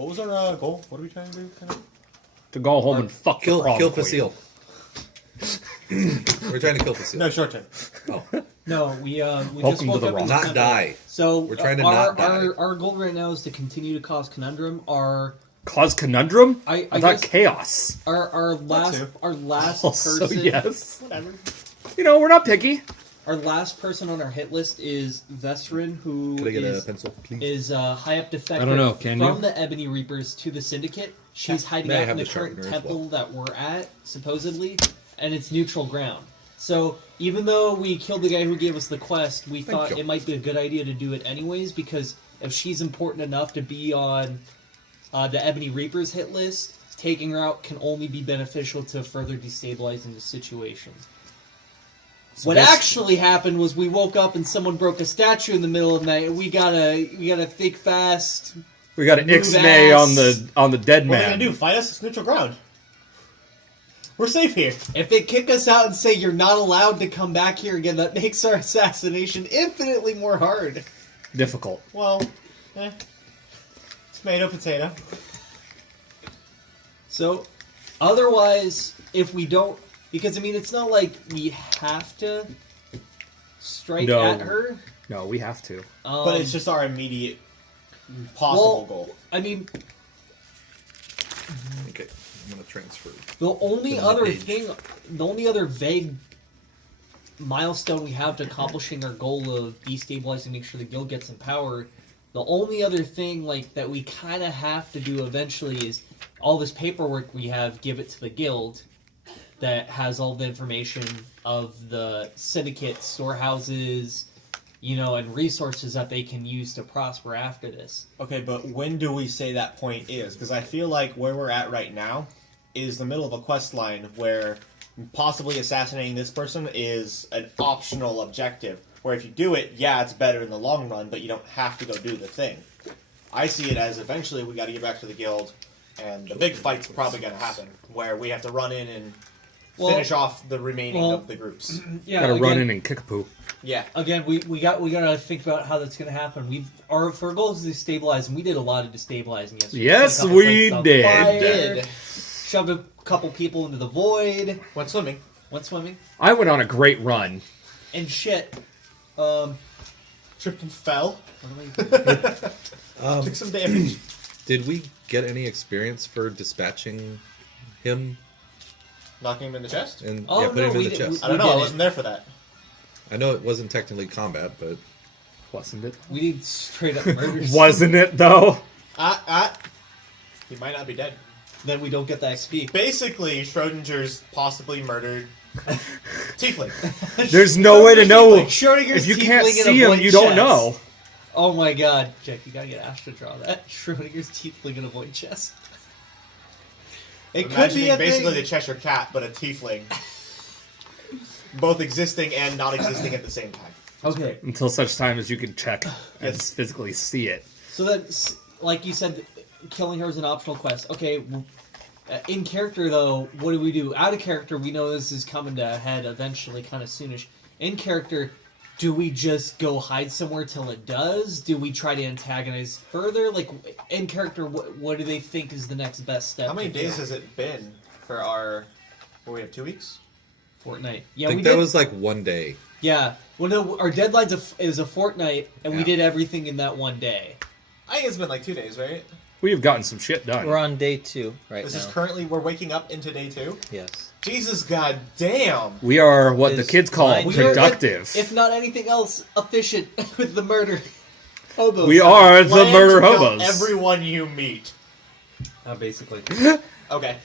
What was our goal? What are we trying to do? To go home and fuck Kill the frog Facile. We're trying to kill Facile. No, short term. Oh. No, we just Welcome to woke the up wrong. in Not December. die. So We're trying to our, not die. Our goal right now is to continue to cause conundrum. Cause conundrum? I thought guess- chaos. Our last Also, person. yes. Whatever. You know, we're not picky. Our last person on our hit list is Vesrin, who Could I get a is pencil, please? high up defector I don't know, can from you? the Ebony Reapers to the Syndicate. She's hiding May I out in have the the current sharpener as temple well? that we're at, supposedly, and it's neutral ground. So even though we killed the guy who gave us the quest, we thought you. it might be a good idea to do it anyways, because if she's important enough to be on the Ebony Reapers hit list, taking her out can only be beneficial to further destabilizing the situation. What actually happened was we woke up and someone broke a statue in the middle of the night, and we gotta think fast. We got an Move Ixnay ass. on the dead What are we man. gonna do? Fight us? It's neutral ground. We're safe here. If they kick us out and say you're not allowed to come back here again, that makes our assassination infinitely more hard. Difficult. Well, tomato, potato. So, otherwise, if we don't... Because, I mean, it's not like we have to strike No. at her. No, we have to. But it's just our immediate possible goal. I mean, Okay, I'm gonna transfer. the only To the other page. thing, the only other vague milestone we have to accomplishing our goal of destabilizing, make sure the guild gets in power, the only other thing like that we kind of have to do eventually is all this paperwork we have, give it to the guild that has all the information of the syndicate storehouses, you know, and resources that they can use to prosper after this. Okay, but when do we say that point is? Because I feel like where we're at right now is the middle of a quest line where possibly assassinating this person is an optional objective. Where if you do it, yeah, it's better in the long run, but you don't have to go do the thing. I see it as eventually we got to get back to the guild, and the big fight's probably going to happen, where we have to run in and finish off the remaining of the groups. Yeah, Gotta run in and kick a poo. Yeah. Again, we gotta think about how that's gonna happen. For our goal is to destabilize, and we did a lot of destabilizing yesterday. Yes, Set a couple we places on did. fire, shoved a couple people into the void. Went swimming. Went swimming. I went on a great run. And shit. Tripped and fell. What am I doing? Took some damage. Did we get any experience for dispatching him Knocking him in the chest? and Oh, putting no, him in we the did- chest? I don't we know, I did wasn't there for that. I know it wasn't technically combat, but Wasn't it? We did straight up murders. Wasn't it, though? He might not be dead. Then we don't get the XP. Basically, Schrodinger's possibly murdered Tiefling. There's no way to know. Schrodinger's If you can't tiefling in a see him, void you don't chest. know. Oh my god. Jack, you gotta get Ash to draw that. Schrodinger's tiefling in a void chest. It could be Imagining a basically thing. the Cheshire Cat, but a Tiefling. Both existing and not existing at the same time. Okay. Until such time as you can check and Yes. physically see it. So that, like you said, killing her is an optional quest. Okay, in character though, what do we do? Out of character, we know this is coming to a head eventually, kind of soonish. In character, do we just go hide somewhere till it does? Do we try to antagonize further? Like, in character, what do they think is the next best step? How many to days do? has it been for our... What, we have 2 weeks? Fortnite. I Yeah, think we that did. was like one day. Yeah. Well, no, our deadline's is a fortnight, and we Yeah. did everything in that one day. I think it's been like 2 days, right? We've gotten some shit done. We're on day 2 right This now. is currently... We're waking up into day 2? Yes. Jesus goddamn! We are what the Is kids call mine- We are, productive. if not anything else, efficient with the murder. Hobos. We are the Plan murder to kill hobos. everyone you meet. Basically. Okay.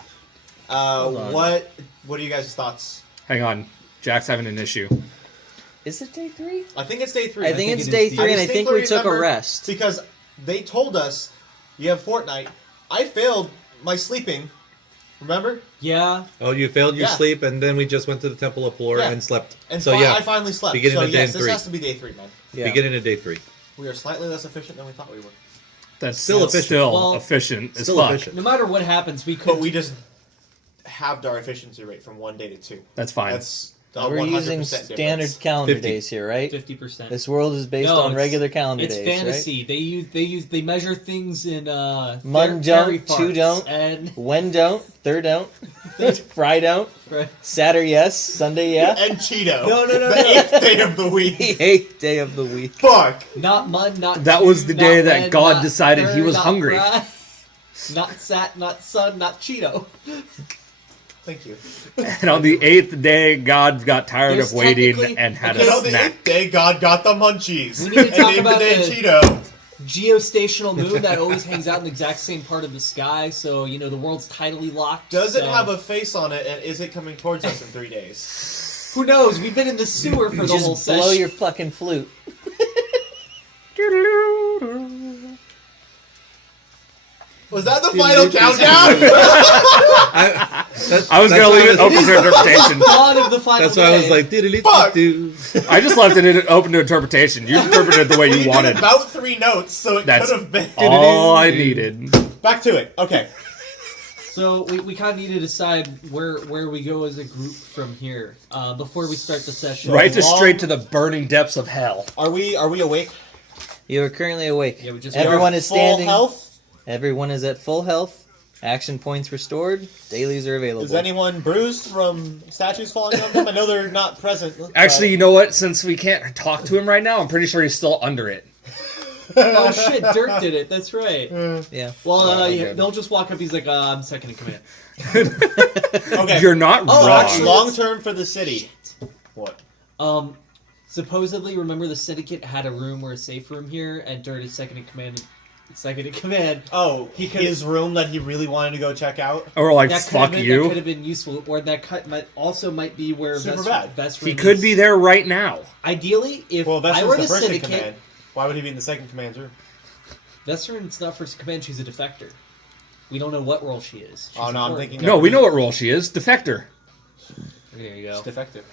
on. What are you guys' thoughts? Hang on. Jack's having an issue. Is it day 3? I think it's day 3. I think think it's it day is 3, and I think we distinctly took a remember rest. Because they told us, you have Fortnite. I failed my sleeping. Remember? Yeah. Oh, you failed your Yeah. sleep, and then we just went to the Temple of Plor Yeah. and slept. And so yeah, I finally slept. beginning so of day yes, this 3. has to be day 3, man. Yeah. Beginning of day 3. We are slightly less efficient than we thought we were. That's Still efficient. Still Well, efficient as still fuck. efficient. No matter what happens, we could. But we just halved our efficiency rate from 1 day to 2. That's fine. That's We're using 100% standard difference. calendar 50. days here, right? 50%. This world is based No, on it's- regular calendar It's days, fantasy. They measure things in One fairy don't, two parts, don't. and right? When don't, third don't, Friday don't, right. Saturday yes, Sunday yeah. And Cheeto. No. The 8th day of the week. The 8th day of the week. Fuck. Not Mun, not That Chu, was the not day that Wen, God not decided he Her, was not hungry. Fry, not Sat, not Sun, not Cheeto. Thank you. And on the 8th day, God got tired There's of waiting technically- and had You a know, the snack. 8th day, God got the munchies. We need to and talk named about the day the- Cheeto. Geostational moon that always hangs out in the exact same part of the sky, so the world's tidally locked. Does it so- have a face on it, and is it coming towards us in 3 days? Who knows? We've been in the sewer for the Just whole blow session. your fucking flute. Was that the final countdown? I was going to leave it open to interpretation. God of the final That's why I was day. like, diddly Fuck. do. I just left it open to interpretation. You interpreted it the way We you did wanted. about 3 notes, so it That's could have been. all I needed. Back to it. Okay. So we kind of need to decide where we go as a group from here before we start the session. Right to long- straight to the burning depths of hell. Are we awake? You are currently awake. Yeah, we just- Everyone We are is full standing. health? Everyone is at full health. Action points restored. Dailies are available. Is anyone bruised from statues falling on them? I know they're not present. Actually, you know what? Since we can't talk to him right now, I'm pretty sure he's still under it. Oh shit, Dirk did it. That's right. Yeah. Well, okay. they'll just walk up. He's like, I'm second in command. Okay. You're not Oh, wrong. actually- long term for the city. What? Supposedly, remember the syndicate had a room or a safe room here, and Dirt is second in command. Second in command. Oh, He could- his room that he really wanted to go check out. Or like, That could fuck have been, That you. could have been useful, or that might be where Super bad. Vesrin He could is. be there right now. Ideally, if Well, that's I were the the first in syndicate, command. Why would he be in the second command room? Vesrin's not first in command. She's a defector. We don't know what role she is. She's Oh, no, I'm important. thinking- No, we know what role she is. Defector. There you go. It's defective.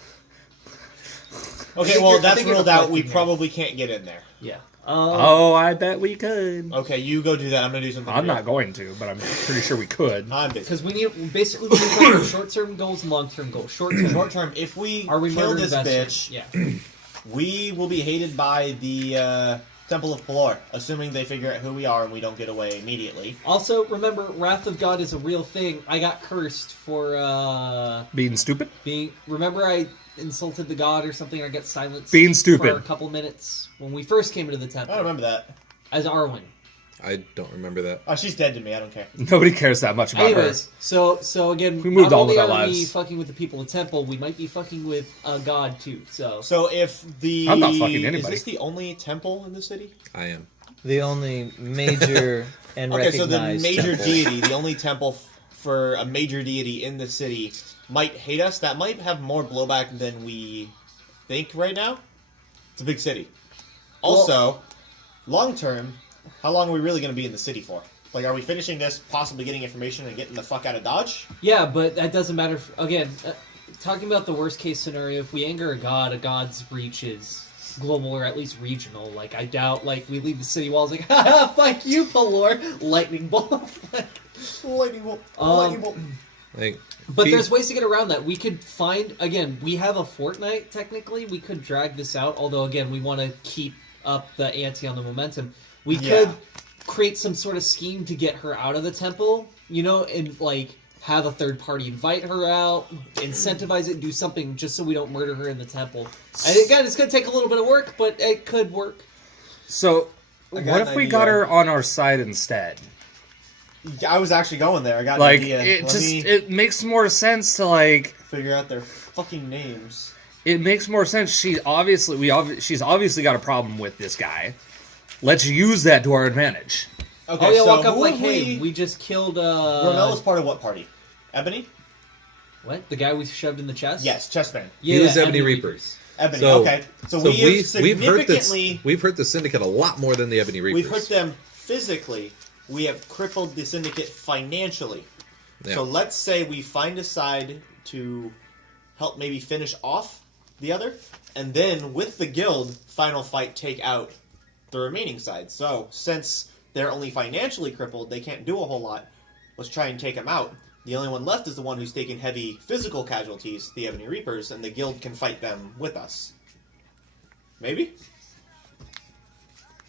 Okay, well, that's thinking ruled of out. fucking We there. probably can't get in there. Yeah. Oh, I bet we could. Okay, you go do that. I'm gonna do something. I'm real. not going to, but I'm pretty sure we could. I'm busy. Because we need short-term goals and long-term goals. Short-term. Short term, if we Are we kill murdering this Vesrin? bitch, Yeah. we will be hated by the Temple of Pelor, assuming they figure out who we are and we don't get away immediately. Also, remember, Wrath of God is a real thing. I got cursed for Being stupid? being. Remember, I insulted the god or something. I got silenced. Being stupid. for a couple minutes when we first came into the I temple don't remember that. as Arwen. I don't remember that. Oh, she's dead to me. I don't care. Nobody cares that much about Anyways, so again, We moved not on only with our are we lives. fucking with the people of the temple, we might be fucking with a god too. So So if the I'm not fucking is anybody. this the only temple in the city? I am. The only major and Okay, so the recognized major temple. deity, the only temple for a major deity in the city, might hate us. That might have more blowback than we think right now. It's a big city. Also, long term, how long are we really going to be in the city for? Like, are we finishing this, possibly getting information and getting the fuck out of Dodge? yeah, but that doesn't matter. Again, talking about the worst case scenario, if we anger a god's reach is global or at least regional. Like, I doubt, like, we leave the city walls like, haha, fuck you, Pelor, lightning bolt. Lightning bolt. Um, Lightning bolt. Like, But fe- there's ways to get around that. We could find, again, we have a fortnight, technically. We could drag this out, although, again, we want to keep up the ante on the momentum. We Yeah. could create some sort of scheme to get her out of the temple, and, like, have a third party invite her out, incentivize it, do something just so we don't murder her in the temple. And again, it's going to take a little bit of work, but it could work. So, I got what an if we idea. got her on our side instead? I was actually going there. I got Like, an idea. it Let just me it makes more sense to like. figure out their fucking names. It makes more sense. She's obviously got a problem with this guy. Let's use that to our advantage. Okay, Oh, yeah, so walk up who like, have hey, we just killed, Romel is part of what party? Ebony? what? The guy we shoved in the chest? Yes, Chessman. Yeah, He was Ebony Ebony Reapers. Ebony, So- okay. So, So we have we've hurt this. significantly... We've hurt the Syndicate a lot more than the Ebony Reapers. We've hurt them physically. We have crippled the Syndicate financially. Yeah. So let's say we find a side to help maybe finish off the other, and then with the guild, final fight, take out the remaining side. So since they're only financially crippled, they can't do a whole lot. Let's try and take them out. The only one left is the one who's taken heavy physical casualties, the Ebony Reapers, and the guild can fight them with us. Maybe?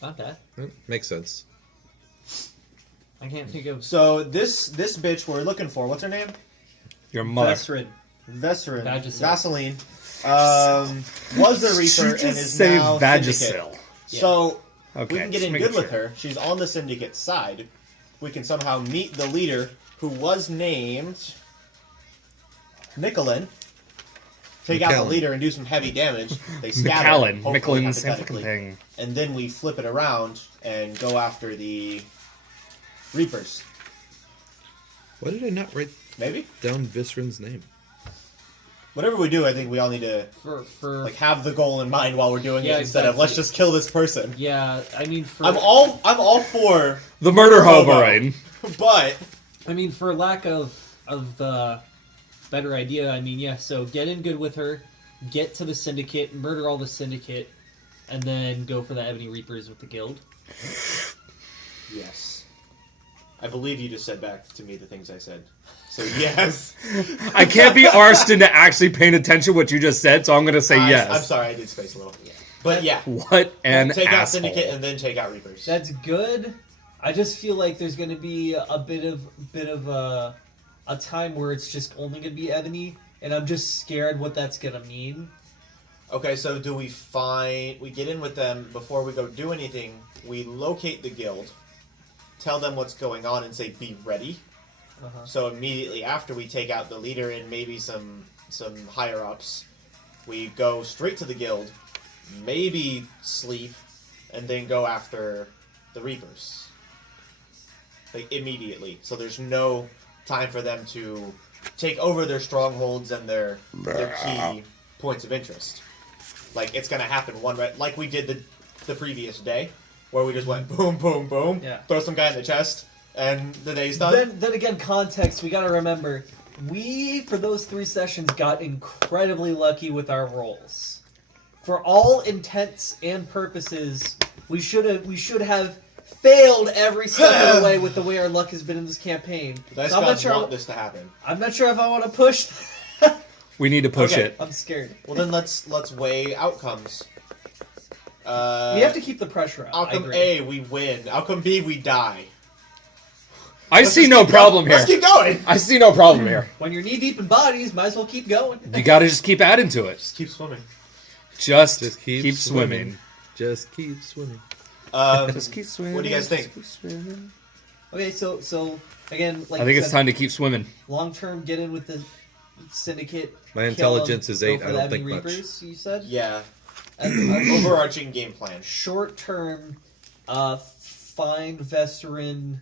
Not that. Makes sense. I can't think of So this bitch we're looking for, what's her name? Your mother. Vesrin. Vesserin. Vagisil. Vaseline. Was the Reaper and is say now Vagisil. Syndicate. So Okay, we can get just in making good with sure. her. She's on the Syndicate side. We can somehow meet the leader, who was named Nicolin. Take out the McAllen. leader and do some heavy damage. They scatter, McAllen. hopefully, Micklin's hypothetically. thing. And then we flip it around and go after the Reapers. Why did I not write Maybe? down Viscerin's name? Whatever we do, I think we all need to For like have the goal in mind while we're doing Yeah, it instead of exactly. let's just kill this person. yeah, I mean for I'm all for The murder Hobo. hobo. but I mean for lack of the better idea, I mean yeah, so get in good with her, get to the Syndicate, murder all the Syndicate, and then go for the Ebony Reapers with the guild. yes. I believe you just said back to me the things I said. So yes. I can't be arsed into actually paying attention to what you just said, so I'm going to say yes. I'm sorry, I did space a little. But yeah. What an Take out asshole. Syndicate and then take out Reapers. That's good. I just feel like there's going to be a bit of a time where it's just only going to be Ebony, and I'm just scared what that's going to mean. Okay, so do we get in with them before we go do anything, we locate the guild, tell them what's going on and say be ready. Uh-huh. So immediately after we take out the leader and maybe some higher ups, we go straight to the guild, maybe sleep, and then go after the Reapers. Like immediately. So there's no time for them to take over their strongholds and their key points of interest. Like it's gonna happen like we did the previous day, where we just went boom, boom, boom, Yeah. throw some guy in the chest, and the day's done. Then again, context, we gotta remember, we, for those 3 sessions, got incredibly lucky with our rolls. For all intents and purposes, we should have failed every step of the way with the way our luck has been in this campaign. Nice So I'm not guys sure. want this to happen. I'm not sure if I want to push. We need to push Okay. it. I'm scared. Well, then let's weigh outcomes. We have to keep the pressure out. I Outcome agree. A, we win. Outcome B, we die. I Let's see just no keep problem going. here. Let's keep going. I see no problem here. When you're knee deep in bodies, might as well keep going. You gotta just keep adding to it. Just keep swimming. Just keep swimming. Just keep swimming. Just keep swimming. What do you guys think? Keep swimming. Okay, so again, like I think you it's said, time to keep swimming. long term, get in with the Syndicate. My kill intelligence them, is go 8. for I the don't Ebony think much. Reapers, you said. Yeah. And, Overarching game plan. short term, find Vesserin,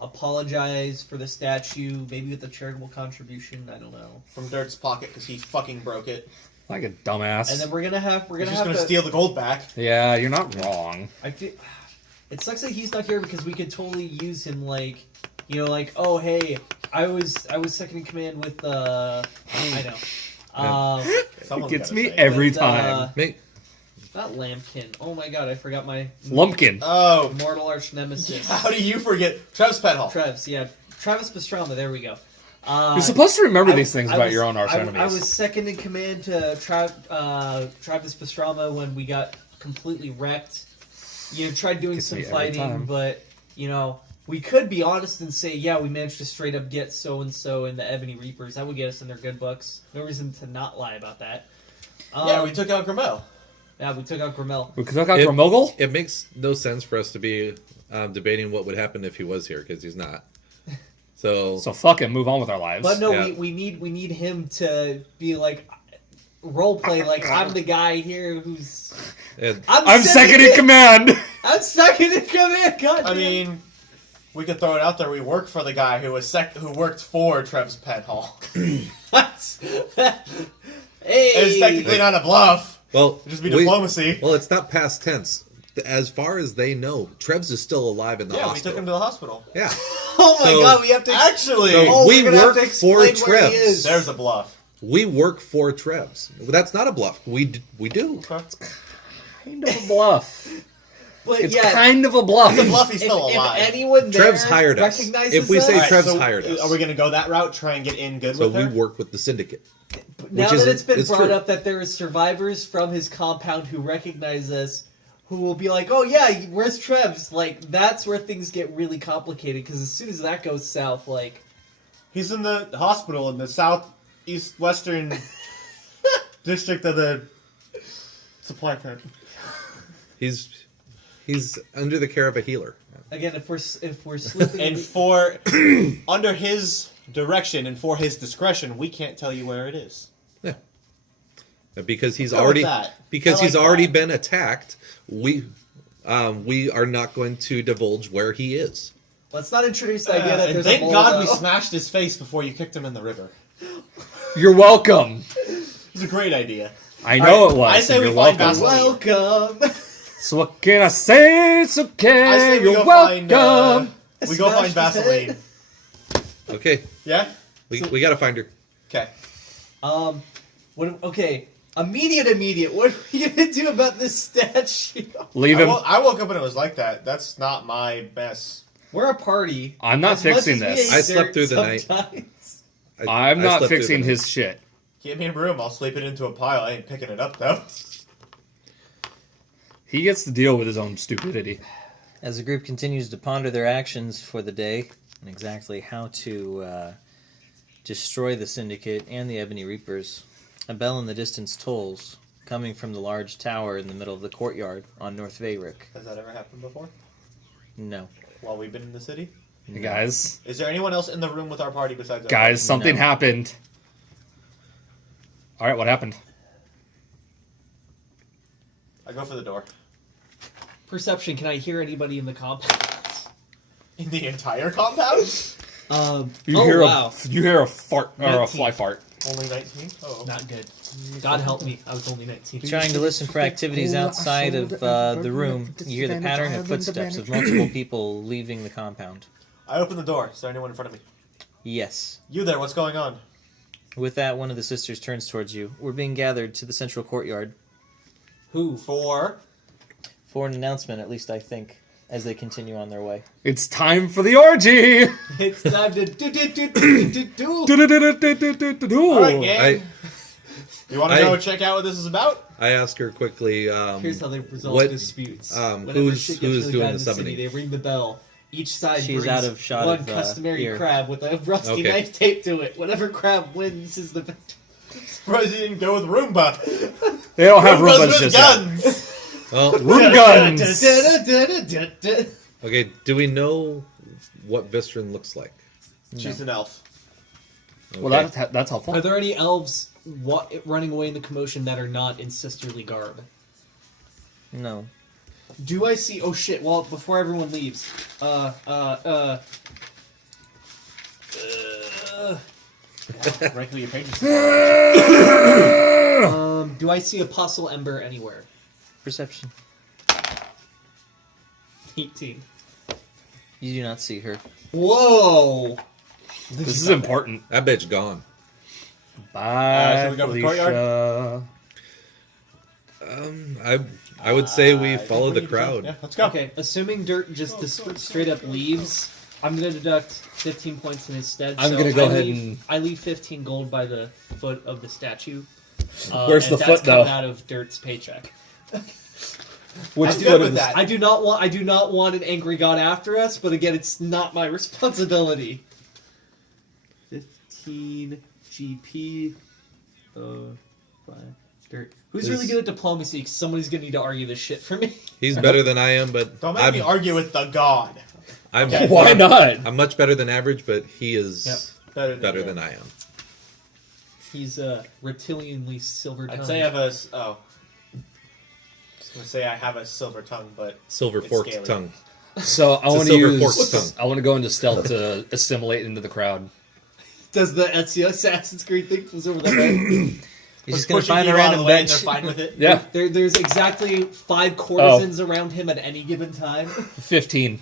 apologize for the statue, maybe with a charitable contribution. I don't know. From Dirt's pocket because he fucking broke it. Like a dumbass. And then we're gonna have He's just have gonna to steal the gold back. Yeah, you're not wrong. I feel it sucks that he's not here because we could totally use him like, like, oh hey, I was second in command with I know. It Someone's gets gotta me say. every But, time. Make not Lambkin. Oh my god, I forgot my Lumpkin. Oh, mortal arch nemesis. how do you forget Travis Penhall? Travis, yeah. Travis Pastrana, there we go. You're supposed to remember I- these things I about was- your own arch I enemies. was second in command to Travis Pastrana when we got completely wrecked. Tried doing Gets some me every fighting, time. but, we could be honest and say, yeah, we managed to straight up get so-and-so in the Ebony Reapers. That would get us in their good books. No reason to not lie about that. Yeah, we took out Grammel. Yeah, we took out Grammel. We could look out It- for Mogul. It makes no sense for us to be debating what would happen if he was here, because he's not. So So fuck it, move on with our lives. But no, Yeah. we need him to be like role play like I'm the guy here who's it- I'm second in command. I'm second in command. God I damn. mean, we could throw it out there. We work for the guy who was who worked for Travis Penhall. Hey, It's technically not a bluff. well, It'd just be diplomacy. Well, it's not past tense. As far as they know, Trevs is still alive in the Yeah, we hospital. took him to the hospital. Yeah. oh my so- god, we have to Actually, So Oh, we we're gonna have work to for explain where he Trevs. is. there's a bluff. We work for Trevs. That's not a bluff. We do. Okay. Kind of a bluff. But It's yeah, kind of a bluff. The Fluffy's if, still if alive. anyone there Trev's hired us. recognizes If we say us, Trev's hired us. Are we going to go that route? Try and get in good So with we her? work with the syndicate. now which that is- it's been it's brought true. up that there are survivors from his compound who recognize us, who will be like, "Oh yeah, where's Trev's?" Like that's where things get really complicated because as soon as that goes south, like He's in the hospital in the southeast western district of the supply plant. He's under the care of a healer. again, if we're slipping, And for under his direction and for his discretion, we can't tell you where it is. Yeah. Because he's Go with already that. because I he's like already that. been attacked. We are not going to divulge where he is. let's not introduce the idea that And there's thank a mole, God we though. smashed his face before you kicked him in the river. You're welcome. It was a great idea. I know it was. I say we You're find welcome. Vaseline. Welcome. So what can I say? It's okay. I say we You're go welcome. find. We go find Smashed his Vaseline. Okay. Yeah. We got to find her. Okay. What? Okay. Immediate. What are we gonna do about this statue? Leave him. I woke up and it was like that. That's not my mess. We're a party. I'm not As much fixing as we this. hate I slept dirt through the night. sometimes. I'm I not slept through fixing the his shit. Give me a broom. I'll sleep it into a pile. I ain't picking it up though. He gets to deal with his own stupidity. As the group continues to ponder their actions for the day and exactly how to destroy the Syndicate and the Ebony Reapers, a bell in the distance tolls, coming from the large tower in the middle of the courtyard on North Veyric. Has that ever happened before? No. While we've been in the city? Hey, guys, Is there anyone else in the room with our party besides us? guys, something No. happened. All right, what happened? I go for the door. Perception. Can I hear anybody in the compound? In the entire compound? You oh hear wow. you hear a fart or a 19. fly fart. Only 19? Oh. Not good. God help me. I was only 19. Trying to listen for activities outside of the room, you hear the pattern of footsteps of multiple people leaving the compound. I open the door. Is there anyone in front of me? Yes. You there, what's going on? With that, one of the sisters turns towards you. We're being gathered to the central courtyard Who? For for an announcement, at least I think, as they continue on their way. It's time for the orgy. It's time to do. Alright, gang. You want to I- go check out what this is about? I ask her quickly. Here's how they resolve what- disputes. who's- Whenever shit gets who's really doing bad the in city, summoning? They ring the bell. Each side She's brings out of shot one of, customary here. crab with a rusty Okay. knife taped to it. Whatever crab wins is the victor. Surprised you didn't go with Roomba. They don't have Roombas Roombas with just yet. guns. Well, Room guns. okay. Do we know what Vistron looks like? She's an elf. Well, Okay. that's helpful. Are there any elves running away in the commotion that are not in sisterly garb? No. Do I see? Oh shit! Well, before everyone leaves, Frankly, your pages. do I see Apostle Ember anywhere? Perception. 18. You do not see her. Whoa! This is important. That bitch gone. Bye, should we go with the courtyard? Felicia. I would say we I think follow we the need to go. crowd. Yeah, let's go. Okay, assuming Dirt just straight up leaves, I'm gonna deduct 15 points in his stead. I'm so gonna go I ahead leave, and- I leave 15 gold by the foot of the statue. Where's and the that's foot, though? coming out of Dirt's paycheck. Which I'm foot good of with the- that. I do not want an angry god after us, but again, it's not my responsibility. 15 GP. 5 Dirt. Who's really good at diplomacy? 'Cause somebody's gonna need to argue this shit for me. He's better than I am, but Don't make me argue with the god. I'm Why not? I'm much better than average, but he is Yep. better you. than I am. He's reptilianly silver tongued. I'd say I have a. Oh. I was going to say I have a silver tongue, but. Silver It's forked scaly. tongue. So I It's a want to silver use. forked tongue. I want to go into stealth to assimilate into the crowd. Does the Ezio Assassin's Creed thing was over their head? You're just gonna Pushing find a you out of random the way and bench. They're fine with it. Yeah, There's exactly 5 courtesans around him at any given time. 15.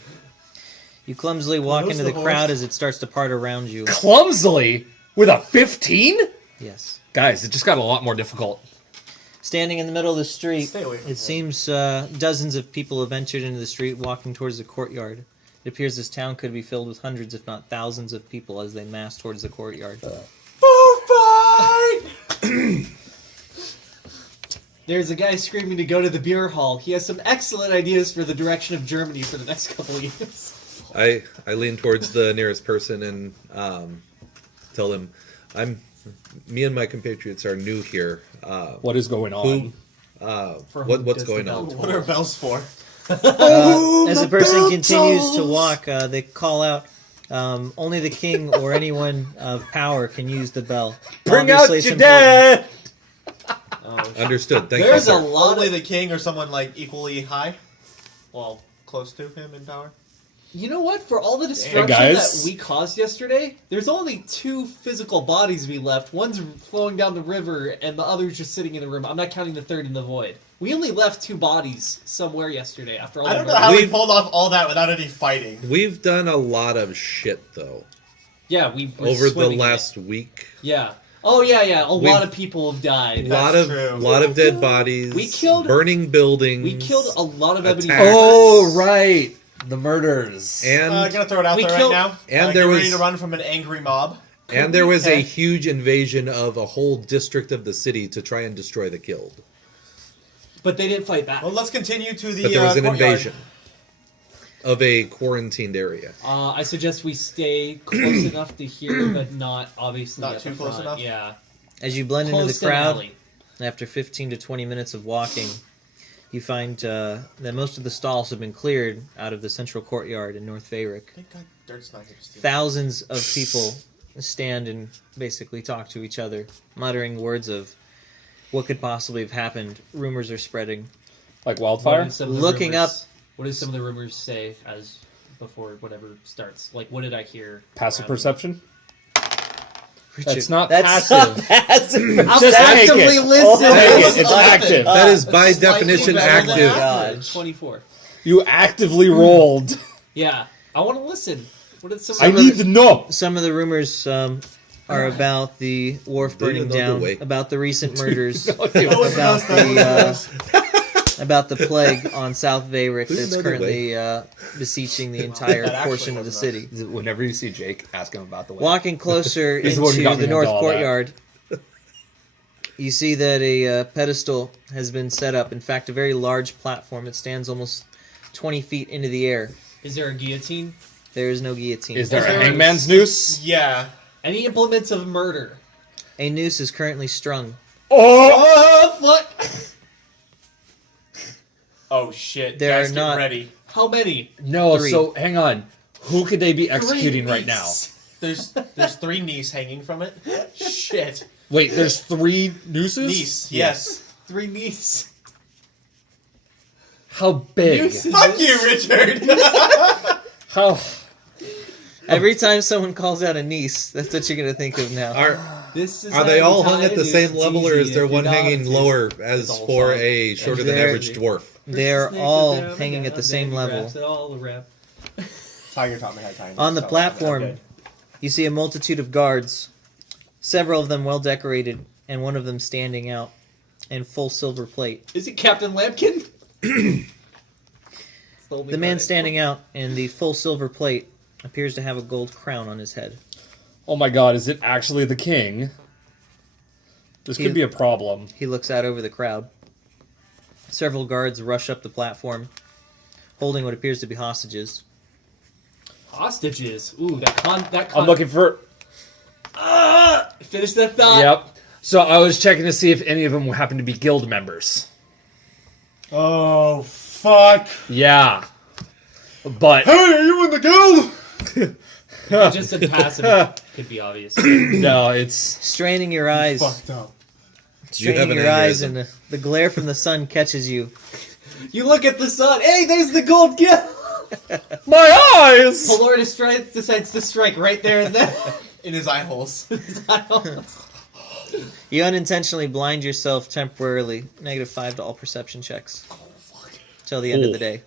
You clumsily walk Who's into the the crowd horse? as it starts to part around you. Clumsily with a 15. Yes. Guys, it just got a lot more difficult. Standing in the middle of the street, Stay away from it him. seems dozens of people have entered into the street, walking towards the courtyard. It appears this town could be filled with hundreds, if not thousands, of people as they mass towards the courtyard. There's a guy screaming to go to the beer hall. He has some excellent ideas for the direction of Germany for the next couple of years. I lean towards the nearest person and tell them, me and my compatriots are new here. What is going on? For what's whom does going the on? bell What are bells for? As the person continues to walk, they call out, only the king or anyone of power can use the bell. Bring Obviously, out it's your important. dead! Understood. Thank There's you, a sir. lot Only of... the king or someone like equally high? Well, close to him in power? You know what? For all the destruction guys. that we caused yesterday, there's only 2 physical bodies we left. One's flowing down the river, and the other's just sitting in the room. I'm not counting the third in the void. We only left 2 bodies somewhere yesterday after all I the don't know murder. how we We've- pulled off all that without any fighting. We've done a lot of shit though Yeah, we were over the swimming in it. last week. Yeah. Oh, yeah. A lot We've- of people have died. That's true. Lot of dead bodies. We killed- burning buildings. We killed a lot of ebony Attacks. reapers. Oh, right. The murders. and I'm gonna throw it out We there killed- right now. and Get there ready was- to run from an angry mob. and there was a Okay. huge invasion of a whole district of the city to try and destroy the Guild. But they didn't fight back. Well, let's continue to the But there was an courtyard. invasion of a quarantined area. I suggest we stay close enough to hear, but not obviously Not at too the close front. enough? Yeah. As you blend into Close the to an crowd, alley. after 15 to 20 minutes of walking, you find that most of the stalls have been cleared out of the central courtyard in North Vayric. Thank God Dirt's not gonna steal. Thousands of people stand and basically talk to each other, muttering words of what could possibly have happened. Rumors are spreading. Like What wildfire? did some of the Looking rumors- up- What did some of the rumors say as before whatever starts? Like, what did I hear? Passive around? perception? Richard, That's not that's passive. not passive. I'll Just take actively it. listen. Take Listen. it. It's active. That is by slightly definition better than active. average. 24. You actively rolled. Yeah, I want to listen. What did some? I need to know. Some of the rumors are about the wharf Do you burning know the down, way? about the recent murders, No, you- about the plague on South Vayric Do you that's know the currently beseeching the entire That actually portion of the wasn't city. Whenever you see Jake, ask him about the way. Walking closer He's the one who into got me the into north all that. courtyard, you see that a pedestal has been set up. In fact, a very large platform. It stands almost 20 feet into the air. Is there a guillotine? There is no guillotine. Is there Is a there a- hangman's noose? Yeah. Any implements of murder? A noose is currently strung. Oh! Oh, fuck! Oh shit. There Guys, are get not- ready. How many? No, 3. so hang on. Who could they be executing Three right now? knees. There's 3 knees hanging from it. Shit. Wait, there's 3 nooses? Knees. Yes. 3 knees. How big? Nooses. Fuck you, Richard. How? Every time someone calls out a niece, that's what you're going to think of now. This is Are they how you all tie hung at a the noose. same It's level, or easy. is there If you're one not, hanging it's- lower it's as all for fine. a shorter than There- average dwarf? They're Snake all is there, hanging at the same baby level. wraps it all around. Tiger taught me how to tie. On the so I'm platform, good. you see a multitude of guards, several of them well decorated, and one of them standing out in full silver plate. Is it Captain Lampkin? It's the only The man guy. standing out in the full silver plate appears to have a gold crown on his head. Oh my god, is it actually the king? This He- could be a problem. He looks out over the crowd. Several guards rush up the platform, holding what appears to be hostages. Hostages. Ooh, that con. I'm looking for. Finish that thought. Yep. So I was checking to see if any of them happen to be guild members. Oh fuck! Yeah. But Hey, are you in the guild? It just said passive. Could be obvious. no, it's Straining your eyes, Fucked up. You have straining an your eyes, aneurysm. and the glare from the sun catches you. You look at the sun. Hey, there's the gold gill. my eyes. Pelor decides to strike right there and then. In his eye holes. You unintentionally blind yourself temporarily. -5 to all perception checks. Till the end of the day.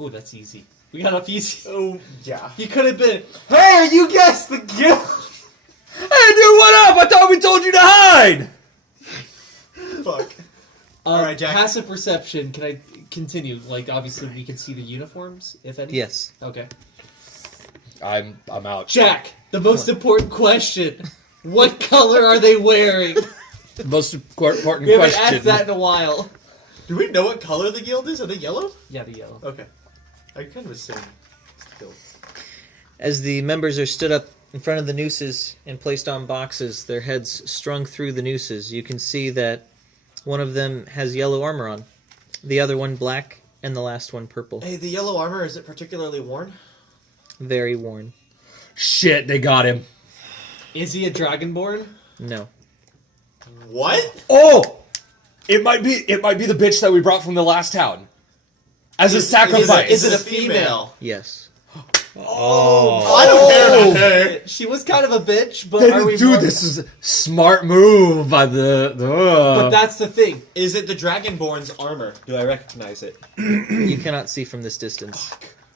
Ooh, that's easy. We got off easy. Oh yeah. You could have been. Hey, you guessed the gill. Hey, dude, what up? I thought we told you to hide. Fuck. Alright, Jack. Passive perception. Can I continue? Like, obviously, we can see the uniforms, if any. Yes. Okay. I'm out. Jack, the most important question: what color are they wearing? The most important We haven't question. asked that in a while. Do we know what color the guild is? Are they yellow? Yeah, the yellow. Okay. I kind of assume it's the guild. As the members are stood up in front of the nooses and placed on boxes, their heads strung through the nooses, you can see that one of them has yellow armor on, the other one black, and the last one purple. Hey, the yellow armor, is it particularly worn? Very worn. Shit, they got him. Is he a dragonborn? No. What? Oh! It might be the bitch that we brought from the last town. As a sacrifice. Is it a female? Yes. Oh. I don't care about her. She was kind of a bitch, but are we Dude, more... this is a smart move by the... But that's the thing. Is it the Dragonborn's armor? Do I recognize it? You cannot see from this distance.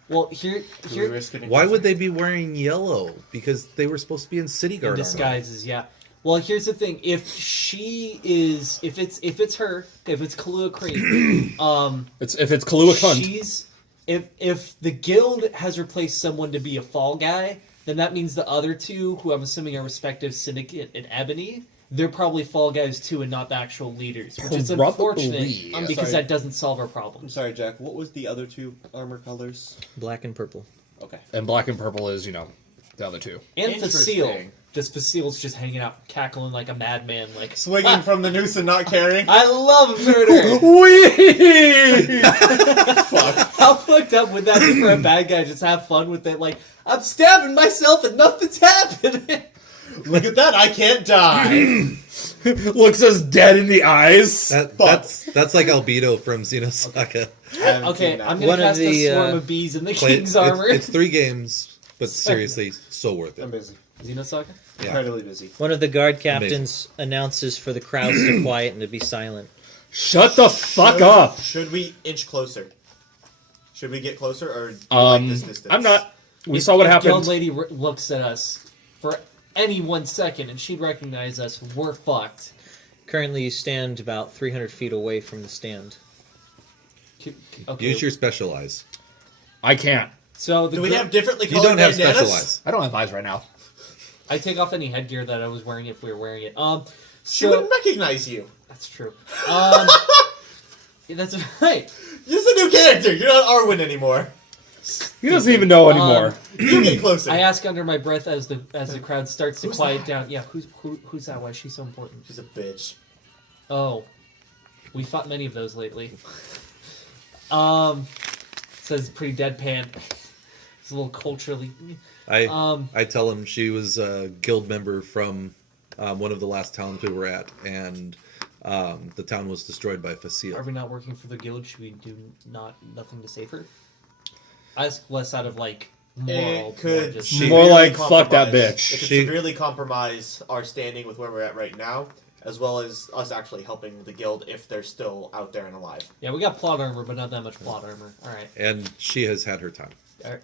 Well, Do we here risk getting Why closer? would they be wearing yellow? Because they were supposed to be in city in guard armor. disguises, yeah. Well, here's the thing: if it's her, if it's Kahlua Cream, If it's Kahlua Cunt. she's if the guild has replaced someone to be a fall guy, then that means the other two, who I'm assuming are respective Syndicate and Ebony, they're probably fall guys too, and not the actual leaders, which is unfortunate Probably. because Sorry. that doesn't solve our I'm problem. sorry, Jack. What was the other two armor colors? Black and purple. Okay. And black and purple is, the other two. And Facile, Interesting. Facile's just hanging out, cackling like a madman, like Swinging from the noose and not caring. I love murder. Wee! How fucked up would that be for a bad guy? Just have fun with it, like I'm stabbing myself and nothing's happening. Look at that! I can't die. Looks us dead in the eyes. That's like Albedo from Xenosaga. Okay, I'm gonna One of cast a the, swarm of bees in the Play- king's armor. It's 3 games, but seriously, so worth I'm it. busy. Xenosaga? Yeah. Incredibly busy. One of the guard captains announces for the crowds to quiet and to be silent. Shut the fuck up. Should we inch closer? Should we get closer, or do you like this distance? I'm not. We saw what If happened. Guild Lady looks at us for any 1 second and she'd recognize us, we're fucked. Currently, you stand about 300 feet away from the stand. Okay. Use your special eyes. I can't. So the Do we gr- have differently You colored don't have bandanas? special eyes. I don't have eyes right now. I take off any headgear that I was wearing if we were wearing it. She wouldn't recognize you. That's true. Yeah, that's right. You're a new character. You're not Arwen anymore. He doesn't even know anymore. You get closer. I ask under my breath as the crowd starts to quiet down. Yeah, who's that? Why is she so important? She's a bitch. Oh, we fought many of those lately. Says pretty deadpan. It's a little culturally. I tell him she was a guild member from one of the last towns we were at, and the town was destroyed by Facile. Are we not working for the guild? Should we do nothing to save her? I ask less out of like moral. It could just- More like, fuck that compromise- bitch. It could She- severely compromise our standing with where we're at right now, as well as us actually helping the guild if they're still out there and alive. Yeah, we got plot armor, but not that much plot armor. All right. And she has had her time. All right.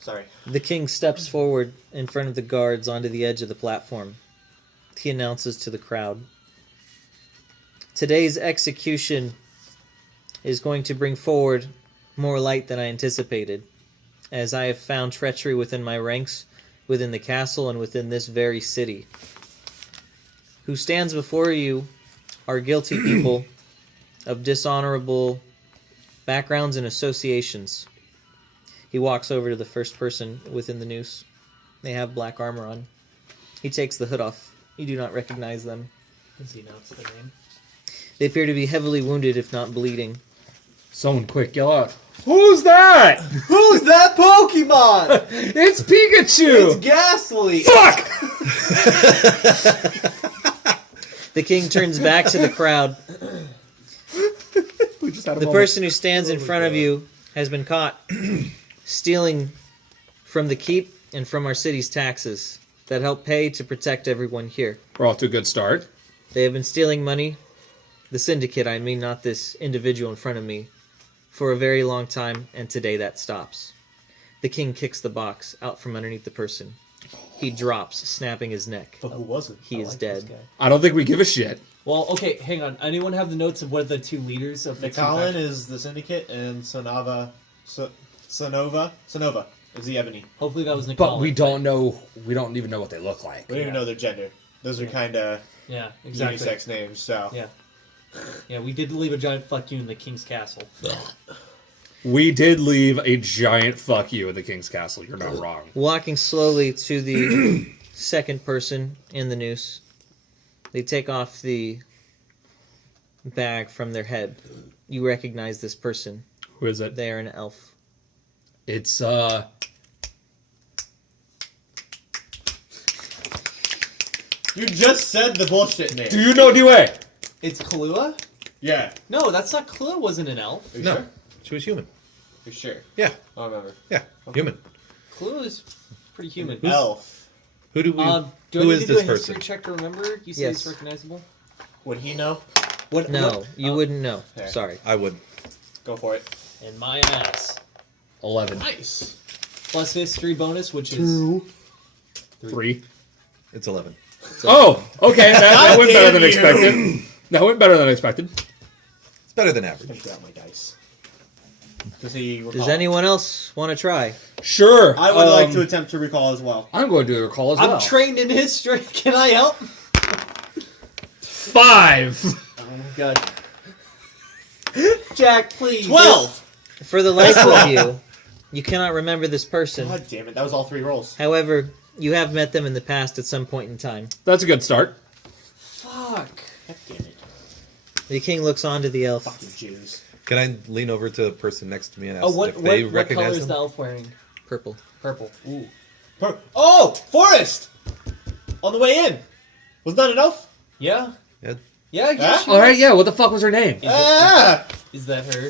Sorry. The king steps forward in front of the guards onto the edge of the platform. He announces to the crowd, "Today's execution is going to bring forward more light than I anticipated, as I have found treachery within my ranks, within the castle, and within this very city. Who stands before you are guilty people of dishonorable backgrounds and associations." He walks over to the first person within the noose. They have black armor on. He takes the hood off. You do not recognize them. Does he announce the name? They appear to be heavily wounded, if not bleeding. Someone quick yell out, "Who's that?" Who's that Pokemon? It's Pikachu! Ghastly. Fuck! The king turns back to the crowd. We just had a The moment. person who stands in front of you has been caught stealing from the keep and from our city's taxes that help pay to protect everyone here. We're off to a good start. They have been stealing money, the syndicate, I mean, not this individual in front of me, for a very long time, and today that stops. The king kicks the box out from underneath the person. He drops, snapping his neck. But who was it? He I is like dead. this guy. I don't think we give a shit. Well, okay, hang on. Anyone have the notes of what the two leaders of the two Nicolin factions- is the Syndicate, and Sonova is the Ebony. Hopefully that was Nicole. But we don't know. We don't even know what they look like. We don't even know their gender. Those are kind of Yeah, exactly. unisex names, so. Yeah. Yeah, we did leave a giant fuck you in the king's castle. We did leave a giant fuck you in the King's Castle. You're not wrong. Walking slowly to the second person in the noose, they take off the bag from their head. You recognize this person. Who is it? They are an elf. It's You just said the bullshit name. Do you know Dway? It's Kahlua? Yeah. No, that's not Kahlua. Wasn't an elf. Are you No, sure? she was human. You're sure? Yeah, I don't remember. yeah, human. Kahlua is pretty human. Elf. Who do we? Do I who need is to do this a history person? check to remember? You say Yes. it's recognizable. Would he know? What? No, what- you wouldn't know. Okay. Sorry. I would. Go for it. In my ass. 11. Nice. Plus history bonus, which is 3. It's 11. Oh, okay. That went better than damn you. expected. That went better than expected. It's better than average. Empty out my dice. Does he recall? Does anyone else want to try? Sure. I would like to attempt to recall as well. I'm going to do a recall as I'm well. trained in history. Can I help? 5. Oh my god. Jack, please. 12! For the life of you, you cannot remember this person. God damn it, that was all 3 rolls. However, you have met them in the past at some point in time. That's a good start. Fuck. God damn it. The king looks on to the elf. Fucking Jews. Can I lean over to the person next to me and ask Oh, what if they what color recognize is him? the elf wearing? Purple. Purple. Ooh. Oh! Forest! On the way in! Was that an elf? Yeah. Yeah. Yeah, I guess Huh? she All right, was. yeah. What the fuck was her name? Ah! Is that her?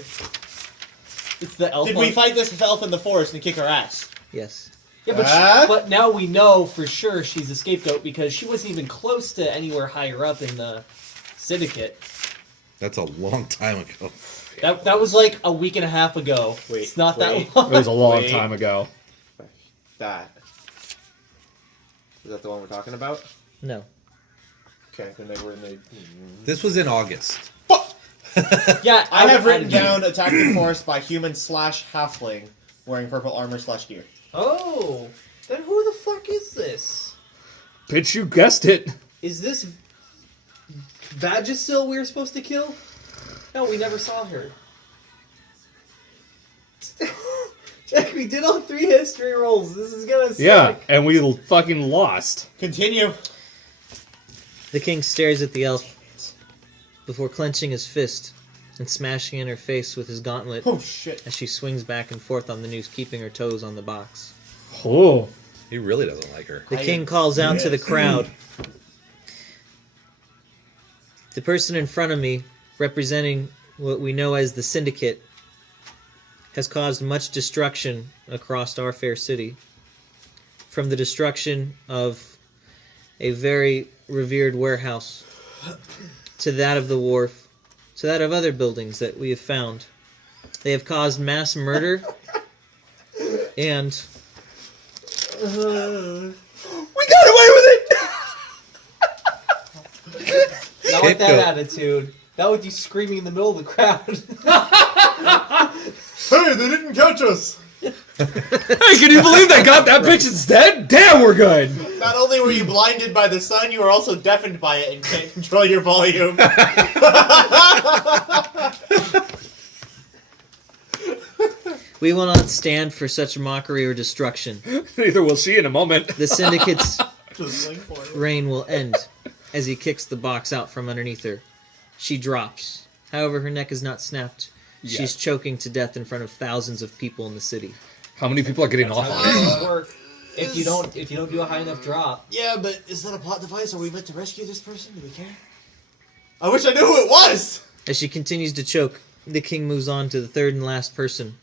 It's the elf. Did we one. fight this elf in the forest and kick her ass? Yes. Yeah, but, but now we know for sure she's a scapegoat because she wasn't even close to anywhere higher up in the syndicate. That's a long time ago. That was like a week and a half ago. Wait, it's not wait. that long. It was a long Wait. time ago. That. Is that the one we're talking about? No. Okay, then they were in the... This was in August. Yeah, I have written down attacked in forest by human / halfling wearing purple armor / gear. Oh, then who the fuck is this? Bitch, you guessed it. Is this Vagisil we were supposed to kill? No, we never saw her. Jack, we did all 3 history rolls. This is gonna suck. Yeah, and we fucking lost. Continue. The king stares at the elf before clenching his fist and smashing in her face with his gauntlet Oh, shit. as she swings back and forth on the noose, keeping her toes on the box. Oh. He really doesn't like her. The king calls out to the crowd. The person in front of me, representing what we know as the Syndicate, has caused much destruction across our fair city. From the destruction of a very revered warehouse to that of the wharf, to that of other buildings that we have found. They have caused mass murder and We got away with it! Not with that Scapegoat. attitude. Not with you screaming in the middle of the crowd. Hey, they didn't catch us! Hey, can you believe they got that bitch instead? Damn, we're good. Not only were you blinded by the sun, you were also deafened by it and can't control your volume. we will not stand for such mockery or destruction. Neither will she in a moment. The Syndicate's Just lean forward. reign will end as he kicks the box out from underneath her. She drops. However, her neck is not snapped. Yeah. She's choking to death in front of thousands of people in the city. How many people are getting off on this? How work. If you don't do a high enough drop. Yeah, but is that a plot device? Are we meant to rescue this person? Do we care? I wish I knew who it was! As she continues to choke, the king moves on to the third and last person.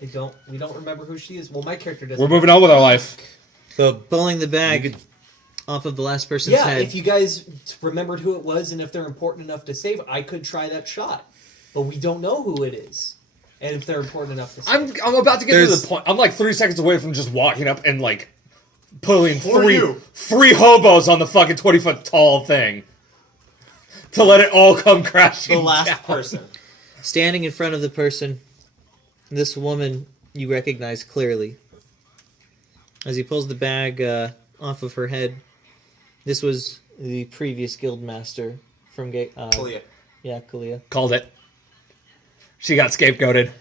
We don't remember who she is. Well, my character doesn't. We're moving on with our life. So Pulling the bag You could- off of the last person's Yeah, head. if you guys remembered who it was and if they're important enough to save, I could try that shot. But we don't know who it is. And if they're important enough to say. I'm about to get to the point. I'm like 3 seconds away from just walking up and like pulling three hobos on the fucking 20-foot tall thing to let it all come crashing The last down. person. Standing in front of the person, this woman you recognize clearly. As he pulls the bag off of her head, this was the previous guildmaster from Kalia. Yeah, Kalia. Called it. She got scapegoated.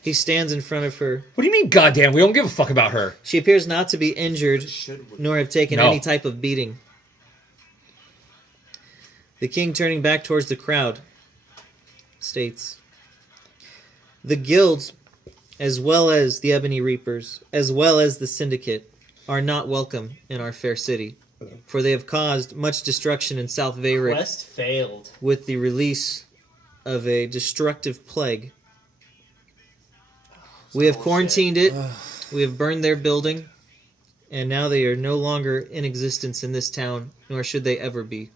He stands in front of her. What do you mean, goddamn? We don't give a fuck about her. She appears not to be injured, nor have taken No. any type of beating. The king, turning back towards the crowd, states, "The guilds, as well as the Ebony Reapers, as well as the Syndicate, are not welcome in our fair city, for they have caused much destruction in South Veyric Quest failed. with the release of a destructive plague. We have quarantined it, we have burned their building, and now they are no longer in existence in this town, nor should they ever be.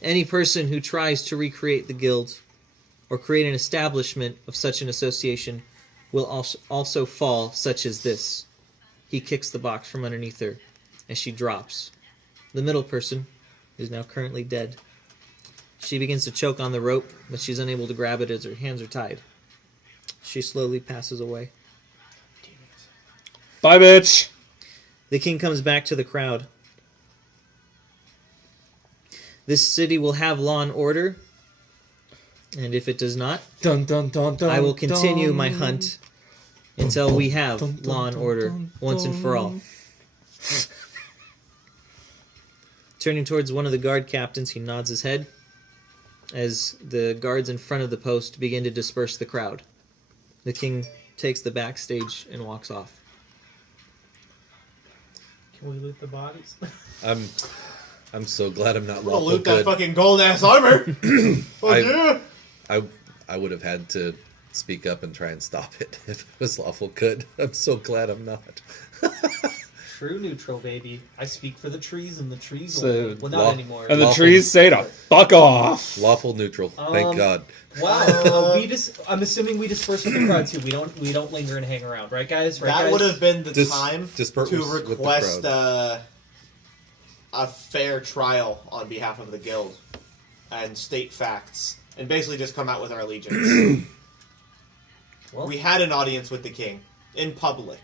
Any person who tries to recreate the guild or create an establishment of such an association will also fall, such as this." He kicks the box from underneath her as she drops. The middle person is now currently dead. She begins to choke on the rope, but she's unable to grab it as her hands are tied. She slowly passes away. Bye, bitch. The king comes back to the crowd. "This city will have law and order, and if it does not, Dun, dun, dun, dun, I will continue dun. my hunt until we have law and order once and for all." Turning towards one of the guard captains, he nods his head as the guards in front of the post begin to disperse the crowd. The king takes the backstage and walks off. Can we loot the bodies? I'm so glad I'm not I'm gonna lawful loot that good. fucking gold ass armor. Oh, yeah. I would have had to speak up and try and stop it if it was lawful good. I'm so glad I'm not. True neutral, baby. I speak for the trees and the trees So, only. Well, not anymore. And the Lawful. trees say to fuck off. Lawful neutral. Thank God. Wow. I'm assuming we disperse with the crowd too. We don't linger and hang around, right, guys? Right, That guys? would have been the Dis- time disperse to with the request crowd. a fair trial on behalf of the guild and state facts, and basically just come out with our allegiance. Well, We had an audience with the king in public,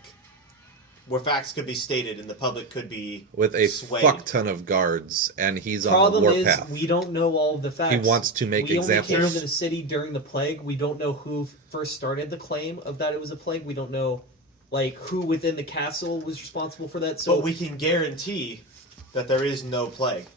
where facts could be stated and the public could be With a swayed. fuck ton of guards, and he's on the problem is warpath. we don't know all of the facts. He wants to make we examples. only came into the city during the plague. We don't know who first started the claim of that it was a plague. We don't know, like, who within the castle was responsible for that. So But we can guarantee that there is no plague.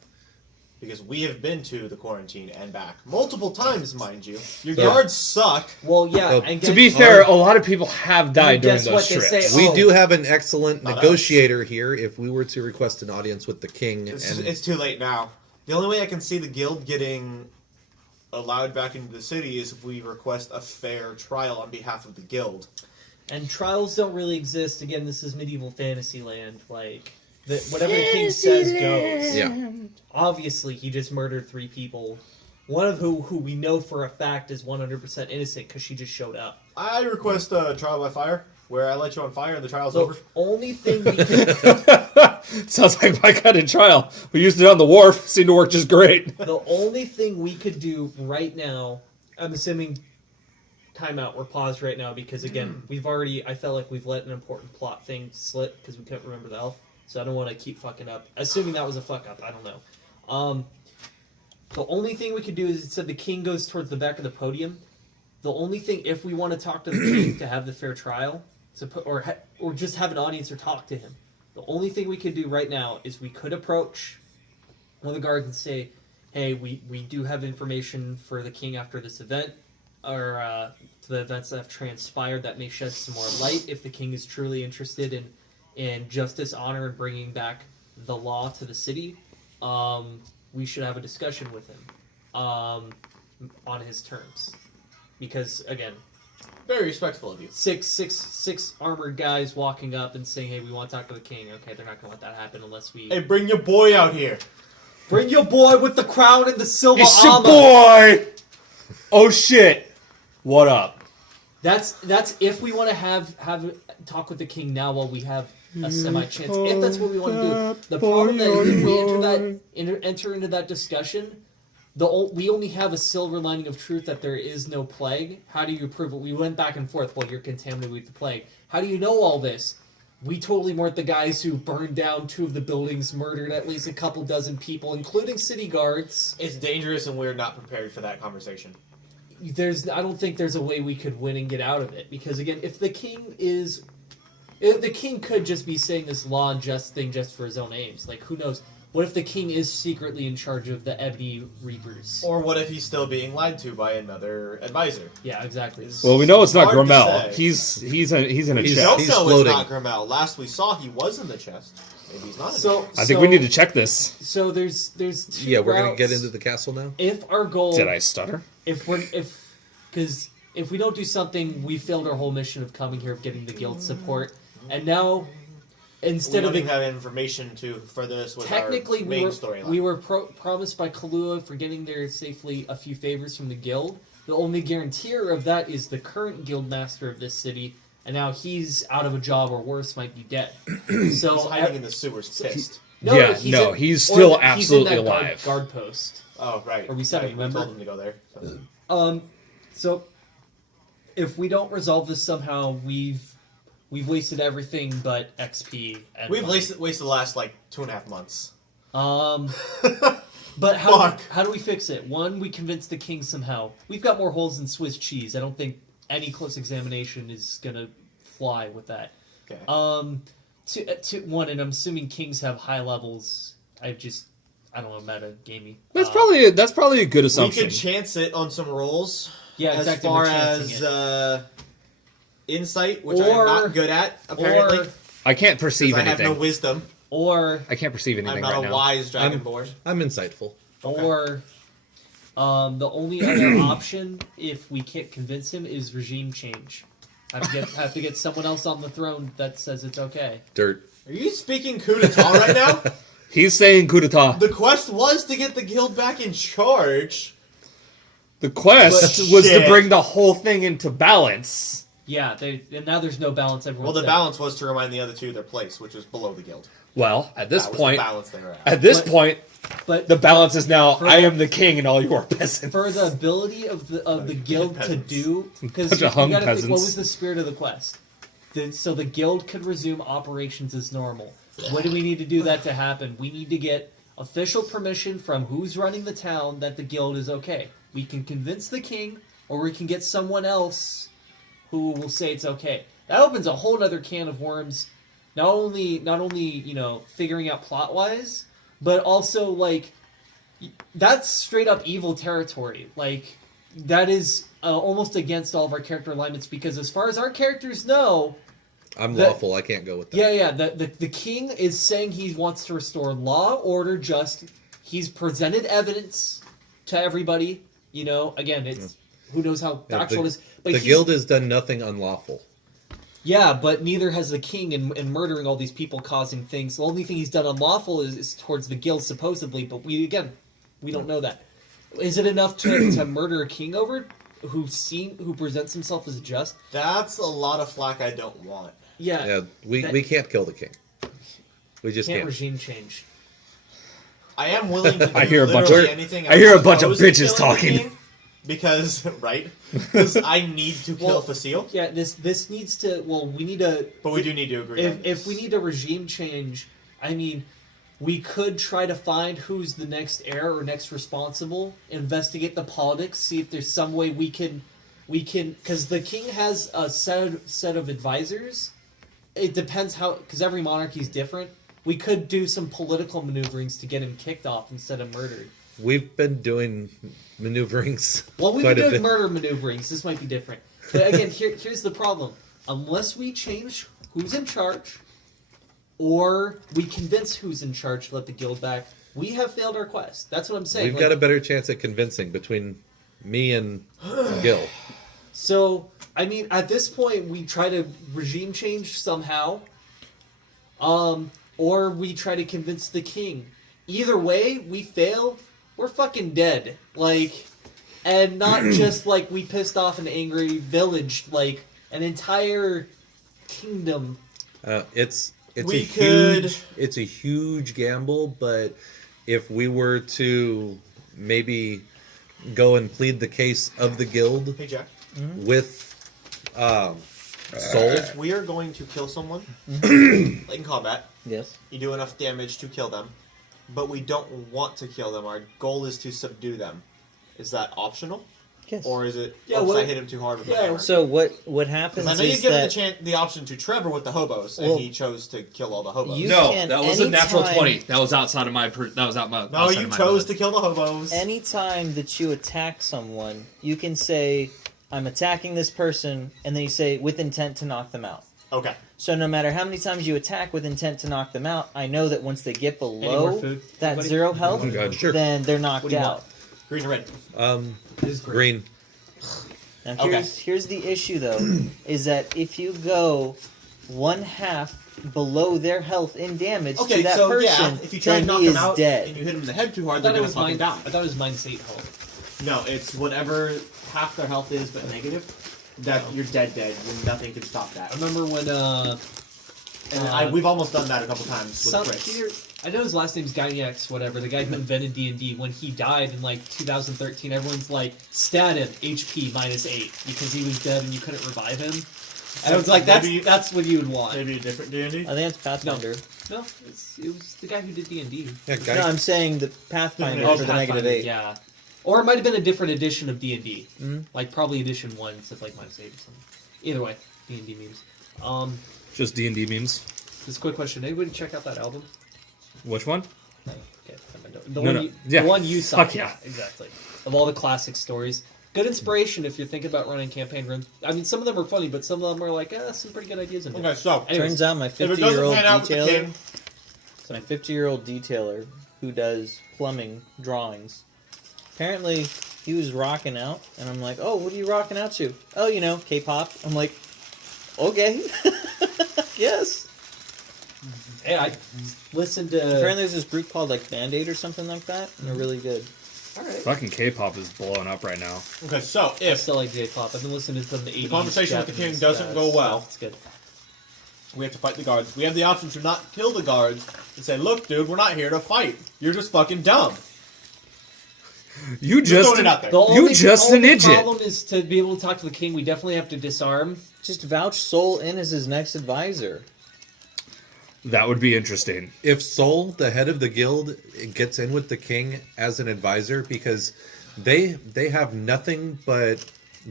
Because we have been to the quarantine and back. Multiple times, mind you. Your So- guards suck. well, yeah. Well, and To be fair, a lot of people have died during guess those what they trips. say? We Oh. do have an excellent Not negotiator here if we were to request an audience with the king. It's too late now. The only way I can see the guild getting allowed back into the city is if we request a fair trial on behalf of the guild. And trials don't really exist. Again, this is medieval fantasy land. Like, whatever the king says goes. Yeah. Obviously, he just murdered 3 people. One of who we know for a fact is 100% innocent because she just showed up. I request a trial by fire, where I let you on fire and the trial's The over. only thing we can Sounds like my kind of trial. We used it on the wharf. Seemed to work just great. the only thing we could do right now, I'm assuming timeout, we're paused right now because again, I felt like we've let an important plot thing slip because we couldn't remember the elf. So I don't want to keep fucking up. Assuming that was a fuck up, I don't know. The only thing we could do is it said the king goes towards the back of the podium. The only thing, if we want to talk to the king to have the fair trial, or just have an audience or talk to him, the only thing we could do right now is we could approach one of the guards and say, "Hey, we do have information for the king after this event, or the events that have transpired that may shed some more light if the king is truly interested in justice, honor, and bringing back the law to the city. We should have a discussion with him on his terms, because again, Very respectful of you. six armored guys walking up and saying, "Hey, we want to talk to the king." Okay, they're not going to let that happen unless we Hey, bring your boy out here. bring your boy with the crown and the silver It's your armor. boy! oh shit, what up? That's if we want to have talk with the king now while we have a semi chance. If that's what we want to do. The problem is if we enter into that discussion, we only have a silver lining of truth that there is no plague. How do you prove it? We went back and forth. Well, you're contaminated with the plague. How do you know all this? We totally weren't the guys who burned down 2 of the buildings, murdered at least a couple dozen people, including city guards. It's dangerous, and we're not prepared for that conversation. I don't think there's a way we could win and get out of it, because again, if the king could just be saying this law and just thing just for his own aims. Like, who knows? What if the king is secretly in charge of the Ebony Reapers? Or what if he's still being lied to by another advisor? Yeah, exactly. Well, we know it's not Hard to Grimmel. say. He's in a We chest. don't He's know floating. it's not Grimmel. Last we saw, he was in the chest. Maybe he's not in the So chest. I think we need to check this. So there's 2 Yeah, we're gonna routes. get into the castle now. If our goal, Did I stutter? because if we don't do something, we failed our whole mission of coming here, of getting the guild support, and now instead we of don't the even have information to further this with technically our we main were storyline. promised by Kahlua for getting there safely a few favors from the guild. The only guarantor of that is the current guild master of this city, and now he's out of a job or worse, might be dead. So He's hiding in the sewers, pissed. He's still or absolutely he's in that alive. Guard post. Oh, right. Or we said it, Right, remember? We told him to go there. So. So if we don't resolve this somehow, we've wasted everything but XP. And We've money. wasted the last, 2.5 months. But how Fuck. do we fix it? One, we convince the king somehow. We've got more holes than Swiss cheese. I don't think any close examination is gonna fly with that. Okay. One, and I'm assuming kings have high levels. I don't know, meta gamey. That's probably a good we assumption. could chance it on some rolls. Yeah, as exactly. far we're chancing as it. insight, which I'm Or- not good at, apparently. or I can't perceive Because I have anything. no wisdom. or I can't perceive I'm anything not right a now. wise dragonborn. I'm insightful. or the only other option, if we can't convince him, is regime change. Have to get someone else on the throne that says it's okay. Dirt. Are you speaking coup d'etat right now? He's saying coup d'etat. The quest was to get the guild back in charge. The quest But was to shit. bring the whole thing into balance. Yeah, and now there's no balance. Well, Everyone's the dead. balance was to remind the other two their place, which was below the guild. Well, at this That was point, the balance they were at. at this But- point, But the balance is now For- I am the king and all you are peasants. for the ability of the guild to peasants. do, because Bunch you of hung gotta think, what peasants. was the spirit of the quest? So the guild could resume operations as normal. What do we need to do that to happen? We need to get official permission from who's running the town that the guild is okay. We can convince the king, or we can get someone else who will say it's okay. That opens a whole other can of worms. Not only figuring out plot wise, but also that's straight up evil territory. That is almost against all of our character alignments, because as far as our characters know, I'm The- lawful. I can't go with that. yeah, the king is saying he wants to restore law, order, justice. He's presented evidence to everybody. Again, it's who knows how Yeah, factual it is. But the he's- guild has done nothing unlawful. Yeah, but neither has the king in murdering all these people, causing things. The only thing he's done unlawful is towards the guild, supposedly. But we don't know that. Is it enough to murder a king over who presents himself as just? That's a lot of flack I don't want. Yeah, Yeah, we can't kill the king. We just can't can't. regime change. I am willing to do I hear a bunch literally of- anything. I hear a bunch of opposed to bitches killing the talking. king, because, right? Because I need to kill Well, Facile, Yeah, this needs to. Well, we need to. but we do need to agree on If we need a regime change, I mean, we could try to find who's the next heir or next responsible, investigate the politics, see if there's some way we can, because the king has a set of advisors. It depends because every monarchy is different. We could do some political maneuverings to get him kicked off instead of murdered. We've been doing maneuverings. Well, we've quite been a doing bit. murder maneuverings. This might be different. But again, here's the problem. Unless we change who's in charge, or we convince who's in charge to let the guild back, we have failed our quest. That's what I'm saying. We've got a better chance at convincing between me and Gil. So, I mean, at this point, we try to regime change somehow, or we try to convince the king. Either way, we fail. We're fucking dead. And not just like we pissed off an angry village, like an entire kingdom. It's We a could- huge it's a huge gamble, but if we were to maybe go and plead the case of the guild Hey, Jack. with Soul, If we are going to kill someone, like in combat, Yes. you do enough damage to kill them, but we don't want to kill them. Our goal is to subdue them. Is that optional? Yes. Or is it, Yeah, oops, what- I hit him too hard with the yeah, hammer? So what happens Because I know you've is given that the option to Trevor with the hobos, and Well, he chose to kill all the hobos. you No, can that was a natural anytime- 20. That was outside of my. That was out my. No, outside you of my chose ability. to kill the hobos. anytime that you attack someone, you can say, "I'm attacking this person," and then you say, "with intent to knock them out." Okay. So no matter how many times you attack with intent to knock them out, I know that once they get more below food, that anybody? 0 health, I'm good. Sure. then they're knocked What do you out. Green or red? It is great. green. Now Okay. here's the issue though, is that if you go 1/2 below their health in damage Okay, to that so person, yeah, if you try then and knock he them is out dead. and you hit them in the head too I hard, they're thought it going was to fucking mine. die. I thought it was minus 8 health. No, it's whatever half their health is but negative, that you're dead, and nothing can stop that. I remember when We've almost done that a couple times with some crits. Peter, I know his last name's Gynex, whatever. The guy who invented D&D. When he died in like 2013, everyone's like, stat him HP minus 8 because he was dead and you couldn't revive him. And I was like, that's what you would want. Maybe a different D&D? I think it's Pathfinder. No, it was the guy who did D&D. Yeah, guy. No, I'm saying the Pathfinder Oh, for the negative 8. Yeah. Or it might have been a different edition of D&D. Mhm. Like probably edition 1 instead of like minus 8 or something. Either way, D&D memes. Just D&D memes. This quick question. Anybody check out that album? Which one? Okay, the No, one no. you, Yeah. the one you saw. Fuck yeah. Exactly. Of all the classic stories. Good inspiration if you're thinking about running campaign rooms. I mean, some of them are funny, but some of them are like, some pretty good ideas in there. Okay, so Anyways, Turns out my if it doesn't 50-year-old pan out with the detailer, king, my 50-year-old detailer who does plumbing drawings, apparently he was rocking out, and I'm like, "Oh, what are you rocking out to?" "Oh, you know, K-pop." I'm like, "Okay, yes." hey, I listened to. Apparently, there's this group called like Band-Aid or something like that, and they're really good. All right. Fucking K-pop is blowing up right now. okay, so I if still like J-pop. I've been listening to some of the 80s. conversation with the king Japanese, doesn't go well. stuff. It's good. we have to fight the guards, we have the option to not kill the guards and say, "Look, dude, we're not here to fight. You're just fucking dumb." You Just just. throwing it out there. The You only, just the an only idiot. problem is to be able to talk to the king. We definitely have to disarm. Just vouch Soul in as his next advisor. That would be interesting. If Soul, the head of the guild, gets in with the king as an advisor, because they have nothing but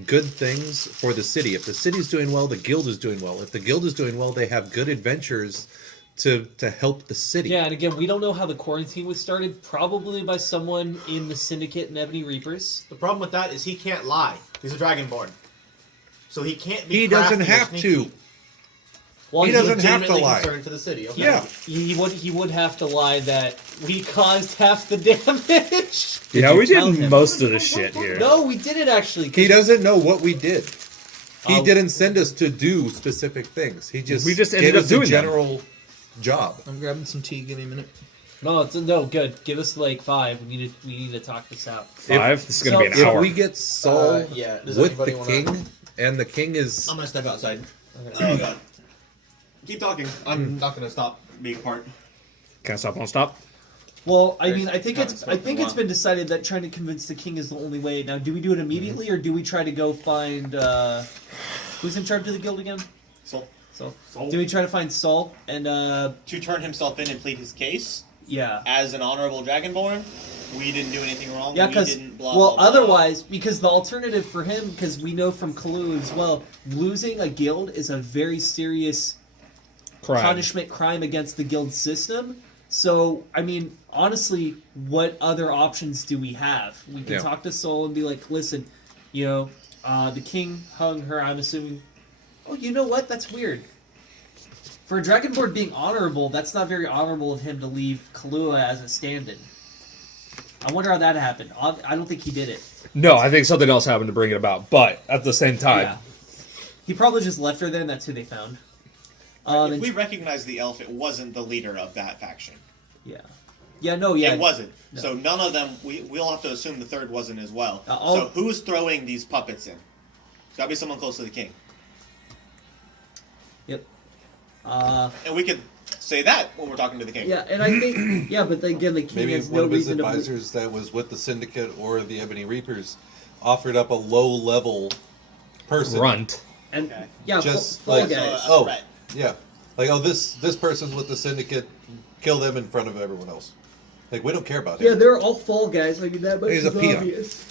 good things for the city. If the city's doing well, the guild is doing well. If the guild is doing well, they have good adventures to help the city. Yeah, and again, we don't know how the quarantine was started. Probably by someone in the Syndicate and Ebony Reapers. The problem with that is he can't lie. He's a dragonborn. So he can't be He doesn't crafty or have sneaky. to. Well, He he's doesn't have to Legitimately lie. concerned for the city. Okay. Yeah. He would have to lie that we caused half the damage. Yeah, you we tell did him? most of the shit here. No, we did it actually. 'cause He doesn't know what we did. He Oh. didn't send us to do specific things. We just ended gave up us doing a them. general job. I'm grabbing some tea. Give me a minute. No, good. Give us like 5. We need to talk this out. 5? This is going to be So- an If hour. we get Saul yeah. Does with anybody the wanna- king, and the king is I'm gonna step outside. Oh god. Keep talking. I'm not gonna stop being part. Can't stop, won't stop. Well, I There's- mean, I think haven't it's spoken in a been while. decided that trying to convince the king is the only way. Now, do we do it immediately or do we try to go find who's in charge of the guild again? So, So, do we try to find Saul and to turn himself in and plead his case yeah. as an honorable dragonborn, we didn't do anything wrong. Yeah, we because didn't blah, well, blah, blah. otherwise, because the alternative for him, because we know from Kalu as well, losing a guild is a very serious punishment crime against the guild system. So, I mean, honestly, what other options do we have? We can Yeah. talk to Sol and be like, listen, you know, the king hung her. I'm assuming. Oh, you know what? That's weird. For a Dragonborn being honorable, that's not very honorable of him to leave Kahlua as a stand-in. I wonder how that happened. I don't think he did it. No, I think something else happened to bring it about. But at the same time, Yeah. He probably just left her there, and that's who they found. If And- we recognize the elf, it wasn't the leader of that faction. yeah. Yeah, no, yeah. It wasn't. No. So none of them. We'll have to assume the third wasn't as well. I'll- So who's throwing these puppets in? It's got to be someone close to the king. Yep. And we could say that when we're talking to the king. Yeah, and I think but again, the king Maybe has one no of his reason to. advisors that was with the Syndicate or the Ebony Reapers offered up a low-level person. Runt. And Okay. yeah, Just fall like- guys. So, Oh. right. Yeah. Like, oh, this person's with the Syndicate. Kill them in front of everyone else. Like, we don't care about Yeah, him. they're all fall guys. I mean, that much He's is a peon. obvious.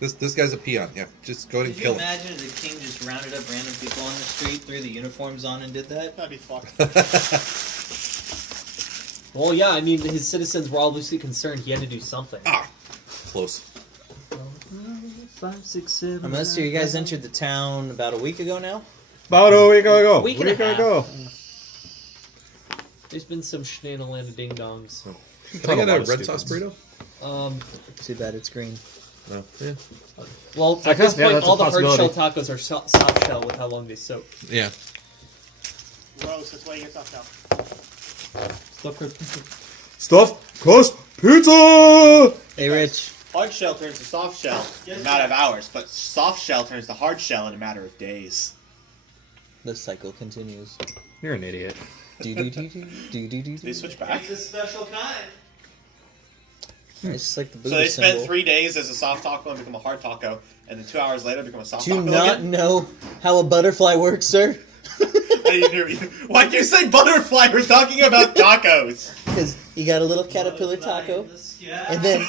This guy's a peon. Yeah, just go ahead and Could you kill him. imagine if the king just rounded up random people on the street, threw the uniforms on, and did that? That'd be fucked. Well, yeah, I mean, his citizens were obviously concerned. He had to do something. Close. 5, 6, 7. Unless you guys entered the town about a week ago now. About a week ago. Week and a half. ago. There's been some shenanigans ding dongs. Can I get a lot a of red stupid sauce burrito? Too bad it's green. No. Yeah. Well, I at this guess, yeah, point, that's a all the hard shell possibility. tacos are soft shell with how long they soak. Yeah. Gross. That's why you get stuff now. Stuffed crust pizza. Hey, Rich. Hard shell turns to soft shell in a matter of hours, but soft shell turns to hard shell in a matter of days. The cycle continues. You're an idiot. Do do do do do do do. They switch back. a special kind. It's just like the Buddha So they spent symbol. 3 days as a soft taco and become a hard taco, and then 2 hours later become a soft Do you taco not again? know how a butterfly works, sir? I didn't hear you. Why'd you say butterfly? We're talking about tacos. Because you got a little caterpillar taco, Yeah. and then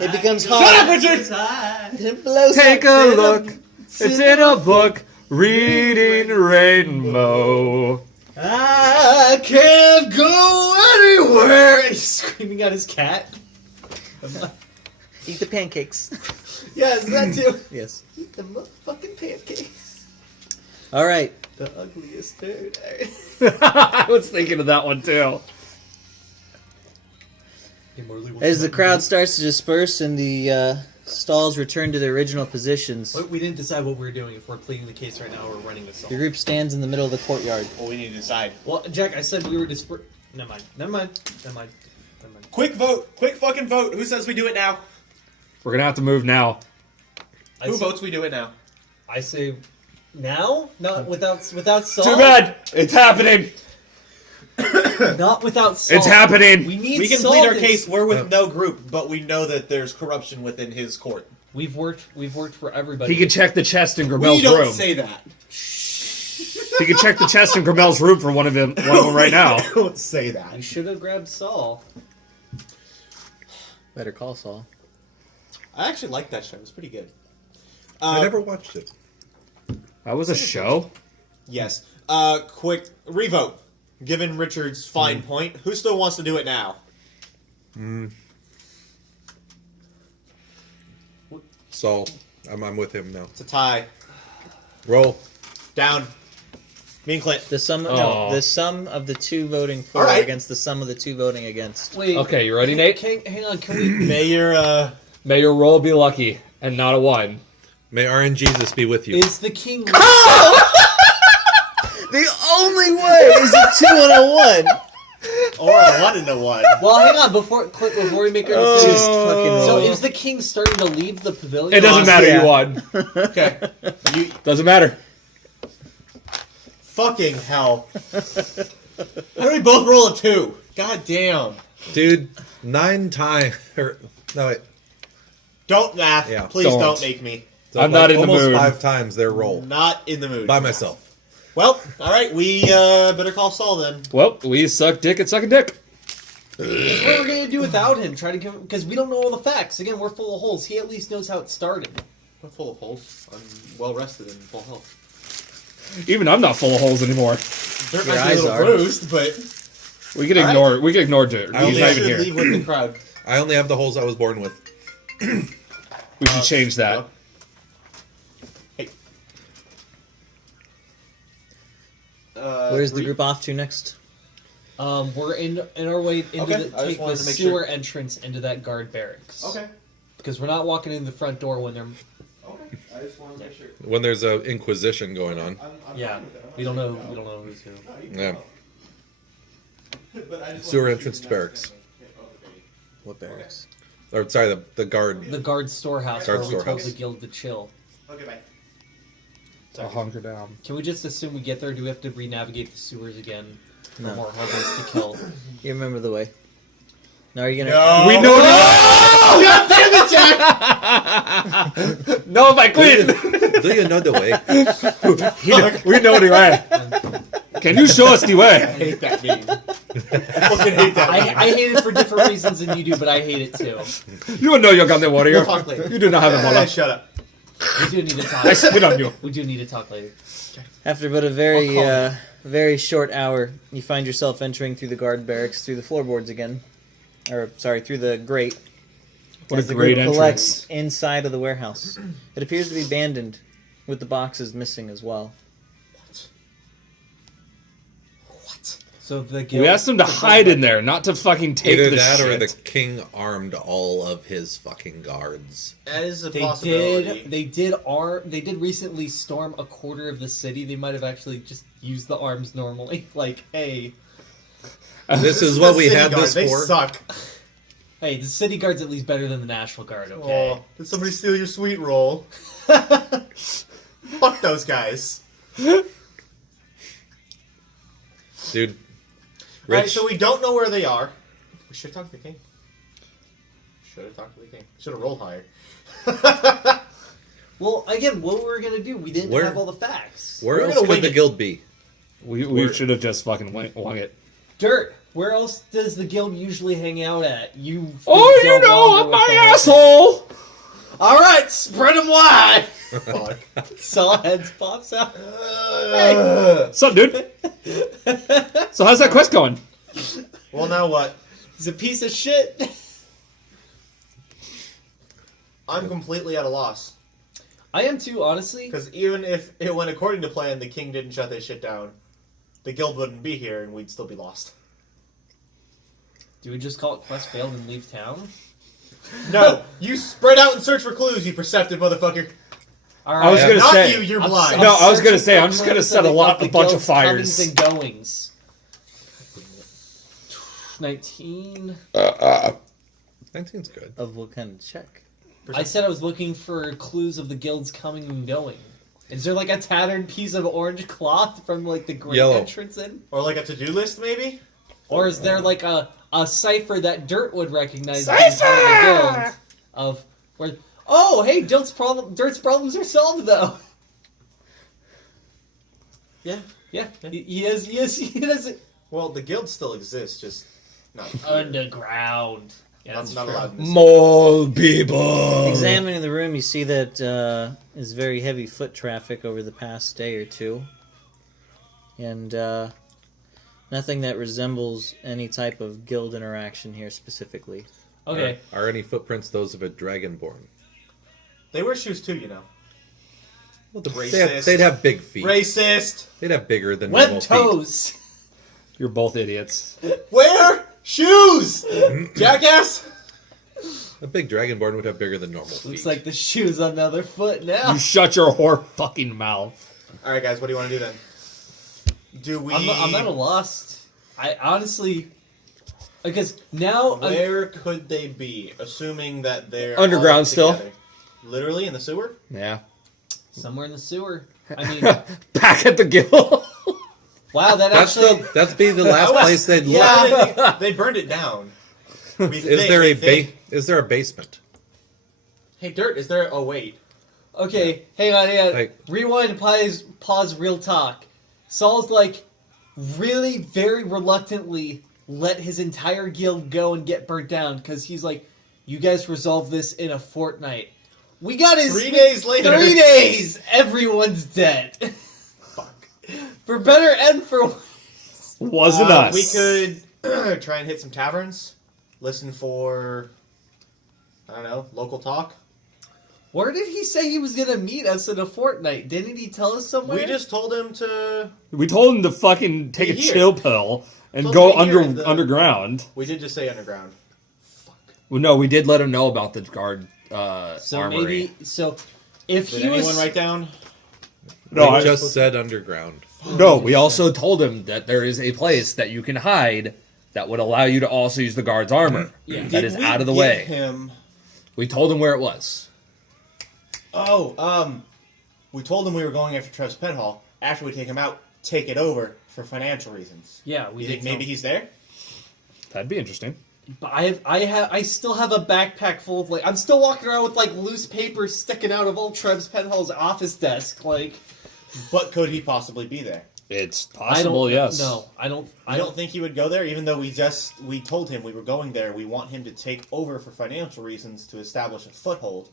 it becomes Shut up, hard, Richard! and it blows Take up. a look. It's in a book. Reading Rainbow. I can't go anywhere! He's screaming at his cat. Eat the pancakes. Yes, that too. Yes. Eat the motherfucking pancakes. All right. The ugliest dude. I was thinking of that one too. As the crowd starts to disperse and the stalls return to their original positions, We didn't decide what we were doing. If we're pleading the case right now, or we're running this the song. group stands in the middle of the courtyard. Well, we need to decide. Well, Jack, I said we were Never mind. Never mind. Never mind. Never mind. Quick vote. Quick fucking vote. Who says we do it now? We're gonna have to move now. Who votes we do it now? I say now, not without Saul. Too bad. It's happening. Not without Saul. It's happening. We need. We can Saul plead our to- case. We're with no group, but we know that there's corruption within his court. We've worked for everybody. He can check the chest in We Gramel's don't room. say that. He can check the chest in Gramel's room for one of them right now. Don't say that. You should have grabbed Saul. Better call Saul. I actually liked that show. It was pretty good. I never watched it. That was a show. Yes. Quick revote. Given Richard's fine point, who still wants to do it now? Saul. I'm with him now. It's a tie. Roll. Down. Me and Clint. The sum, Oh. no, the sum of the two voting for All right. against the sum of the two voting against. Wait. Okay, you ready, Nate? Hang on. Can we? May your May your roll be lucky and not a 1. May RN Jesus be with you. Is the king? The only way is a 2 and a 1. or a 1 and a 1. Well, hang on. Before we make our Just decision. fucking So roll. is the king starting to leave the pavilion? It doesn't matter. yeah. You won. Okay. You Doesn't matter. fucking hell. How do we both roll a 2? God damn. Dude, 9 times. No, wait. Don't math. Yeah. Please Don't. don't make me. So I'm not in the almost mood. 5 times their roll. Not in the mood. By myself. Well, alright, we better call Saul then. Well, we suck dick at sucking dick. What we're gonna do without him? Try to give him because we don't know all the facts. Again, we're full of holes. He at least knows how it started. I'm full of holes. I'm well rested and full health. Even I'm not full of holes anymore. Dirt Your might be a eyes little are. bruised, but We can All right. ignore. We can ignore Dirt. I He's only not we even should here. leave with the crowd. I only have the holes I was born with. We should change that. Hey. Where's the group off to next? We're in our way into Okay, I the, just take the wanted to make sewer sure. entrance into that guard barracks. Okay. Because we're not walking in the front door when they're. Okay. I just wanted to make sure. When there's a inquisition going on. I'm Yeah, fine with that. we don't know. We don't know who's who. Yeah. But I just Sewer wanted to entrance shoot to barracks. Yeah. What barracks? Or sorry, the guard. The guard storehouse Guard where we told storehouse. the guild to chill. Okay, bye. I'll hunker down. Can we just assume we get there? Do we have to re-navigate the sewers again? For No. more hobos to kill. You remember the way. Now are you gonna? No. We know God damn it, Jack! No, my queen. Do you know the way? We know the way. Can you show us the I way? hate that game. I fucking hate that game. I hate it for different reasons than you do, but I hate it too. You know you're the warrior. We'll talk later. You do not have a mother. Shut up. We do need to talk. I spit on you. We do need to talk later. After but a very short hour, you find yourself entering through the guard barracks, through the floorboards again, or sorry, through the grate. What as a the great group entrance. collects inside of the warehouse. It appears to be abandoned, with the boxes missing as well. What? So the guild, We asked them to hide in there, not to fucking take Either the that shit. or the king armed all of his fucking guards. That is a They possibility. did recently storm a quarter of the city. They might have actually just used the arms normally. Like, hey, This is what the we city had guard. this They for. suck. hey, the city guard's at least better than the National Guard. Okay. Oh, did somebody steal your sweet roll? Fuck those guys. Dude. Right, Rich, so we don't know where they are. We should talk to the king. Should have talked to the king. Should have rolled higher. Well, again, what were we gonna do? We didn't Where- have all the facts. where we're else gonna could wing the it. guild be? We should have just fucking wung it. Dirt. Where else does the guild usually hang out at? You. Oh, you don't know, wander up with my the whole asshole! thing. All right, spread them wide. Fuck. Sawheads pops out. What's up, dude? So how's that quest going? Well, now what? He's a piece of shit. I'm completely at a loss. I am too, honestly. Because even if it went according to plan, the king didn't shut this shit down, the guild wouldn't be here and we'd still be lost. Do we just call it quest failed and leave town? No, you spread out and search for clues, you perceptive motherfucker. All I was right. gonna Not say- you, you're I'm blind. No, I was gonna searching say, for I'm just gonna clues set of a the bunch of guild's fires. comings and goings. 19. 19's good. Of what kind of check? I said I was looking for clues of the guild's coming and going. Is there like a tattered piece of orange cloth from like the great Yellow. entrance in? Or like a to-do list, maybe? Or is there like a cipher that Dirt would recognize as part of the guild of where? Oh, hey, Dirt's problems are solved though. Yeah. Yeah, he is Well, the guild still exists, just not here. underground. Yeah, That's that's not true. allowed in this. Mole people. Examining the room, you see that is very heavy foot traffic over the past day or two, and nothing that resembles any type of guild interaction here specifically. Okay, Are any footprints those of a dragonborn? They wear shoes too, you know. Well, Racist. they'd have big feet. Racist! They'd have bigger than normal web feet. toes. You're both idiots. Wear shoes! Jackass! A big dragonborn would have bigger than normal feet. Looks like the shoe's on the other foot now. You shut your whore fucking mouth. Alright, guys, what do you want to do then? Do we. I'm at a loss. I honestly, because now Where could they be? Assuming that they're. Underground all still. together. Literally in the sewer? Yeah. somewhere in the sewer. I mean, Back at the guild. wow, that actually. That'd be the last place they'd look. Yeah, they burned it down. Is there a basement? Hey, Dirt, is there. Oh, wait. Okay, hang on, hang on. Like- Rewind, pause, real talk. Saul's like, really very reluctantly let his entire guild go and get burnt down because he's like, you guys resolve this in a fortnight. We got his 3 days later. 3 days. Everyone's dead. Fuck. For better and for worse. Wasn't us. We could try and hit some taverns. Listen for. I don't know, local talk. Where did he say he was gonna meet us in a fortnight? Didn't he tell us somewhere? We just told him to. We told him to fucking take a Here. chill pill and Told go him here in the- underground. We did just say underground. Fuck. Well, no, we did let him know about the guard so armory. if Did he anyone was write down? No, We I- just said underground. No, we also told him that there is a place that you can hide that would allow you to also use the guard's armor. Yeah. That Did is we out of the give way. Him... We told him where it was. Oh, we told him we were going after Trev's Penhall. After we take him out, take it over for financial reasons. Yeah, we You did. think maybe he's there? That'd be interesting. But I still have a backpack full of I'm still walking around with loose papers sticking out of old Trev's Penhall's office desk. But could he possibly be there? It's I possible, don't. yes. No, I don't. I don't think he would go there, even though we told him we were going there. We want him to take over for financial reasons to establish a foothold.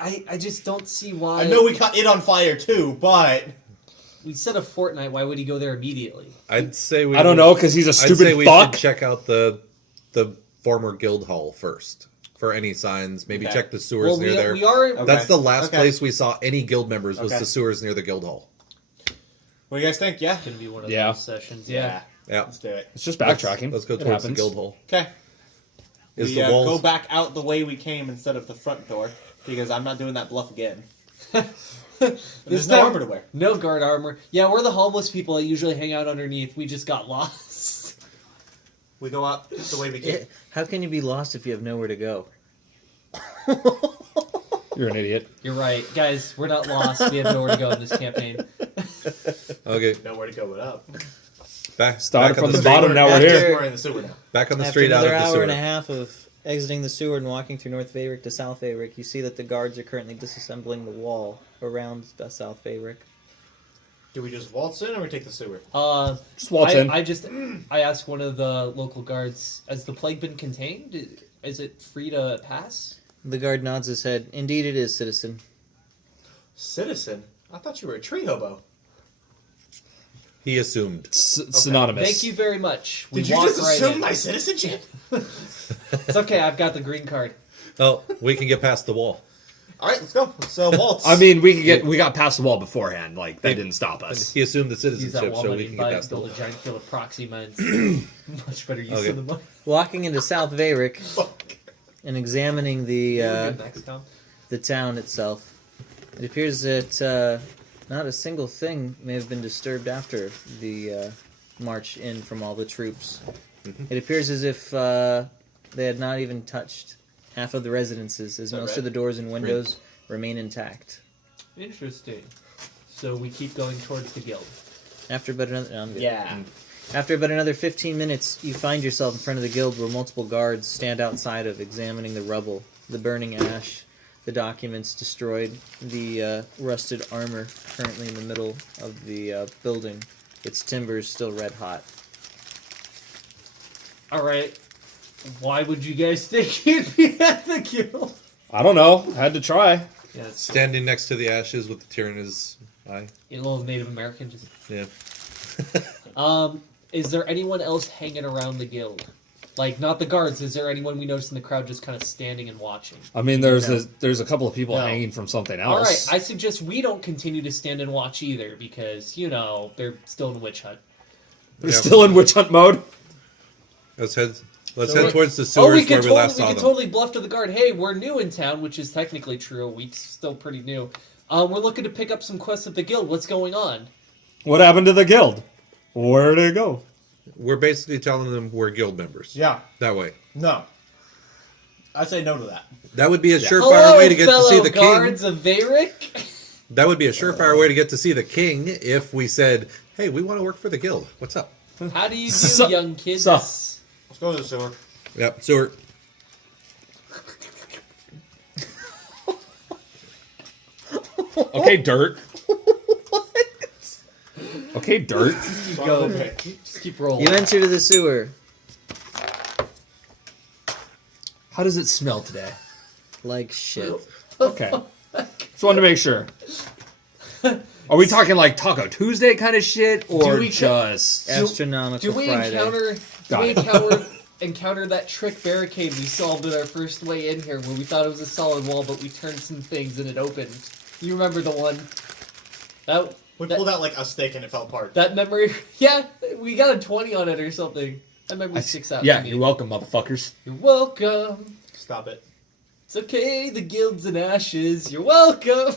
I just don't see why. I know we caught it on fire too, but We said a fortnight. Why would he go there immediately? I'd say we. I don't know, because he's a I'd say stupid we fuck. should check out the former guild hall first for any signs. Maybe Okay. check the sewers near there. we are. Okay. That's the last Okay. place we saw any guild members was Okay. the sewers near the guild hall. what do you guys think? Yeah, Gonna be one of Yeah. those sessions. Yeah. Yeah, Let's do it. It's just backtracking. Let's go It towards the happens. guild hall. Okay. Is We the walls? go back out the way we came instead of the front door because I'm not doing that bluff again. There's no time- armor to wear. No guard armor. Yeah, we're the homeless people that usually hang out underneath. We just got lost. We go out the way we came. How can you be lost if you have nowhere to go? You're an idiot. You're right, guys. We're not lost. We have nowhere to go in this campaign. Okay, Nowhere to go but up. back. Started back on from the street. bottom, now we're After- here. We're in the sewer now. Back on the After street, out another of the hour sewer. and a half of exiting the sewer and walking through North Vayrick to South Vayrick, you see that the guards are currently disassembling the wall around South Vayrick. Do we just waltz in or we take the sewer? Just waltz in. I asked one of the local guards, has the plague been contained? Is it free to pass? The guard nods his head. Indeed it is, citizen. Citizen? I thought you were a tree hobo. He assumed. Synonymous. Thank you very much. We Did you walk just right assume in. my citizenship? It's okay, I've got the green card. Oh, we can get past the wall. All right, let's go. Let's waltz. I mean, we got past the wall beforehand. Like, that didn't stop us. He assumed the Use that citizenship, wall so money we and can buy get past the build wall. a giant field of proxy mines. Much better use Okay. of the money. Walking into South Vayrick Fuck. and examining the Good next time. the town itself, it appears that not a single thing may have been disturbed after the march in from all the troops. It appears as if they had not even touched half of the residences, as that most red? of the doors and windows remain intact. Interesting. So we keep going towards the guild. After about another, no, I'm good. Yeah. After about another 15 minutes, you find yourself in front of the guild where multiple guards stand outside of, examining the rubble, the burning ash, the documents destroyed, the rusted armor currently in the middle of the building, its timbers still red hot. Alright. Why would you guys think you'd be at the guild? I don't know. Had to try. Yes. Standing next to the ashes with the tear in his eye. A little Native American. Just. Yeah. Is there anyone else hanging around the guild? Like, not the guards. Is there anyone we noticed in the crowd just kind of standing and watching? I mean, there's No. there's a couple of people No. hanging from something All right, else. I suggest we don't continue to stand and watch either because, they're still in witch hunt. We're Yeah. still in witch hunt mode. Let's head So we- towards the Oh, sewers we can where we last totally, saw we can them. totally bluff to the guard. Hey, we're new in town, which is technically true. A week's still pretty new. We're looking to pick up some quests at the guild. What's going on? What happened to the guild? Where'd it go? We're basically telling them we're guild members. Yeah. That way. No. I say no to that. That would be a surefire Hello, way to get to see fellow the guards king. of Vayrick. That would be a surefire way to get to see the king if we said, "Hey, we want to work for the guild. What's up?" How do you do, So- young kids? so- Let's go to the sewer. Yep. Sewer. Okay, dirt. Okay, dirt. Keep Son going. of a bitch. Just keep rolling. You enter the sewer, How does it smell today? like shit. Okay. Just wanted to make sure. Are we talking like Taco Tuesday kind of shit, or Do we just? Astronomical Do we Friday. Got it. encounter that trick barricade we solved at our first way in here where we thought it was a solid wall, but we turned some things and it opened? You remember the one? We That- pulled out like a stick and it fell apart. That memory? Yeah, we got a 20 on it or something. That memory sticks out. Yeah, to me. you're welcome, motherfuckers. You're welcome. Stop it. It's okay, the guild's in ashes. You're welcome.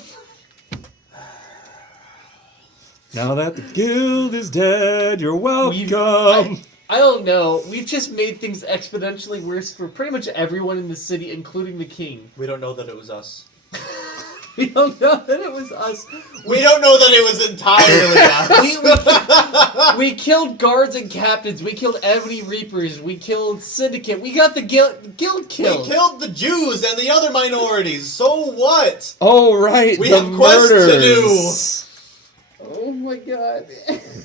Now that the guild is dead, you're welcome. I don't know. We've just made things exponentially worse for pretty much everyone in the city, including the king. We don't know that it was us. We don't know that it was us. We don't know that it was entirely us. We killed guards and captains. We killed Ebony Reapers. We killed Syndicate. We got the guild killed. We killed the Jews and the other minorities. So what? Oh, right. We the have quests to do. murders. Oh my god.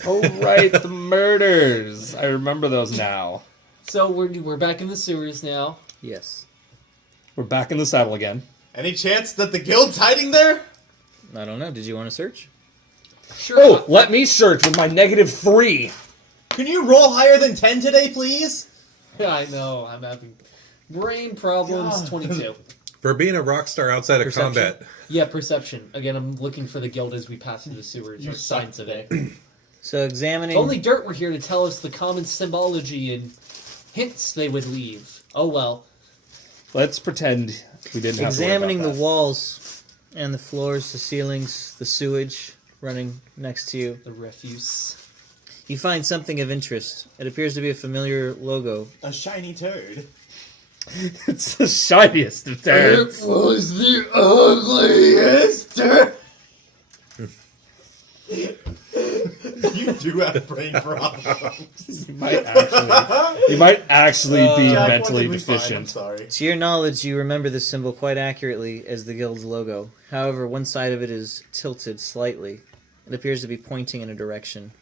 Oh, right. The murders. I remember those now. So we're back in the sewers now. Yes. We're back in the saddle again. Any chance that the guild's hiding there? I don't know. Did you want to search? Sure. Oh, let me search with my -3. Can you roll higher than 10 today, please? Yeah, I know. I'm having brain problems. God. 22. For being a rock star outside of Perception? combat. Yeah, perception. Again, I'm looking for the guild as we pass through the sewers. You Or signs of it. So examining. Only dirt were here to tell us the common symbology and hints they would leave. Oh well. Let's pretend we didn't have Examining to the worry about walls and the floors, the ceilings, the sewage running next to you, The refuse. you find something of interest. It appears to be a familiar logo. A shiny turd. that. It's the shiniest of turds. was the ugliest turd. You do have brain problems. You might actually be Jack, mentally what did we find? I'm deficient. sorry. To your knowledge, you remember this symbol quite accurately as the guild's logo. However, one side of it is tilted slightly. It appears to be pointing in a direction.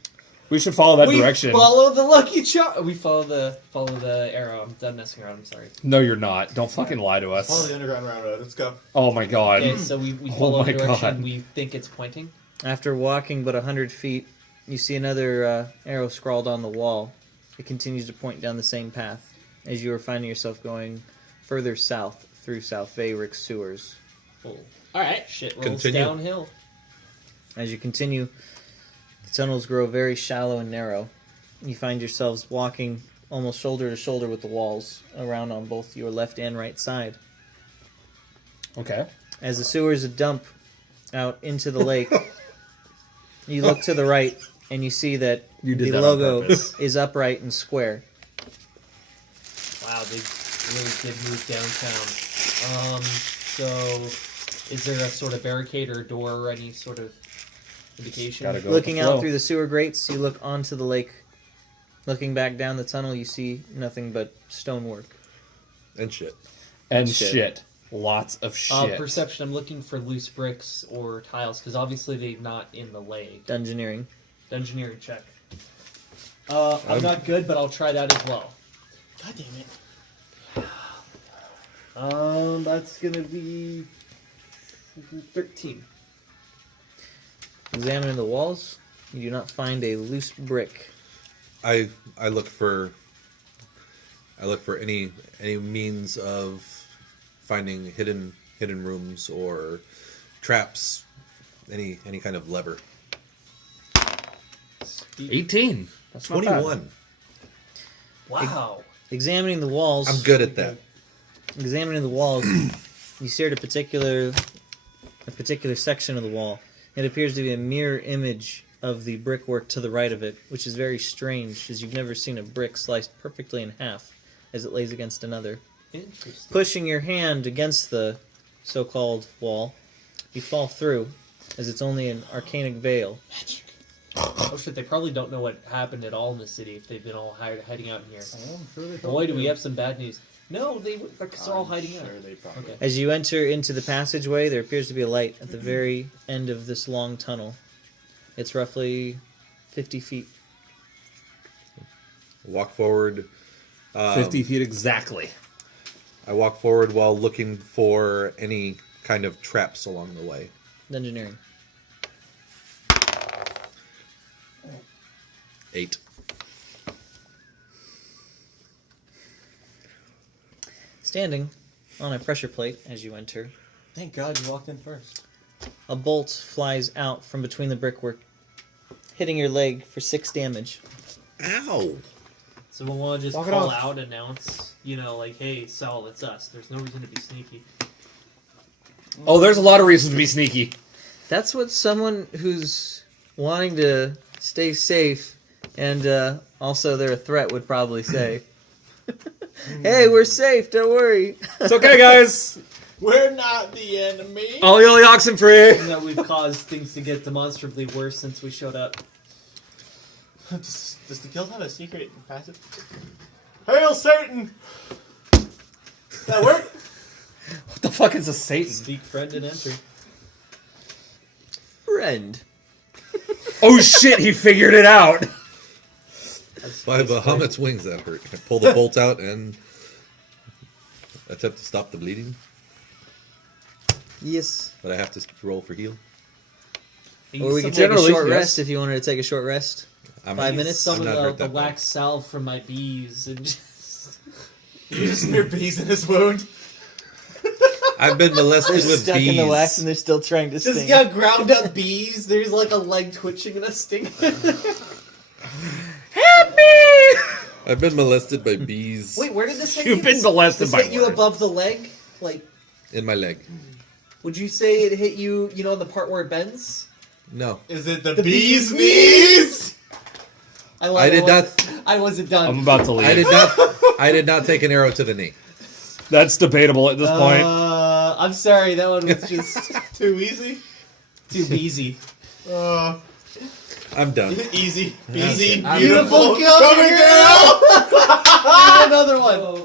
We should follow that We direction. follow the lucky charm. We follow the arrow. I'm done messing around. I'm sorry. No, you're not. Don't fucking lie to Follow us. the underground railroad. Let's go. Oh my god. Okay, so we Oh follow my the direction God. we think it's pointing. After walking but 100 feet, you see another arrow scrawled on the wall. It continues to point down the same path as you are finding yourself going further south through South Veyrick's sewers. Oh. Alright. Shit rolls Continue. downhill. As you continue, the tunnels grow very shallow and narrow. You find yourselves walking almost shoulder to shoulder with the walls around on both your left and right side. Okay. As the sewers dump out into the lake, you look to the right and you see that You did the that on logo purpose. is upright and square. Wow, they really did move downtown. So is there a sort of barricade or door or any sort of indication? Gotta go. with Looking the out flow. through the sewer grates, you look onto the lake. Looking back down the tunnel, you see nothing but stonework. And shit. And Shit. shit. Lots of shit. Perception. I'm looking for loose bricks or tiles because obviously they're not in the lake. Dungeoneering. Engineering check. I'm not good, but I'll try that as well. God damn it. That's gonna be 13. Examining the walls, you do not find a loose brick. I look for any means of finding hidden rooms or traps, any kind of lever. 18. That's not bad. 21. Wow. Examining the walls. I'm good at that. Examining the walls, you stare at a particular section of the wall. It appears to be a mirror image of the brickwork to the right of it, which is very strange, as you've never seen a brick sliced perfectly in half as it lays against another. Interesting. Pushing your hand against the so-called wall, you fall through, as it's only an arcanic veil. Oh shit, they probably don't know what happened at all in the city if they've been all hiding out in here. Oh, I'm sure they Boy, do we have some bad news. No, they're all hiding out. Sure they probably. Okay. As you enter into the passageway, there appears to be a light at the very end of this long tunnel. It's roughly 50 feet. Walk forward. 50 feet exactly. I walk forward while looking for any kind of traps along the way. Dungeoneering. 8. Standing on a pressure plate as you enter, Thank God you walked in first. a bolt flies out from between the brickwork, hitting your leg for 6 damage. Ow! So we want to just Walk it call off. out, announce, like, hey, Saul, it's us. There's no reason to be sneaky. Oh, there's a lot of reasons to be sneaky. That's what someone who's wanting to stay safe, and also they're a threat, would probably say, "Hey, we're safe. Don't worry." It's okay, guys. We're not the enemy. All the oxen free. And that we've caused things to get demonstrably worse since we showed up. Does the guild have a secret passage? Hail Satan! That work? What the fuck is a Satan? Speak, friend, and enter. Friend. Oh shit, he figured it out. By Bahamut's wings, that hurt. I pull the bolt out and attempt to stop the bleeding, Yes. but I have to roll for heal. Or we could Some- take a Generally, short yes. rest if you wanted to take a short rest. 5 minutes? Some I'm not of hurt the that bad. wax salve from my bees and just... You just smear bees in his wound. I've been molested They're with stuck bees. in the wax and they're still trying to Just sting. got ground up bees. There's like a leg twitching and a sting. Help me! I've been molested by bees Wait, where did this hit You've you? been molested This by hit you worms. above the leg? Like, in my leg. would you say it hit you, you know, on the part where it bends? No. Is it the bees' bees' knees? I did not. I wasn't done. I'm about to leave. I did not take an arrow to the knee. That's debatable at this point. I'm sorry, that one was just Too easy? too easy. I'm done. Easy. Easy. I'm Beautiful. Beautiful Coming girl! Give me another one.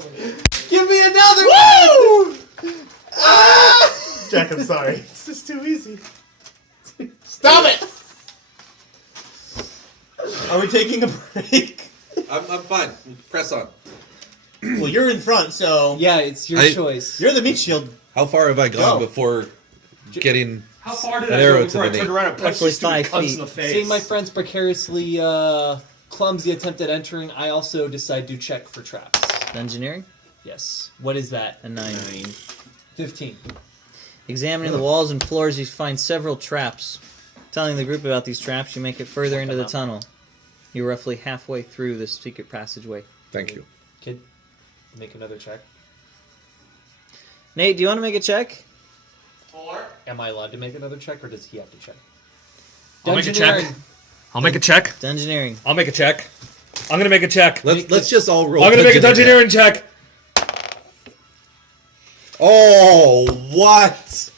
Give me another one. Jack, I'm sorry. It's just too easy. Stop it! Are we taking a break? I'm fine. Press on. Well, you're in front, so Yeah, it's your I- choice. you're the meat shield. How far have I gone Go. before getting? How far did An I arrow go to before the I turned knee. around and punched Roughly these stupid 5 cunts feet. in the face? Seeing my friend's precariously clumsy attempt at entering, I also decide to check for traps. Dungeoneering? Yes. What is that? A 9. 15. Examining the walls and floors, you find several traps. Telling the group about these traps, you make it further into the tunnel. You're roughly halfway through this secret passageway. Thank you. Kid, make another check. Nate, do you want to make a check? Am I allowed to make another check, or does he have to check? I'll make a check. Dungeoneering. I'll make a check. Dungeoneering. I'll make a check. I'm gonna make a check. Let's just all roll. I'm gonna make a dungeoneering check. Oh, what?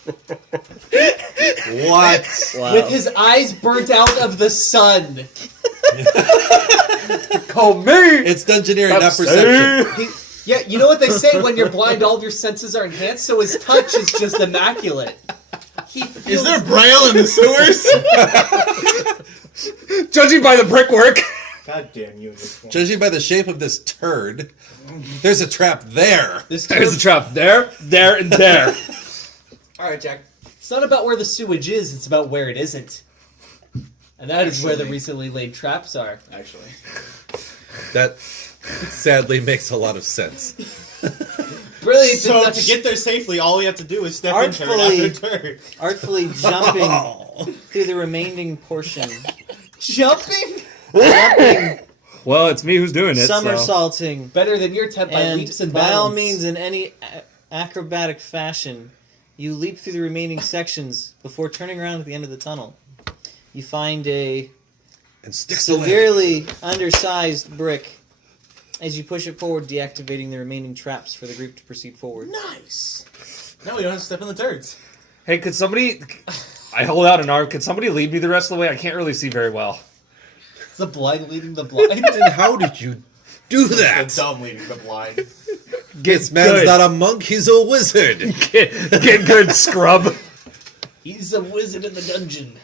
What? Wow. With his eyes burnt out of the sun. Call me. It's dungeoneering, not perception. Yeah, you know what they say, when you're blind, all of your senses are enhanced, so his touch is just immaculate. He Is feels there braille in the sewers? Judging by the brickwork. God damn you. This one. Judging by the shape of this turd, there's a trap there. this There's a trap there, there, and there. Alright, Jack. It's not about where the sewage is, it's about where it isn't. And that is where the recently laid traps are. Actually. That sadly makes a lot of sense. Brilliant. So That's- to get there safely, all we have to do is step in turn Artfully- after turn. Artfully jumping through the remaining portion. jumping Jumping, Well, it's me who's doing it. so- somersaulting, better than your temp by leaps and and by all bounds. means, in any acrobatic fashion, you leap through the remaining sections before turning around at the end of the tunnel. You find a And sticks the landing. severely undersized brick as you push it forward, deactivating the remaining traps for the group to proceed forward. Nice. Now we don't have to step in the turds. Hey, could somebody? I hold out an arm. Could somebody lead me the rest of the way? I can't really see very well. It's the blind leading the blind. And how did you do The that? dumb leading the blind. This man's not a monk, he's a wizard. Get good, scrub. He's a wizard in the dungeon.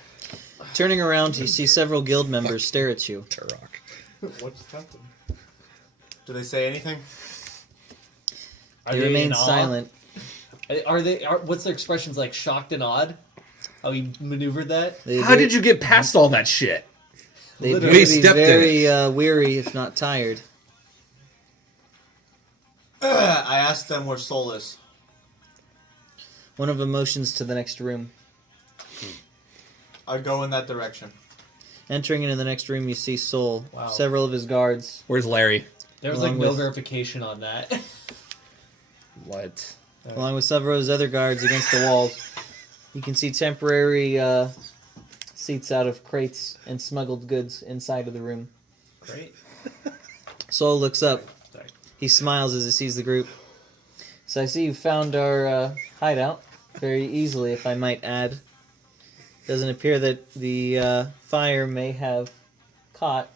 Turning around, you see several guild members stare at you. Turok. What just happened? Do they say anything? Are They they remain in awe? silent. Are they? What's their expressions like? Shocked and awed? How he maneuvered that? They How did you get past all that shit? They appear Literally to be stepped in very weary, if not tired. I asked them where Soul is. One of them motions to the next room. I go in that direction. Entering into the next room, you see Soul, Wow. several of his guards. Where's Larry? There was Along like no with- verification on that. What? Along with several of his other guards against the walls. You can see temporary seats out of crates and smuggled goods inside of the room. Great. Sol looks up. Sorry. He smiles as he sees the group. So I see you found our hideout very easily, if I might add. Doesn't appear that the fire may have caught.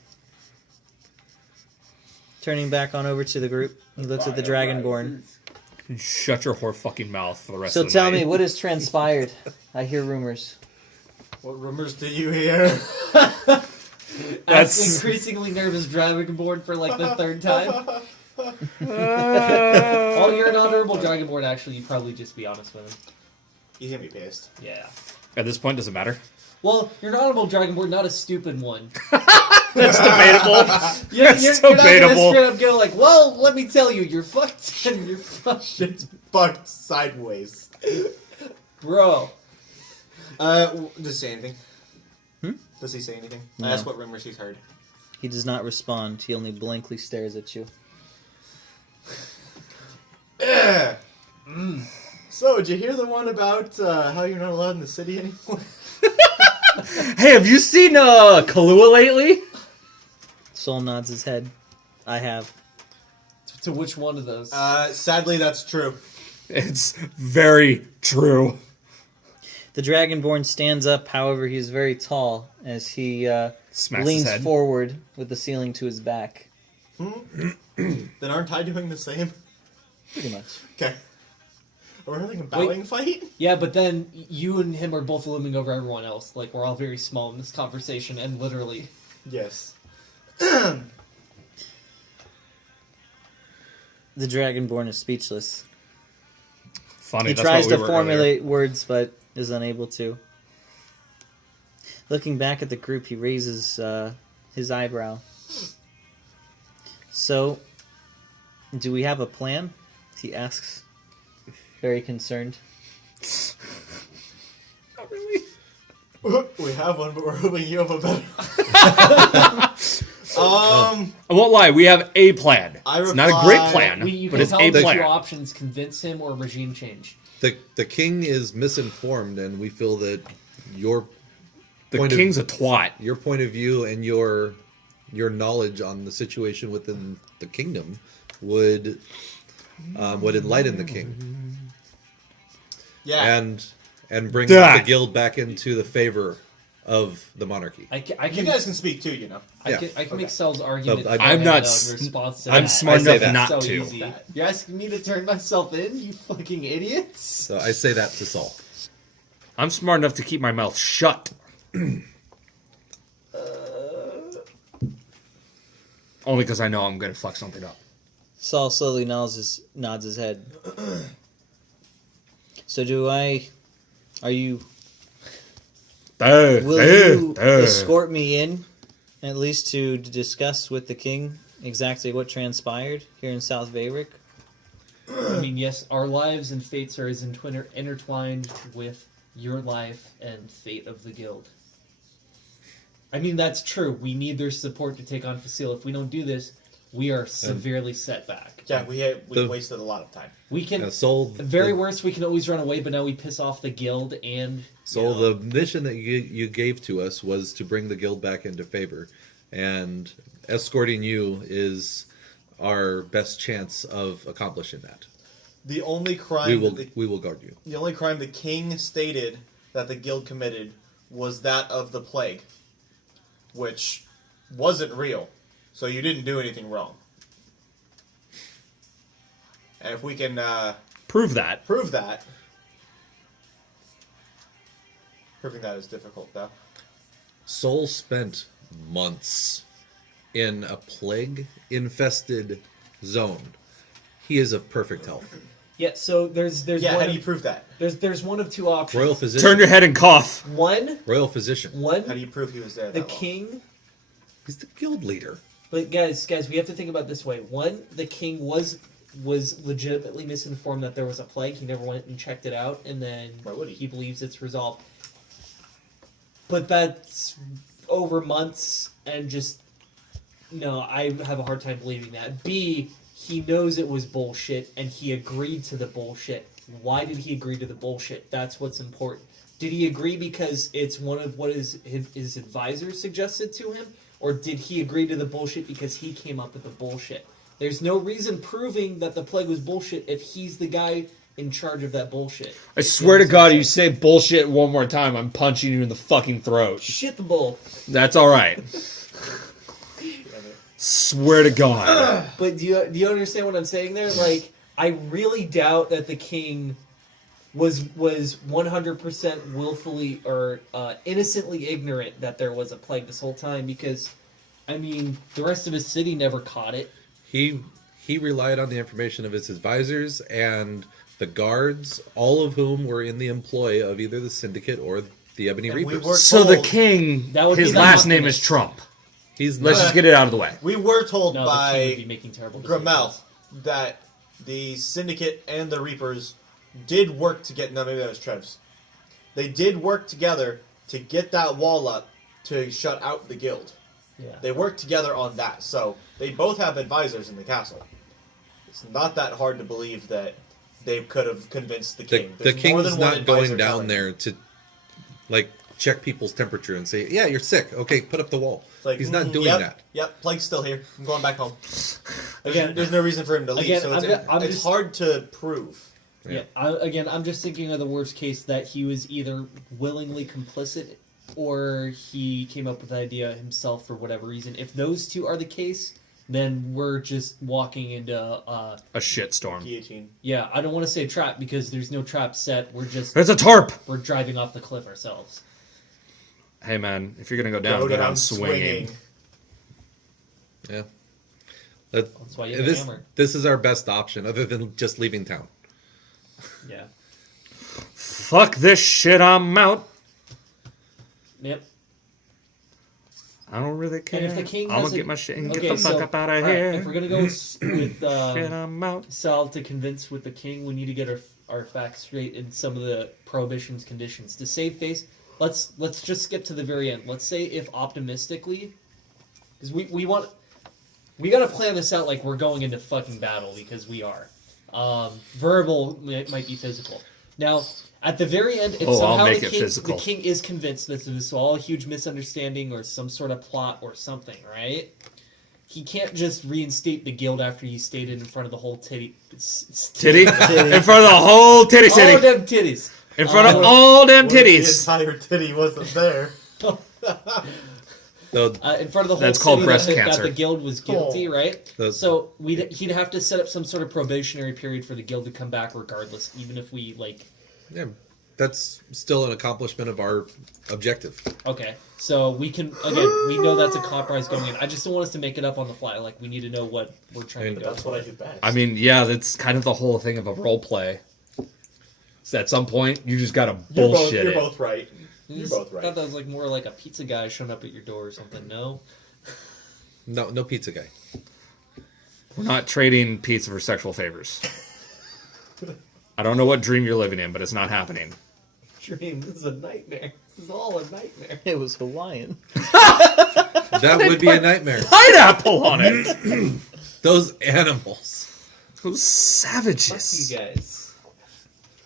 Turning back on over to the group, he looks at the Dragonborn. Shut your whore fucking mouth for the rest So of the tell night. me, what has transpired? I hear rumors. What rumors do you hear? That's increasingly nervous Dragonborn for like the third time. Oh, you're an honorable Dragonborn. Actually, you'd probably just be honest with him. He's gonna be pissed. Yeah. At this point, does it matter? Well, you're an honorable Dragonborn, not a stupid one. That's debatable. That's You're not gonna debatable. straight up go like, well, let me tell you, you're fucked and you're fucked. It's fucked sideways. Bro. Does he say anything? Hmm? Does he say anything? No. I asked what rumors he's heard. He does not respond. He only blankly stares at you. So, did you hear the one about how you're not allowed in the city anymore? Hey, have you seen Kahlua lately? Sol nods his head. I have. To which one of those? Sadly, that's true. It's very true. The Dragonborn stands up, however, he is very tall as he Smacks leans his head. forward with the ceiling to his back. Then aren't I doing the same? Pretty much. Okay. Are we having a bowing fight? Yeah, but then you and him are both looming over everyone else. Like, we're all very small in this conversation, and literally... Yes. The Dragonborn is speechless. Funny. He that's tries what we to were formulate words, but is unable to. Looking back at the group, he raises his eyebrow. So, do we have a plan? He asks, very concerned. Not really. We have one, but we're hoping you have a better. I won't lie. We have a plan. It's not a great plan, You but can it's tell a the plan. two options, convince him or regime change. The king is misinformed, and we feel that your The point king's a twat. your point of view and your knowledge on the situation within the kingdom would enlighten the king Yeah. and bring That. the guild back into the favor of the monarchy. I you can, guys can speak too, you know. I can make Sel's argument. I'm for him, not though, s- in response to I'm that. smart I say enough that. not so to. easy. You're asking me to turn myself in, you fucking idiots? So I say that to Saul. I'm smart enough to keep my mouth shut. Only because I know I'm going to fuck something up. Saul slowly nods his head. So are you... Will you escort me in, at least to discuss with the king exactly what transpired here in South Vayric? I mean, yes, our lives and fates are as intertwined with your life and fate of the guild. I mean, that's true. We need their support to take on Facile. If we don't do this, we are severely set back. Yeah, we wasted a lot of time. We can... Saul, At very worst, we can always run away, but now we piss off the guild and... Saul, the mission that you gave to us was to bring the guild back into favor, and escorting you is our best chance of accomplishing that. The only crime We will guard you. the only crime the king stated that the guild committed was that of the plague, which wasn't real. So you didn't do anything wrong. And if we can Prove that. prove that, proving that is difficult, though. Saul spent months in a plague-infested zone. He is of perfect health. Yeah, so there's Yeah, one how do of, you prove that? there's one of two options. Royal physician. Turn your head and cough. Royal physician. How do One, you prove he was there? the that long? king... He's the guild leader. But guys, we have to think about it this way. One, the king was legitimately misinformed that there was a plague. He never went and checked it out, and then Why would he? he believes it's resolved. But that's over months, and just no, I have a hard time believing that. B, he knows it was bullshit, and he agreed to the bullshit Why did he agree to the bullshit? That's what's important. Did he agree because it's one of what his advisors suggested to him? Or did he agree to the bullshit because he came up with the bullshit? There's no reason proving that the plague was bullshit if he's the guy in charge of that bullshit. I swear to God, you say bullshit one more time, I'm punching you in the fucking throat. Shit the bull. That's all right. Swear to God. But do you understand what I'm saying there? Like, I really doubt that the king was 100% willfully or innocently ignorant that there was a plague this whole time, because, I mean, the rest of his city never caught it. He relied on the information of his advisors and the guards, all of whom were in the employ of either the Syndicate or the Ebony And we Reapers. were So the told- king, That would be his the last name Optimist. is Trump. He's Let's not, just get it out of the way. We were told No, the king would be by making terrible Grammel decisions. that the Syndicate and the Reapers did work to get. No, maybe that was Trev's. They did work together to get that wall up to shut out the guild. Yeah. They worked together on that, so they both have advisors in the castle. It's not that hard to believe that they could have convinced the the, king. the There's more king's than one not advisor going down telling there him. to, like, check people's temperature and say, yeah, you're sick. Okay, put up the wall. It's like, He's not doing yep, that. Yep, plague's still here. I'm going back home. Again, There's no reason for him to leave, again, so I'm it's just- hard to prove. Yeah. I'm just thinking of the worst case that he was either willingly complicit or he came up with the idea himself for whatever reason. If those two are the case, then we're just walking into A shitstorm. Guillotine. yeah. I don't want to say trap because there's no trap set. It's a tarp. We're driving off the cliff ourselves. Hey man, if you're gonna go down, go down swinging. Yeah. That, That's why you have a this, hammer. this is our best option other than just leaving town. Yeah. Fuck this shit, I'm out. Yep. I don't really care. And if the king I'm gonna has a- get my shit and Okay, get the fuck so, up out of alright, here. if we're gonna go with Shit, I'm out. Sal to convince with the king, we need to get our facts straight in some of the prohibitions conditions. To save face, let's just skip to the very end. Let's say if optimistically, because we gotta plan this out like we're going into fucking battle, because we are. Verbal might be physical. Now, at the very end, if Oh, I'll somehow make the it king, physical. the king is convinced that this was all a huge misunderstanding or some sort of plot or something, right? He can't just reinstate the guild after he stated in front of the whole Titty? In front of the whole titty All city. of them titties. In front of all them What if titties. The entire titty wasn't there. No, In front of the whole That's called city breast that cancer. the guild was guilty, right? That's- So he'd have to set up some sort of probationary period for the guild to come back regardless, even if we, like... yeah, that's still an accomplishment of our objective. Okay, so we can, again, we know that's a compromise going in. I just don't want us to make it up on the fly. Like, we need to know what we're trying to go That's for. what I do best. I mean, yeah, that's kind of the whole thing of a role play. So at some point, you just gotta bullshit You're it. both right. You're both I right. thought that was like more like a pizza guy showing up at your door or something. No? No pizza guy. We're not trading pizza for sexual favors. I don't know what dream you're living in, but it's not happening. Dream, this is a nightmare. This is all a nightmare. It was Hawaiian. That would be a nightmare. Pineapple on it! Those animals. Those Fuck savages. you guys.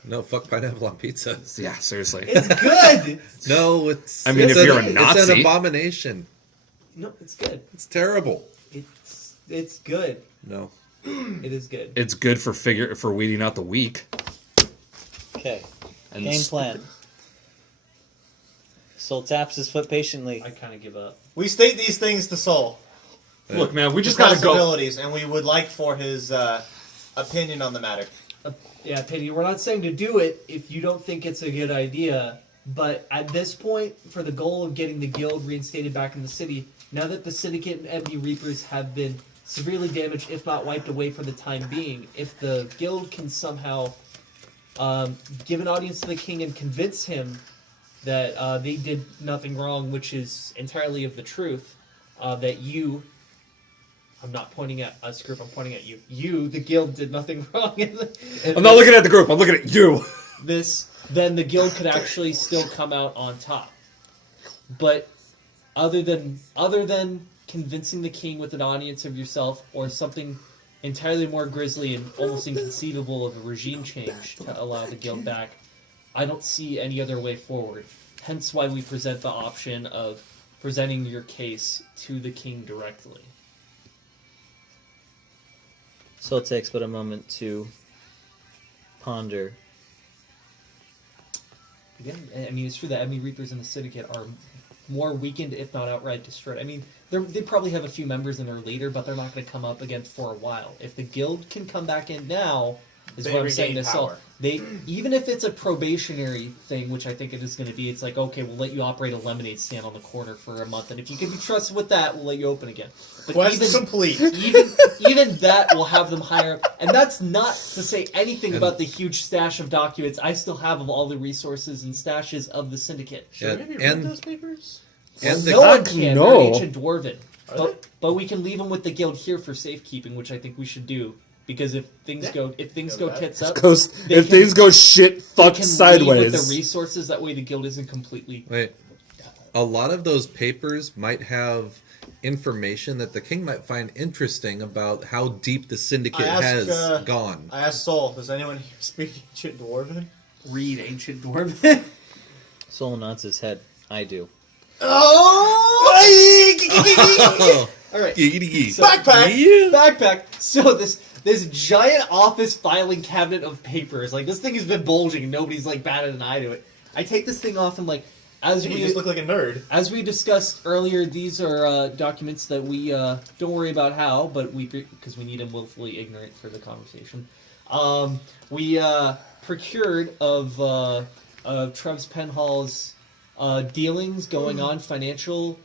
No, fuck pineapple on pizza. Yeah, seriously. It's good! No, it's. I mean, it's if you're a It's Nazi- an abomination. No, it's good. It's terrible. It's good. No. It is good. It's good for weeding out the weak. Okay. And Game plan. Soul taps his foot patiently. I kind of give up. We state these things to Soul. Look, man, we just His gotta go. possibilities, and we would like for his opinion on the matter. Yeah, Penny, we're not saying to do it if you don't think it's a good idea, but at this point, for the goal of getting the guild reinstated back in the city, now that the Syndicate and Ebony Reapers have been severely damaged, if not wiped away for the time being, if the guild can somehow give an audience to the king and convince him that they did nothing wrong, which is entirely of the truth, that you... I'm not pointing at us group, I'm pointing at you. You, the guild, did nothing wrong. I'm not looking at the group, I'm looking at you. Then the guild could actually still come out on top. But other than convincing the king with an audience of yourself or something entirely more grisly and almost inconceivable of a regime change to allow the guild back, I don't see any other way forward. Hence why we present the option of presenting your case to the king directly. Sol takes but a moment to ponder. Again, I mean, it's true that Ebony Reapers and the Syndicate are more weakened, if not outright destroyed. I mean, they probably have a few members in their leader, but they're not going to come up again for a while. If the guild can come back in now, is They what I'm saying regain to Sol. power. They, even if it's a probationary thing, which I think it is going to be, it's like, okay, we'll let you operate a lemonade stand on the corner for a month, and if you can be trusted with that, we'll let you open again. But Quest complete. even that will have them higher, and that's not to say anything about the huge stash of documents I still have of all the resources and stashes of the Syndicate. Yeah, Maybe read and those papers? and the No one can. No. They're ancient dwarven. Are they? But we can leave them with the guild here for safekeeping, which I think we should do. Because if things Yeah. go Go with tits that. up, Because They if can- things go shit they fucked can leave sideways, with the resources. That way, the guild isn't completely. wait, a lot of those papers might have information that the king might find interesting about how deep the syndicate I asked, has gone. I asked Sol, does anyone here speak ancient dwarven? Read ancient dwarven. Sol nods his head. I do. Oh! All right. Giggity. So- Backpack! Backpack. So this giant office filing cabinet of papers, like this thing has been bulging and nobody's like batted an eye to it. I take this thing off and like as You we just look like a nerd. as we discussed earlier, these are documents that we don't worry about how, but we because we need them willfully ignorant for the conversation. We procured of Trev's Penhall's dealings going on, financial,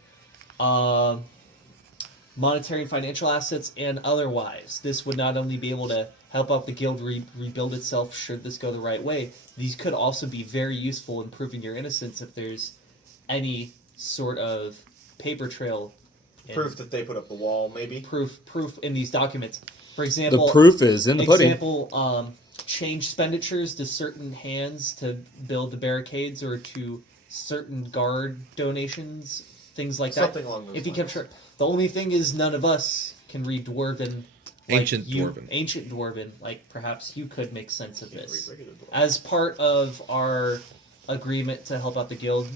monetary and financial assets, and otherwise. This would not only be able to help out the guild rebuild itself should this go the right way, these could also be very useful in proving your innocence if there's any sort of paper trail. and Proof that they put up the wall, maybe. proof in these documents. For example, the proof is in the pudding. example, change expenditures to certain hands to build the barricades or to certain guard donations, things like that. Something along those If you lines. kept track. The only thing is none of us can read Dwarven. Ancient Dwarven. Ancient Dwarven. Like, perhaps you could make sense of Can't this. read regular dwarven. As part of our agreement to help out the guild,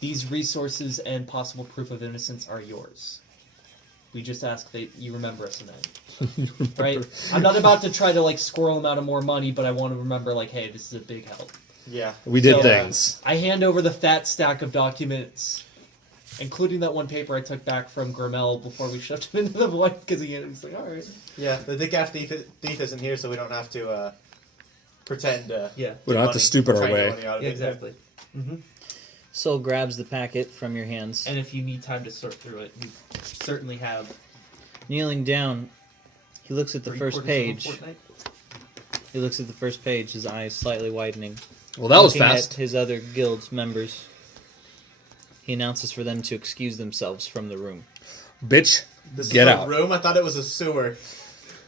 these resources and possible proof of innocence are yours. We just ask that you remember us in that. Right? I'm not about to try to, like, squirrel them out of more money, but I want to remember, like, hey, this is a big help. Yeah. We did So, things. I hand over the fat stack of documents, including that one paper I took back from Grimmel before we shoved him into the void, because he was like, alright. Yeah, the Dick Gaff thief isn't here, so we don't have to pretend. Yeah. We don't have to stupid our try and get way. money out of it. Exactly. Sol grabs the packet from your hands. And if you need time to sort through it, you certainly have. Kneeling down, he looks at the first 3/4 of a page. fortnight. He looks at the first page, his eyes slightly widening. Well, that was Looking fast. at his other guild members, he announces for them to excuse themselves from the room. Bitch, This get is a out. room? I thought it was a sewer.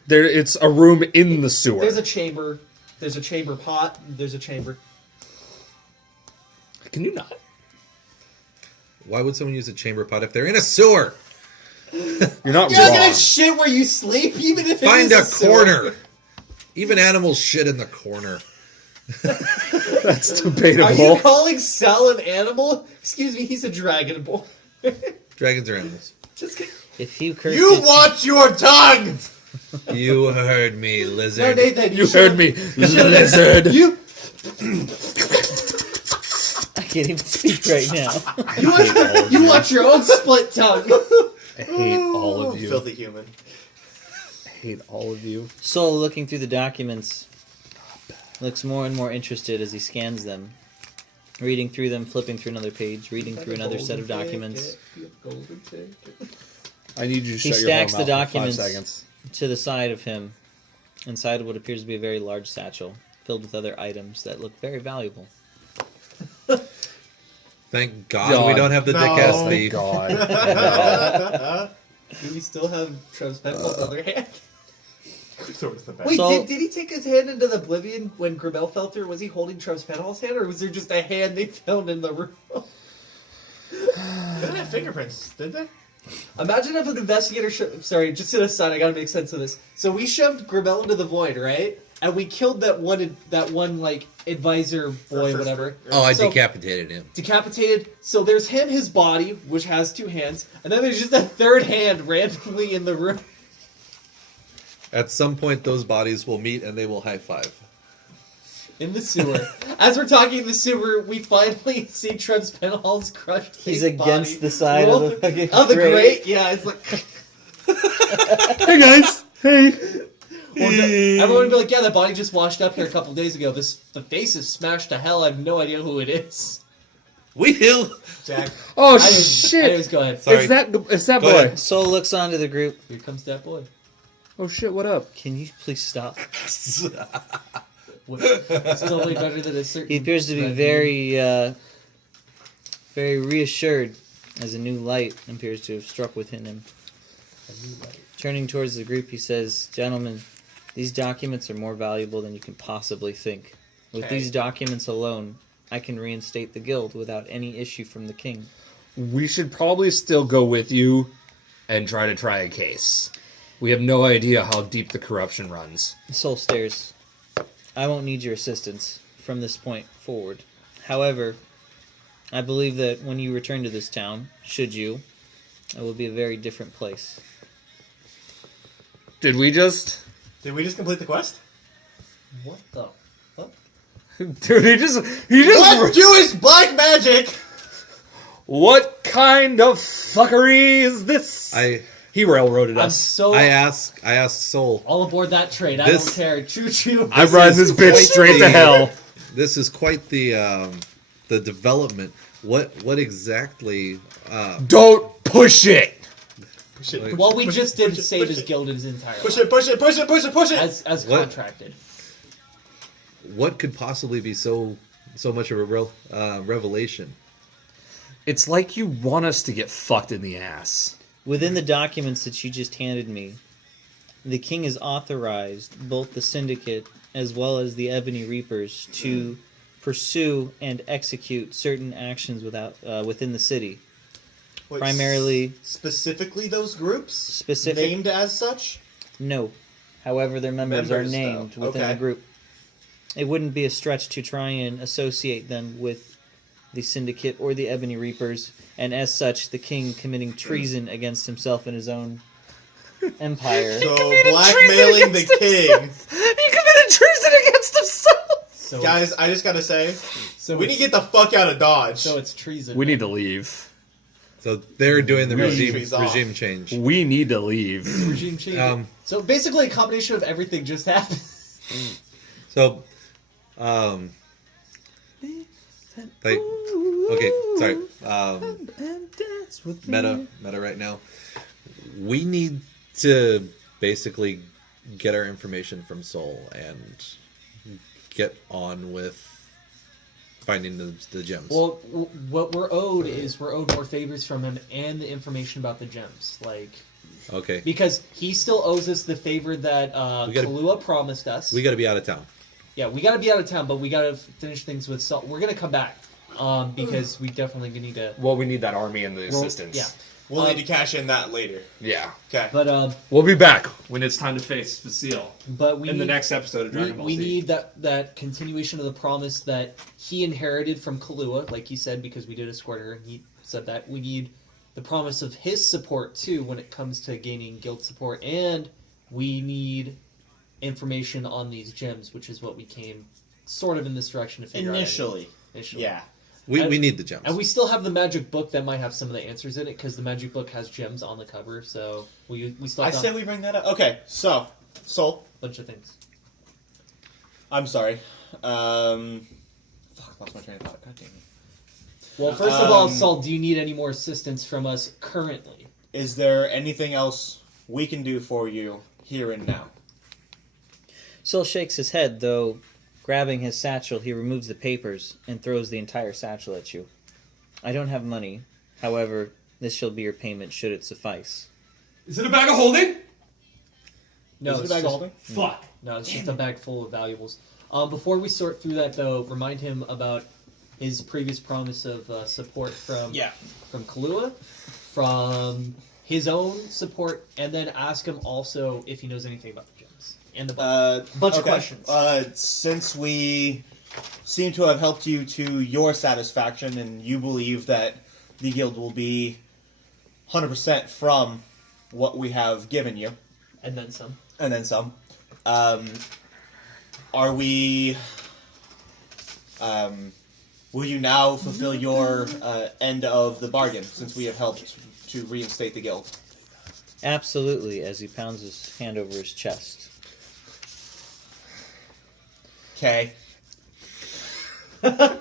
There, it's a room in the sewer. There's a chamber. There's a chamber pot. There's a chamber. Can you not? Why would someone use a chamber pot if they're in a sewer? You're not You're not wrong. gonna shit where you sleep, even if Find it a is sewer. corner. Even animals shit in the corner. That's Are you debatable. calling Sal an animal? Excuse me, he's a dragon boy. Dragons are animals. Just kidding. If you cursed You it, watch your tongue! You heard me, No, lizard. Nathan, You heard me, lizard. You I can't even speak right now. you watch your own split tongue. I hate all of you. Filthy human. I hate all of you. Sol, looking through the documents, looks more and more interested as he scans them. Reading through them, flipping through another page, reading through another set of documents. I need you to He shut your stacks whole the mouth for 5 documents. seconds. To the side of him, inside what appears to be a very large satchel, filled with other items that look very valuable. Thank God, God. we don't have the No. dick-ass Oh, thief. God. Do we still have Trev's Penfold's other hand? Towards the back. Wait, So- did he take his hand into the oblivion when Grimmel felt her? Was he holding Trev's Penhall's hand, or was there just a hand they found in the room? They didn't have fingerprints, did they? Imagine if an investigator. Sorry, just an aside. I gotta make sense of this. So we shoved Gribel into the void, right? And we killed that one like advisor boy, whatever. Oh, I So- decapitated him. Decapitated. So there's him, his body, which has 2 hands, and then there's just a third hand randomly in the room. At some point, those bodies will meet and they will high five. In the sewer. As we're talking in the sewer, we finally see Trev's Penhall's crushed. He's fake against body the side of roll the fucking of the grate. grate. Yeah, it's like. Hey guys. Hey. Well, everyone would be like, "Yeah, that body just washed up here a couple days ago. The face is smashed to hell. I have no idea who it is." Wheel! Jack. Oh Anyways, shit. go ahead. Sorry. It's that Go boy. ahead. Soul looks onto the group. Here comes that boy. Oh shit. What up? Can you please stop? It's totally better than a certain. He appears to be red very reassured as a new light appears to have struck within him. Turning towards the group, he says, "Gentlemen, these documents are more valuable than you can possibly think. With Okay. these documents alone, I can reinstate the guild without any issue from the king." We should probably still go with you and try a case. We have no idea how deep the corruption runs. Soul stares. "I won't need your assistance from this point forward. However, I believe that when you return to this town, should you, it will be a very different place." Did we just? Did we just complete the quest? What the fuck? Dude, he just. What Jewish black magic? What kind of fuckery is this? He railroaded I'm us. so I asked Soul. all aboard that train. I This- don't care. Choo choo. I'm riding this bitch quite straight to the- hell. This is quite the development. What exactly? Don't push it. Push it. Like- Well, we just did push it, save push his it. guild his entire Push life. it, push it, push it, push it, push it! As What? contracted. What could possibly be so much of a revelation? It's like you want us to get fucked in the ass. Within the documents that you just handed me, the king has authorized both the syndicate as well as the Ebony Reapers to pursue and execute certain actions within the city. Wait, Primarily, specifically those groups? Specific- Named as such? no. However, their members are Members, though. named within Okay. the group. It wouldn't be a stretch to try and associate them with the syndicate or the Ebony Reapers, and as such, the king committing treason against himself and his own empire. So, blackmailing the king. He committed treason against himself. So Guys, I just gotta say, so we need to get the fuck out of Dodge. So it's treason. We need to leave. So they're doing the Really trees off. regime change. We need to leave. regime change. Um, So basically, a combination of everything just happened. So, like, okay, sorry. Meta right now. We need to basically get our information from Soul and get on with finding the gems. Well, what we're owed is we're owed more favors from him and the information about the gems, like Okay, because he still owes us the favor that We gotta- Kahlua promised us. we got to be out of town. Yeah, we got to be out of town, but we got to finish things with Salt. We're gonna come back because we definitely need to. Well, we need that army and the assistance. Yeah, We'll need to cash in that later. Yeah. Okay. but We'll be back when it's time to face Facile we in the need- next episode of Dragon Ball we Z. need that continuation of the promise that he inherited from Kahlua, like he said, because we did escort her, and he said that. We need the promise of his support, too, when it comes to gaining guild support, and we need information on these gems, which is what we came sort of in this direction to figure Initially. out. Initially. Yeah. We And- need the gems. And we still have the magic book that might have some of the answers in it, because the magic book has gems on the cover, so we still I have say we bring that up. Okay, so, Soul, a bunch of things. I'm sorry. Fuck, lost my train of thought. God damn it. Well, first of all, Um, Saul, do you need any more assistance from us currently? Is there anything else we can do for you here and now? Soul shakes his head, though, grabbing his satchel, he removes the papers and throws the entire satchel at you. "I don't have money. However, this shall be your payment should it suffice." Is it a bag of holding? No, Is it it's a bag of just, holding? Fuck. no, it's just a bag full of valuables. Before we sort through that, though, remind him about his previous promise of support from Yeah. from Kahlua, from his own support, and then ask him also if he knows anything about the gems and the bunch of questions. Since we seem to have helped you to your satisfaction, and you believe that the guild will be 100% from what we have given you, And then some. and then some, are we? Will you now fulfill your end of the bargain, since we have helped to reinstate the guild? Absolutely, as he pounds his hand over his chest. Okay. And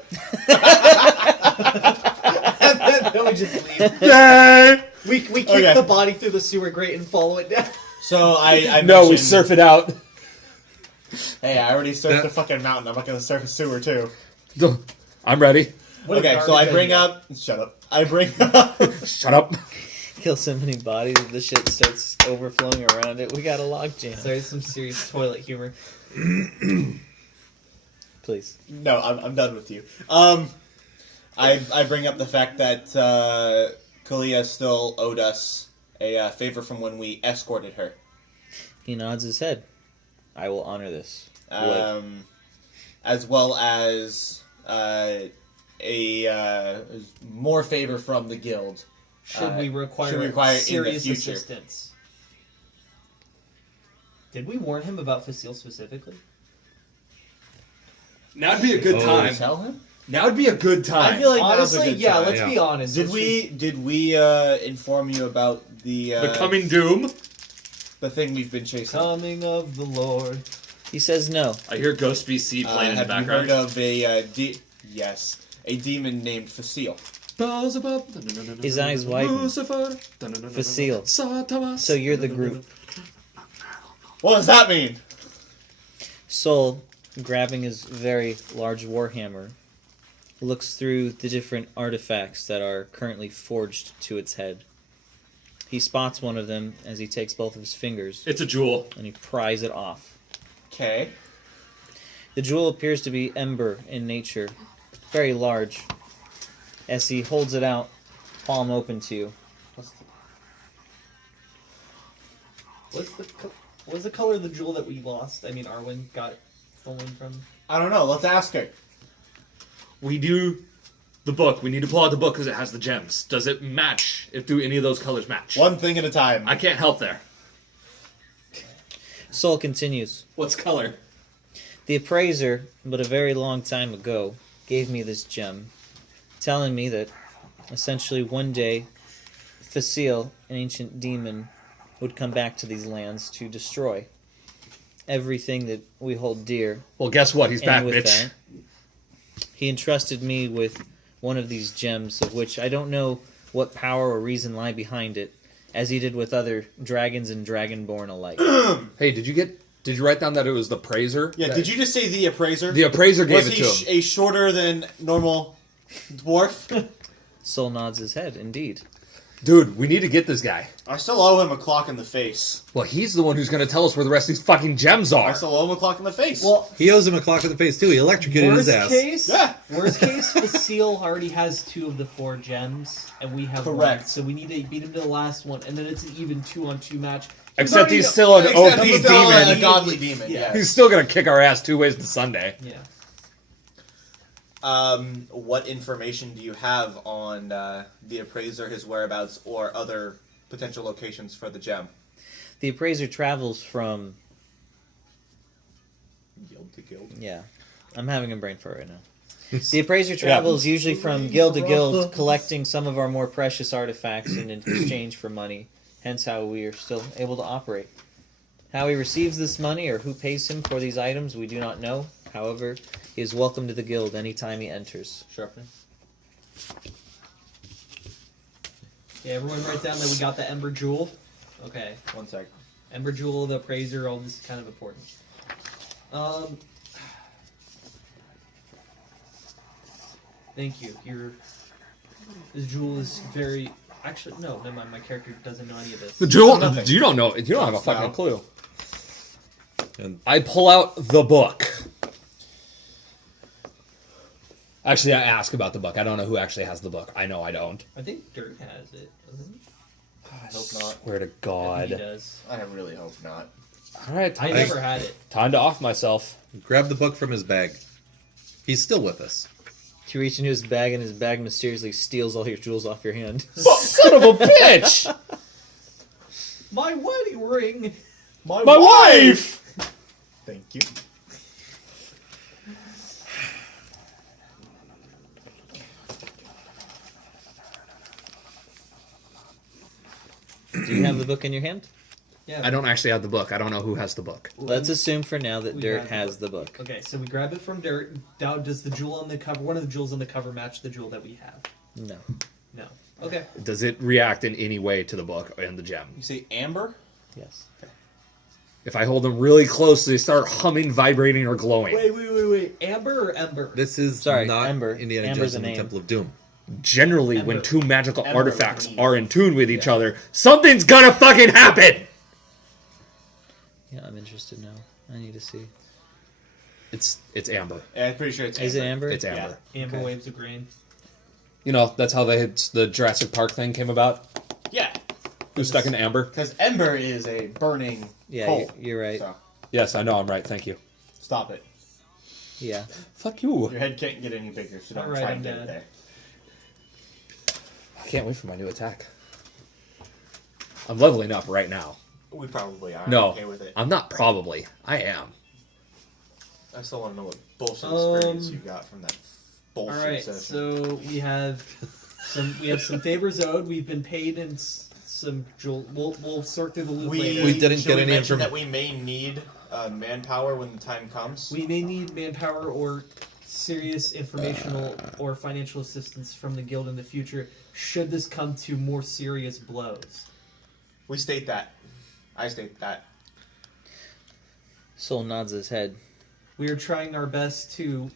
then we just leave. Yay! We kick Okay. the body through the sewer grate and follow it down. So I No, we mentioned- surf it out. Hey, I already surfed That- the fucking mountain. I'm not gonna surf a sewer too. I'm ready. What a Okay, so I garbage bring idea. up. Shut up. I bring up. Shut up. Kill so many bodies that the shit starts overflowing around it. We got a logjam. Sorry, some serious toilet humor. Please. No, I'm done with you. I bring up the fact that Kalia still owed us a favor from when we escorted her. He nods his head. I will honor this. As well as more favor from the guild. Should we require, in the serious future. assistance? Did we warn him about Facile specifically? Now'd be a good Oh, time. Tell him. Now would be a good time. I feel like Honestly, now's a good yeah, time. let's Yeah. be honest. Did we inform you about the the coming doom. the thing we've been chasing? Coming of the Lord. He says no. I hear Ghost BC playing in the Have you background. heard of a a demon named Facile? His eyes widen. Facile. So you're the group. What does that mean? Soul, grabbing his very large warhammer, looks through the different artifacts that are currently forged to its head. He spots one of them as he takes both of his fingers It's a jewel. and he pries it off. Okay. The jewel appears to be ember in nature, very large. As he holds it out, palm open to you. What's the color of the jewel that we lost? I mean, Arwen got stolen from. I don't know. Let's ask her. We do the book. We need to pull out the book because it has the gems. Does it match? If do any of those colors match? One thing at a time. I can't help there. Soul continues. What's color? The appraiser, but a very long time ago, gave me this gem, telling me that essentially one day, Facile, an ancient demon, would come back to these lands to destroy everything that we hold dear. Well, guess what? He's And back, with bitch. that, he entrusted me with one of these gems, of which I don't know what power or reason lie behind it, as he did with other dragons and dragonborn alike. Hey, did you write down that it was the praiser? Yeah. That- Did you just say the appraiser? The appraiser gave Was it he to him. a shorter than normal dwarf? Soul nods his head, indeed. Dude, we need to get this guy. I still owe him a clock in the face. Well, he's the one who's going to tell us where the rest of these fucking gems I are. still owe him a clock in the face. Well, He owes him a clock in the face too. He electrocuted his worst ass. case, Yeah. worst case, Facile already has 2 of the 4 gems, and we have Correct. 1. So we need to beat him to the last one, and then it's an even 2-on-2 match. Except he's still an Except OP he's still demon. a godly demon. Yeah. Yeah. He's still going to kick our ass 2 ways to Sunday. Yeah. What information do you have on the appraiser, his whereabouts, or other potential locations for the gem? The appraiser travels from... Guild to guild. Yeah, I'm having a brain fart right now. The appraiser travels usually from guild to guild, collecting some of our more precious artifacts in exchange for money, hence how we are still able to operate. How he receives this money or who pays him for these items, we do not know. However, he is welcome to the guild anytime he enters. Sharpening. Yeah, everyone write down that we got the Ember Jewel. Okay. 1 sec. Ember Jewel, the appraiser, all this is kind of important. Thank you. This jewel is very... Actually, no, never mind. My character doesn't know any of this. The jewel, Nothing. you don't know. You don't have a fucking No. clue. And I pull out the book. Actually, I ask about the book. I don't know who actually has the book. I know I don't. I think Dirt has it, doesn't he? I hope not. Swear to I think he God. does. I really hope not. All right, I time, never had it. time to off myself. Grab the book from his bag. He's still with us. You reach into his bag, and his bag mysteriously steals all your jewels off your hand. Son of a bitch! My wedding ring. My wife! Thank you. Do you have the book in your hand? Yeah. I don't actually have the book. I don't know who has the book. Let's assume for now that We Dirt grab the has the book. Okay, so we grab it from Dirt. Now, does the jewel on the cover, one of the jewels on the cover, match the jewel that we have? No. No. Okay. Does it react in any way to the book and the gem? You say amber? Yes. If I hold them really close, they start humming, vibrating, or glowing. Wait. Amber or Ember? This is Sorry, not Ember. Indiana Amber's Jones a and the name. Temple of Doom. Generally, when Ember. two magical Ember artifacts with an E. are in tune with each other, something's gonna fucking happen! Yeah, I'm interested now. I need to see. It's amber. Yeah, I'm pretty sure it's amber. Is it Amber? It's amber. Amber Okay. waves of green. You know, that's how the Jurassic Park thing came about. Yeah, Who's stuck in amber? because ember is a burning Yeah, coal. you're right. So, Yes, I know, I'm right, thank you. stop it. Yeah. Fuck you. Your head can't get any bigger, so don't Alright, try I'm and get dead. it there. I can't wait for my new attack. I'm leveling up right now. We probably are. No, I'm okay with it. I'm not probably. I am. I still want to know what bullshit experience you got from that All bullshit right, session. so we have some favors owed. We've been paid in some jewel. We'll sort through the loot later. We didn't should get we any mention inform- that we may need manpower when the time comes. We may need manpower or serious informational or financial assistance from the guild in the future should this come to more serious blows. We state that. I state that. Soul nods his head. We are trying our best to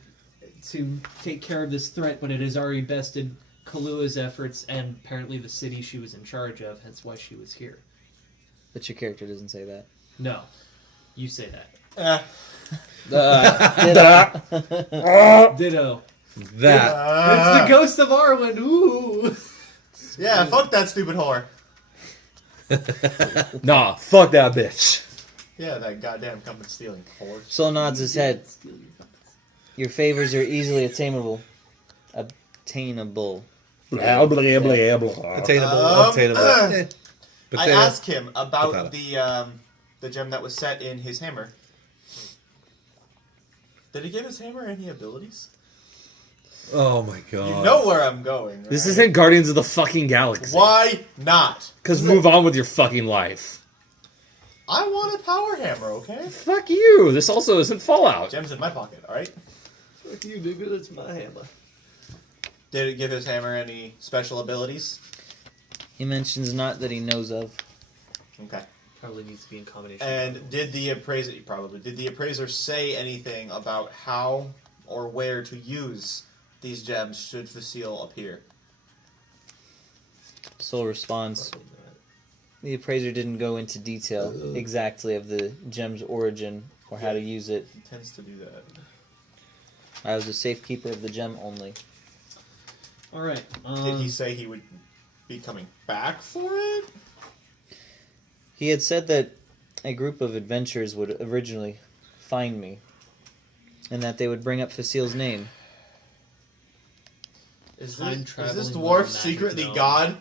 take care of this threat, but it has already bested Kalua's efforts and apparently the city she was in charge of, hence why she was here. But your character doesn't say that. No. You say that. Ditto. That It's the ghost of Arwen. Ooh. Yeah, fuck that stupid whore. Nah, fuck that bitch. Yeah, that goddamn company stealing whore. Soul nods his head. Your favors are easily attainable. Obtainable. Blah, blah, blah, blah. attainable, obtainable. But I they- asked him about Potato. the gem that was set in his hammer. Did he give his hammer any abilities? Oh my god! You know where I'm going. Right? This isn't Guardians of the fucking Galaxy. Why not? Because move on with your fucking life. I want a power hammer, okay? Fuck you. This also isn't Fallout. Gem's in my pocket, alright? Fuck you, nigga. That's my hammer. Did it give his hammer any special abilities? He mentions not that he knows of. Okay. Probably needs to be in combination. And did the appraiser say anything about how or where to use these gems should Facile appear? Soul responds. The appraiser didn't go into detail exactly of the gem's origin or how to use it. He tends to do that. I was a safekeeper of the gem only. All right. Did he say he would be coming back for it? He had said that a group of adventurers would originally find me, and that they would bring up Facile's name. Is Time this traveling dwarf magic secretly gnome. God?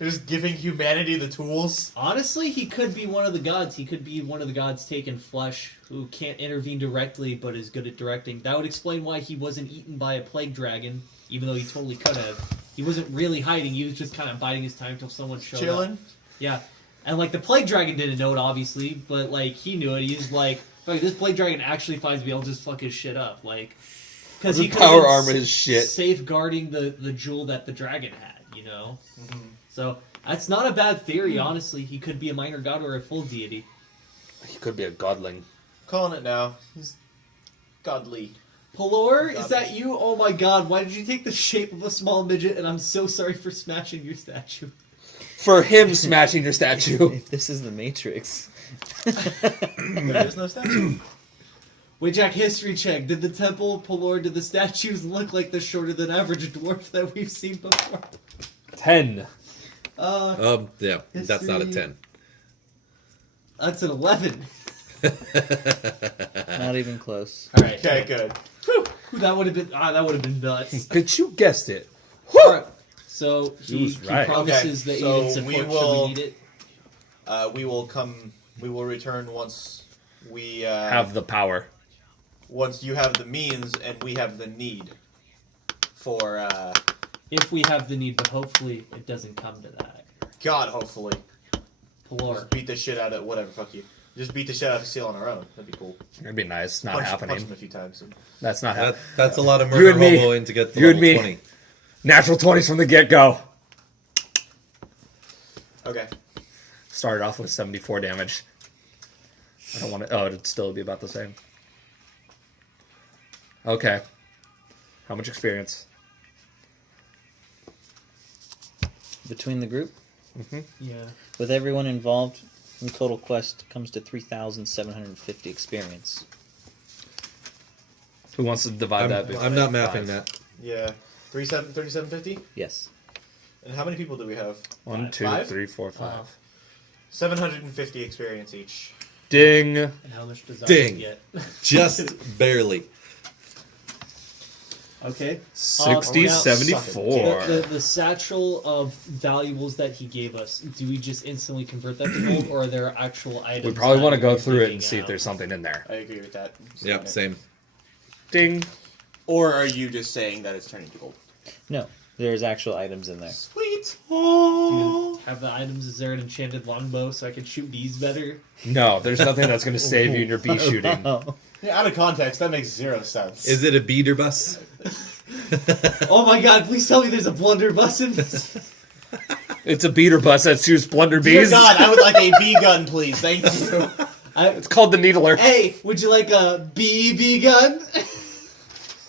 Just giving humanity the tools? Honestly, he could be one of the gods. He could be one of the gods taken flesh who can't intervene directly but is good at directing. That would explain why he wasn't eaten by a plague dragon, even though he totally could have. He wasn't really hiding. He was just kind of biding his time until someone showed up. Chilling? Yeah. And, like, the plague dragon didn't know it, obviously, but, like, he knew it. He was like, "Fuck, if this plague dragon actually finds me, I'll just fuck his shit up." Like, because he could power have armor his shit. safeguarding the jewel that the dragon had, you know? So, that's not a bad theory, honestly. He could be a minor god or a full deity. He could be a godling. Calling it now. He's godly. Pelor, is that you? Oh my god, why did you take the shape of a small midget? And I'm so sorry for smashing your statue. For him smashing your statue. If this is the Matrix. There is no statue. Wait, Jack, history check. Did the temple, Pelor, did the statues look like the shorter than average dwarf that we've seen before? 10. Yeah, that's not a 10. That's an 11. Not even close. All right. Okay, good. That would have been nuts. But you guessed it. All right. So he was right. promises Okay, that so even we support will- should we need it. We will come. We will return once we Have the power. once you have the means and we have the need for. If we have the need, but hopefully it doesn't come to that. God, hopefully, Plor. just beat the shit out of whatever. Fuck you. Just beat the shit out of Seal on our own. That'd be cool. It'd be nice. Not Punch happening. him a few times. That's not happening. That's a lot of You murder and me. hoboing to get to You and level me. 20. Natural 20s from the get-go. Okay. Started off with 74 damage. I don't want to... Oh, it'd still be about the same. Okay. How much experience? Between the group, Yeah. with everyone involved, the total quest comes to 3,750 experience. Who wants to divide that? I'm not by mapping 5? that. Yeah. 3750. Yes. And how many people do we have? 1, 2, Five? 3, 4, 5. 750 experience each. Ding. And how much does Ding. get? Just barely. Okay. 60, now- 74. The satchel of valuables that he gave us, do we just instantly convert that to gold, or are there actual items? We probably that want to go we're through it digging and see if out? there's something in there. I agree with that. Yep, same. Ding. Or are you just saying that it's turning to gold? No, there's actual items in there. Sweet. Do you have the items? Is there an enchanted longbow so I can shoot bees better? No, there's nothing that's going to save you in your bee shooting. Oh, Yeah, out of context, that makes zero sense. Is it a beater bus? Oh my god, please tell me there's a blunderbuss in this. It's a beater bus that shoots blunder Dear bees. God, I would like a bee gun, please. Thank you. It's called the Needler. Hey, would you like a BB gun?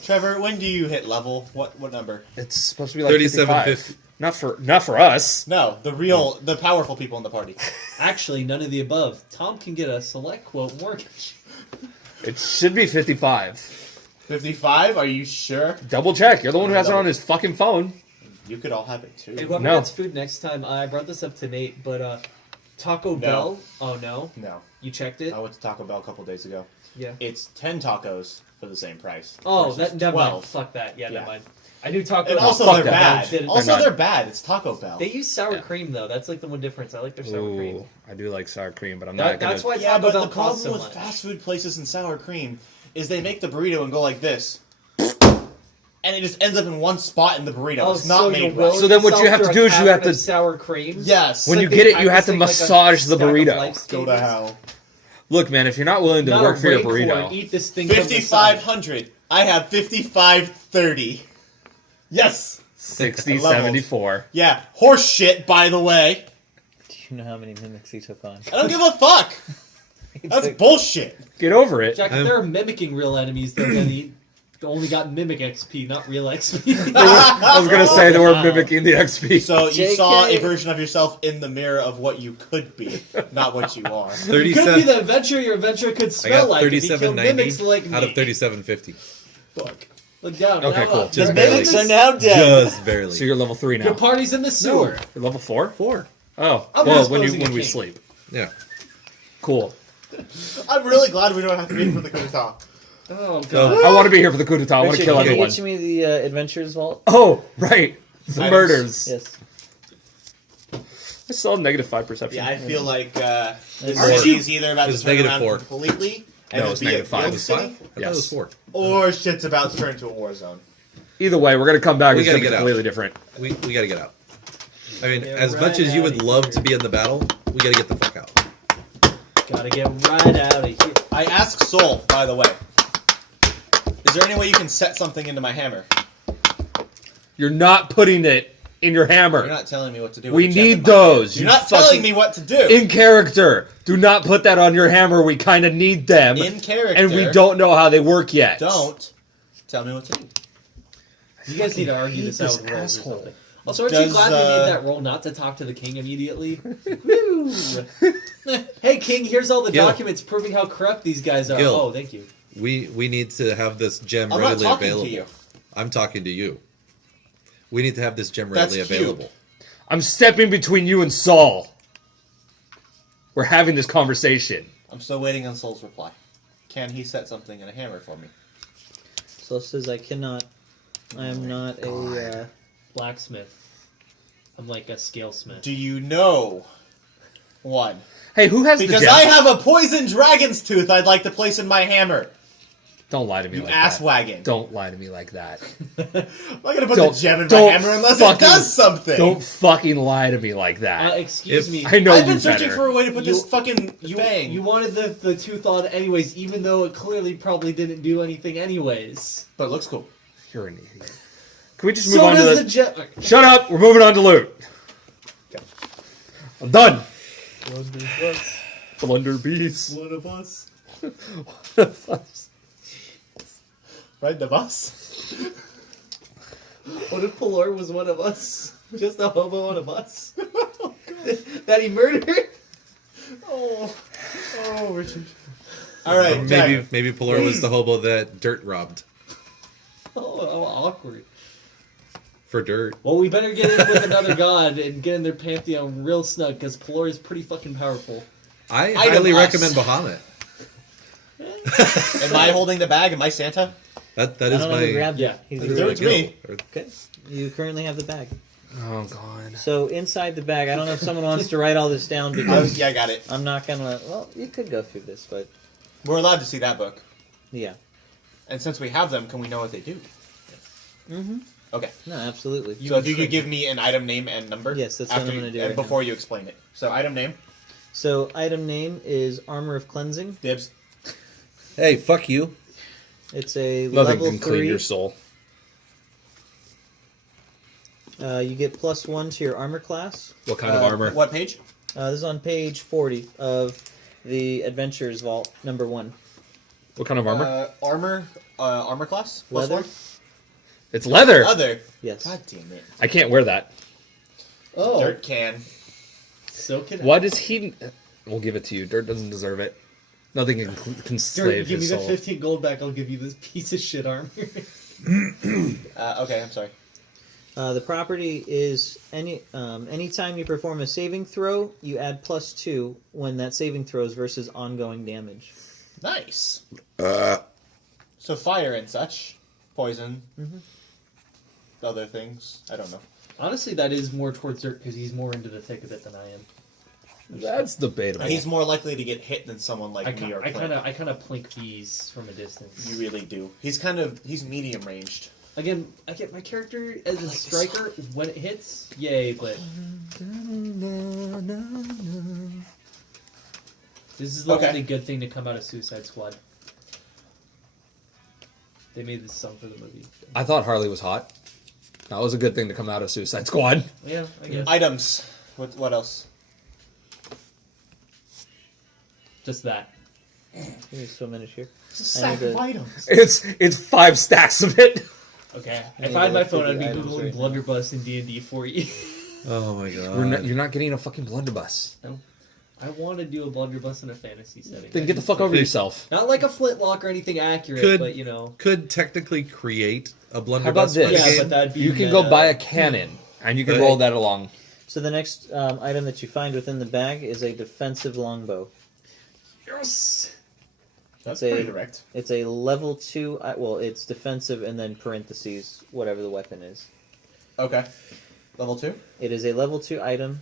Trevor, when do you hit level? What number? It's supposed to be like 3750. 55. Not for us. No, the powerful people in the party. Actually, none of the above. Tom can get a select quote mortgage. It should be 55. 55? Are you sure? Double check. You're the one who has it on his fucking phone. You could all have it too. Hey, whoever No. gets food next time, I brought this up to Nate, but Taco Bell. Oh no, No. you checked it? I went to Taco Bell a couple days ago. Yeah. It's 10 tacos for the same price. Oh, versus that never mind. 12. Fuck that. Yeah, Yeah. never mind. I knew Taco And Bell. also fuck they're that. bad. They're Also not. they're bad. It's Taco Bell. They use sour Yeah. cream though. That's like the one difference. I like their sour cream. Ooh, I do like sour cream, but I'm That- not gonna. that's why Yeah, Taco but Bell the problem costs so with much. fast food places and sour cream is they make the burrito and go like this. And it just ends up in one spot in the burrito. Oh, it's not so made you're right. willing So then what you yourself have to through do a is you have cavern to- of sour cream. Yes. When It's you like get they it, you have to practicing, like, a massage the stack of burrito. life Go to stages. hell. Look, man, if you're not willing to Not work a for your Raincorn, burrito, Eat this thing from the side. 5,500. I have 5,530. Yes. 60, Leveled. 74. Yeah. Horse shit, by the way. do you know how many mimics he took on? I don't give a fuck. He That's took- bullshit. Get over it. Jack, if they're mimicking real enemies, though, then he only got mimic XP, not real XP. I was gonna say they were Wow. mimicking the XP. So you JK. saw a version of yourself in the mirror of what you could be, not what you are. You could be 37. the adventure your adventure could I smell got like if you killed 3790 mimics like me. out of 3750. Fuck. Look down. Okay, now cool. up. Just The barely. mimics Mimics are now dead. Just barely. So you're level 3 now. Your party's in the sewer. You're level 4? 4. Oh, I'm well, just when posing a we king. sleep. Yeah. Cool. I'm really glad we don't have to be for the coup d'etat. Oh god. I want to be here for the coup d'etat. I want to Richard, kill can you everyone. get to me the Adventures Vault? Oh, right. The Items. murders. Yes. I still have negative 5 perception. Yeah, I feel like this Aren't city is either about to It's turn negative around 4. completely and No, just it's be negative a 5. guild It's city, I thought it Yes. was 4. or shit's about to turn into a war zone. Either way, we're going to come back. We It's gotta going to be get out. completely different. We gotta get out. I mean, Get as right much as you would outta love here. to be in the battle, we gotta get the fuck out. Gotta get right out of here. I asked Soul, by the way, is there any way you can set something into my hammer? You're not putting it in your hammer. You're not telling me what to do. We with the gem need in my hand. those. You're you not telling fucking- me what to do. In character. Do not put that on your hammer. We kind of need them. In character. And we don't know how they work yet. Don't tell me what to do. You guys need to argue this out this with rolls or asshole. something. Also, aren't you Does, glad they made that roll not to talk to the king immediately? Woo! Hey, king, here's all the Gil. documents proving how corrupt these guys are. Gil. Oh, thank you. We need to have this gem I'm not readily talking available. to you. I'm talking to you. We need to have this gem That's readily cute. available. I'm stepping between you and Saul. We're having this conversation. I'm still waiting on Soul's reply. Can he set something in a hammer for me? Sol says, I cannot. I am not a... Blacksmith. I'm like a scalesmith. Do you know one? Hey, who has Because the gem? I have a poisoned dragon's tooth I'd like to place in my hammer. Don't lie to me You like ass that. wagon. Don't lie to me like that. I'm not gonna put Don't- the gem in my don't hammer unless it fucking- does something. Don't fucking lie to me like that. Excuse me. I know I've you been searching better. for a way to put this You- fucking thing. You wanted the tooth on anyways, even though it clearly probably didn't do anything anyways. But it looks cool. You're an idiot. Can we just move So on to does the... the gem. Shut up! We're moving on to loot. I'm done. Blunder beast. One of us. Ride the bus. What if Pelor was one of us? Just a hobo on a bus? That he murdered? Oh, Richard. All right, Maybe Pelor was the hobo that Dirt robbed Oh, how awkward. for dirt. Well, we better get in with another god and get in their pantheon real snug, because Pelor is pretty fucking powerful. I Item highly us. recommend Bahamut. Am I holding the bag? Am I Santa? That I is don't know who my. grabbed Yeah. it. He's It's really it's me. Okay. You currently have the bag. Oh, God. So inside the bag, I don't know if someone wants to write all this down because Yeah, I got it. I'm not gonna. Well, you could go through this, but We're allowed to see that book. yeah. And since we have them, can we know what they do? Mm-hmm. Okay. No, absolutely. So if you could give me an item name and number. Yes, that's what I'm gonna do and right before you explain it. So item name. So item name is Armor of Cleansing. Dibs. Hey, fuck you. It's a Nothing level can clean 3. your soul. You get +1 to your armor class. What kind of armor? What page? This is on page 40 of the Adventures Vault, number 1. What kind of armor? Armor class. Plus Leather? one? It's leather. Other. Yes. God damn it. I can't wear that. Oh, Dirt can. so can Why does he... We'll give it to you. Dirt doesn't deserve it. Nothing can Dirt, slave give me his the soul. 15 gold back, I'll give you this piece of shit armor. Okay, I'm sorry. The property is anytime you perform a saving throw, you add +2 when that saving throws versus ongoing damage. Nice. So fire and such, poison, other things. I don't know. Honestly, that is more towards Dirt, because he's more into the thick of it than I am. That's debatable. He's more likely to get hit than someone like me or Clint. I kind of plink bees from a distance. You really do. He's medium ranged. Again, I get my character as a striker when it hits, yay, but this is the Okay. only good thing to come out of Suicide Squad. They made this song for the movie. I thought Harley was hot. That was a good thing to come out of Suicide Squad. Yeah, I guess. Items. What else? Just that. There's so many here. It's a I need sack of to- items. It's 5 stacks of it. Okay. I If need I had to my look phone, through I'd be the items googling right now. blunderbuss in D&D for you. Oh my god. You're not getting a fucking blunderbuss. I want to do a blunderbuss in a fantasy setting. Then get the fuck over yourself. Not like a flintlock or anything accurate, Could- but you know. Could technically create a blunderbuss How about for this? the Yeah, game. but that'd be You can go meta. buy a cannon, and you can Good. roll that along. So the next item that you find within the bag is a defensive longbow. Yes. That's It's a- pretty direct. It's a level 2. Well, it's defensive and then parentheses whatever the weapon is. Okay. Level 2? It is a level 2 item.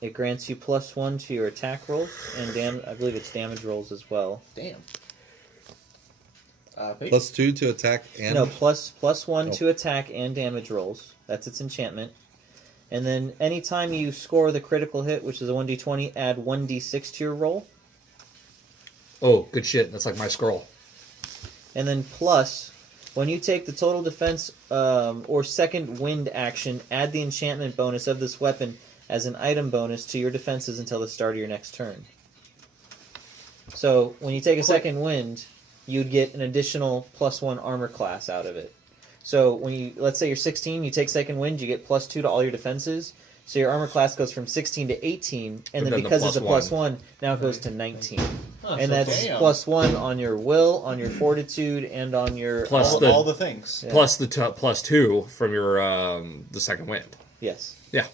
It grants you +1 to your attack rolls and I believe it's damage rolls as well. Damn. Page? +2 to attack and No, +1 Oh. to attack and damage rolls. That's its enchantment. And then anytime you score the critical hit, which is a 1d20, add 1d6 to your roll. Oh, good shit. That's like my scroll. And then plus, when you take the total defense or second wind action, add the enchantment bonus of this weapon as an item bonus to your defenses until the start of your next turn. So when you take a second wind, you'd get an additional +1 armor class out of it. So when you, let's say you're 16, you take second wind, you get +2 to all your defenses. So your armor class goes from 16 to 18, and then then the because it's a +1. +1, now it goes to 19. Huh, And so that's damn. +1 on your will, on your fortitude, and on your Plus all, the- all the things. Yeah. Plus the +2 from your the second wind. yes. Yeah.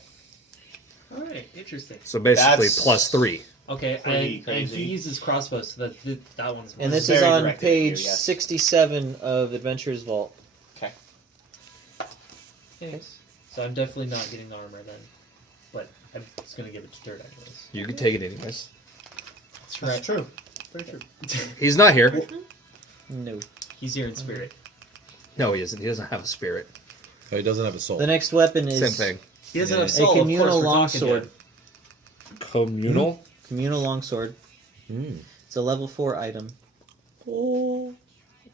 All right, interesting. So basically That's- plus 3. Okay, Pretty and crazy. he uses crossbows, so that one's. And this very is on directed page here, yes. 67 of Adventurers Vault. Okay. Thanks. So I'm definitely not getting the armor then, but I'm just gonna give it to Dirt anyways. You can take it anyways. That's true. Very true. He's not here. No. He's here in spirit. No, he isn't. He doesn't have a spirit. Oh, he doesn't have a soul. The next weapon is Same thing. He doesn't Yeah. have a soul. communal of course, we're talking longsword. to Communal? Communal longsword. Mm. It's a level 4 item.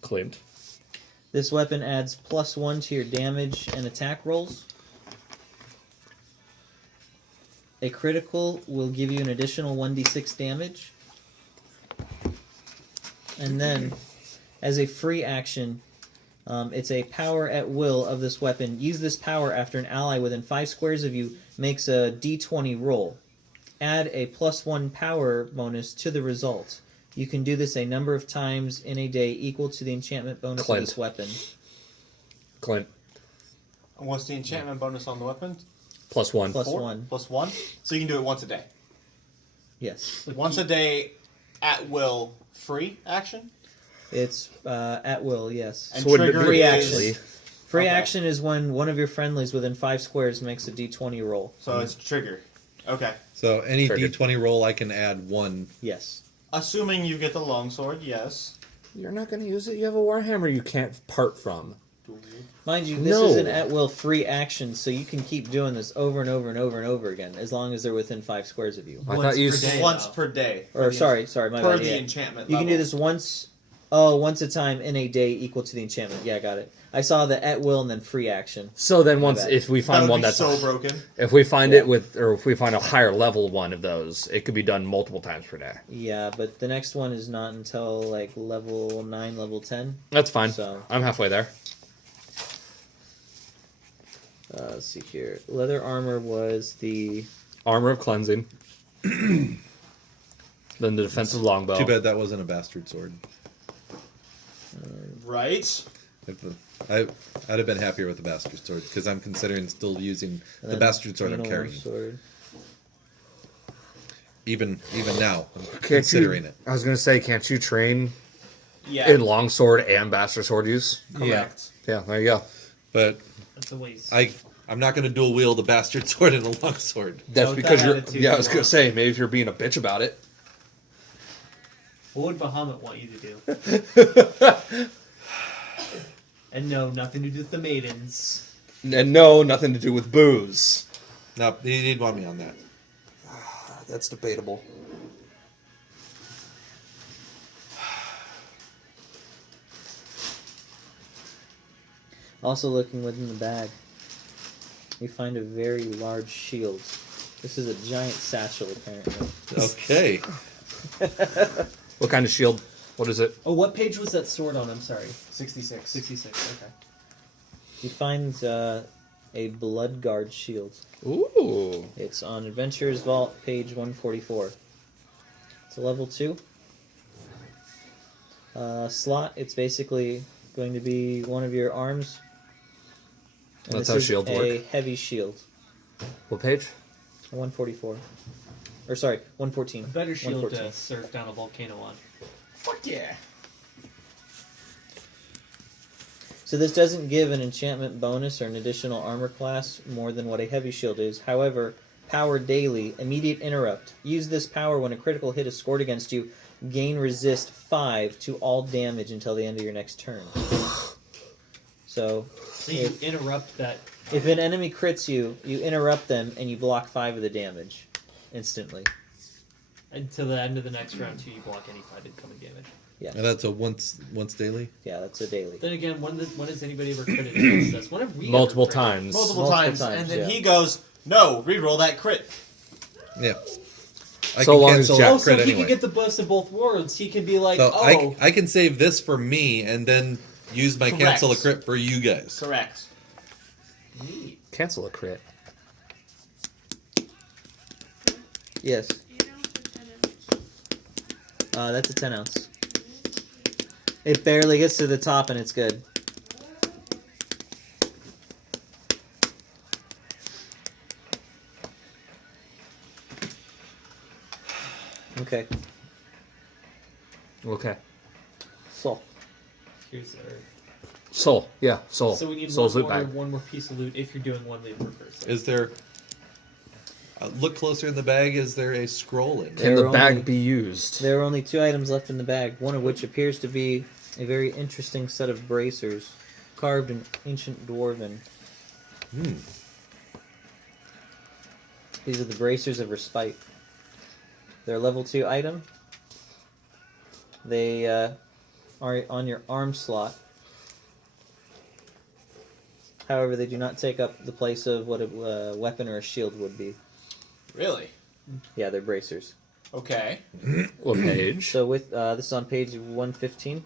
Clint. This weapon adds +1 to your damage and attack rolls. A critical will give you an additional 1d6 damage. And then, as a free action, it's a power at will of this weapon. Use this power after an ally within 5 squares of you makes a d20 roll. Add a +1 power bonus to the result. You can do this a number of times in a day equal to the enchantment bonus Clint. of this weapon. Clint. What's the enchantment bonus on the weapon? Plus 1. Plus 4? 1. Plus 1? So you can do it once a day. Yes. Once a day, at will, free action? It's at will, yes. And So would it trigger Free be action. is... Free Okay. action is when one of your friendlies within 5 squares makes a d20 roll. So it's trigger. Okay. So any Triggered. d20 roll, I can add 1. Yes. Assuming you get the longsword, yes. You're not going to use it. You have a warhammer you can't part from. Mind you, this No. is an at will free action, so you can keep doing this over and over and over and over again, as long as they're within 5 squares of you. I Once thought you per s- day. Once though. per day. Or sorry, my Per bad. the Yeah. enchantment You can do level. this once. Oh, once a time in a day equal to the enchantment. Yeah, I got it. I saw the at will and then free action. So then once bad. if we That find would one be that's so broken. if we find Yeah. it with or if we find a higher level one of those, it could be done multiple times per day. Yeah, but the next one is not until like level 9, level 10. That's fine. So- I'm halfway there. Let's see here. Leather armor was the Armor of cleansing. Then the defensive longbow. Too bad that wasn't a bastard sword. Right? I'd have been happier with the bastard sword because I'm considering still using and the then bastard sword I'm communal carrying. sword. Even now, I'm Can't considering you, it. I was gonna say, can't you train Yeah. in longsword and bastard sword use? Correct. Yeah, there you go. But That's a waste. I'm not going to dual wield a bastard sword and a longsword. That's With because that you're. attitude, Yeah, I you was gonna won't. say maybe if you're being a bitch about it. What would Bahamut want you to do? And no, nothing to do with the maidens. And no, nothing to do with booze. No, he'd want me on that. That's debatable. Also looking within the bag, we find a very large shield. This is a giant satchel, apparently. Okay. What kind of shield? What is it? Oh, what page was that sword on? I'm sorry. 66. 66, okay. You find a blood guard shield. Ooh. It's on Adventurers Vault, page 144. It's a level 2. Slot, it's basically going to be one of your arms. And That's this how is shields a work. heavy shield. What page? 144. Or sorry, 114. Better shield 114. to surf down a volcano on. Fuck yeah. So this doesn't give an enchantment bonus or an additional armor class more than what a heavy shield is. However, power daily, immediate interrupt. Use this power when a critical hit is scored against you. Gain resist 5 to all damage until the end of your next turn. So So you interrupt that. if an enemy crits you, you interrupt them and you block 5 of the damage instantly. Until the end of the next round, too, you block any 5 incoming damage. And that's a once daily? Yeah, that's a daily. Then again, when has anybody ever critted against us? When have we Multiple ever critted? times. Multiple Multiple times. times, And then yeah. he goes, no, reroll that crit. Yeah. I So can long as cancel Jack Oh, that so crit he anyway. can get the buffs of both worlds. He can be like, So oh, I can save this for me and then use my Correct. cancel a crit for you guys. Correct. neat. Cancel a crit. Yes. You know, for 10 ounce. That's a 10 ounce. It barely gets to the top and it's good. Okay. Okay. Soul. Here's our... Soul. Yeah, soul. So we need Soul's loot one bag. more piece of loot if you're doing one loot per person. Is there? Look closer in the bag. Is there a scroll in there? Can There the are bag only- be used? There are only 2 items left in the bag, one of which appears to be a very interesting set of bracers, carved in ancient dwarven. These are the bracers of respite. They're a level 2 item. They are on your arm slot. However, they do not take up the place of what a weapon or a shield would be. Really? Yeah, they're bracers. Okay. What page? So with this is on page 115.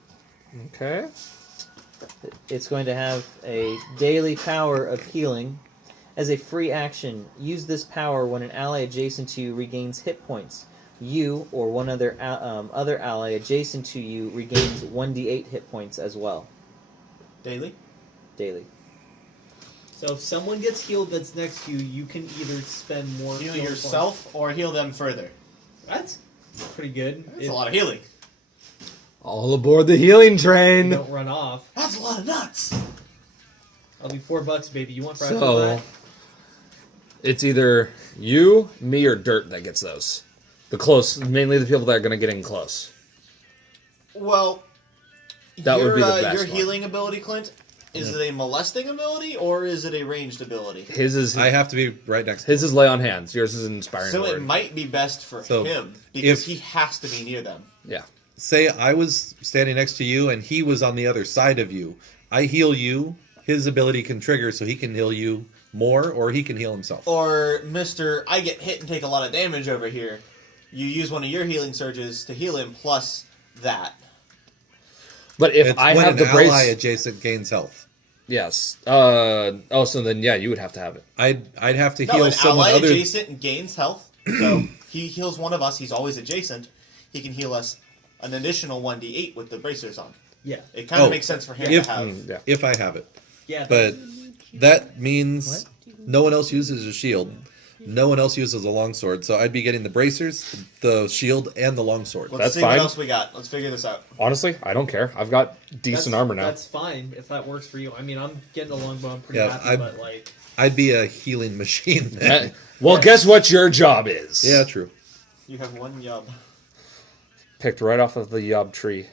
Okay. It's going to have a daily power of healing. As a free action, use this power when an ally adjacent to you regains hit points. You or one other other ally adjacent to you regains 1d8 hit points as well, Daily? daily. So if someone gets healed that's next to you, you can either spend more Heal heal yourself or heal them further. points. That's pretty good. That's a lot of healing. All aboard the healing You train. don't run off. That's a lot of nuts. I'll be $4, baby. You want fries So, with that? it's either you, me, or Dirt that gets those. The close, mainly the people that are going to get in close. Well, That would be the best Your one. healing ability, Clint, is it a molesting ability or is it a ranged ability? His is I have to be right next to his is lay on hands. Yours is an inspiring So word. it might be best for So, him because if- he has to be near them. Yeah. Say I was standing next to you and he was on the other side of you. I heal you. His ability can trigger so he can heal you more or he can heal himself. Or, Mr. I get hit and take a lot of damage over here. You use one of your healing surges to heal him plus that. But if It's I when have an the brace, ally adjacent gains health. yes. So then yeah, you would have to have it. I'd have to No, heal an someone ally other. adjacent gains health. So he heals one of us. He's always adjacent. He can heal us an additional 1d8 with the bracers on. Yeah. It kind of Oh, makes sense for him if- to have. Yeah. If I have it. Yeah. But that means no one else uses a shield. No one else uses a longsword. So I'd be getting the bracers, the shield, and the longsword. Let's That's see fine. what else we got. Let's figure this out. Honestly, I don't care. I've got decent armor now. That's fine if that works for you. I mean, I'm getting a longbow. I'm pretty Yeah, happy, but like, I'd be a healing machine then. Well, guess what your job is? Yeah, true. You have one yub. Picked right off of the yob tree.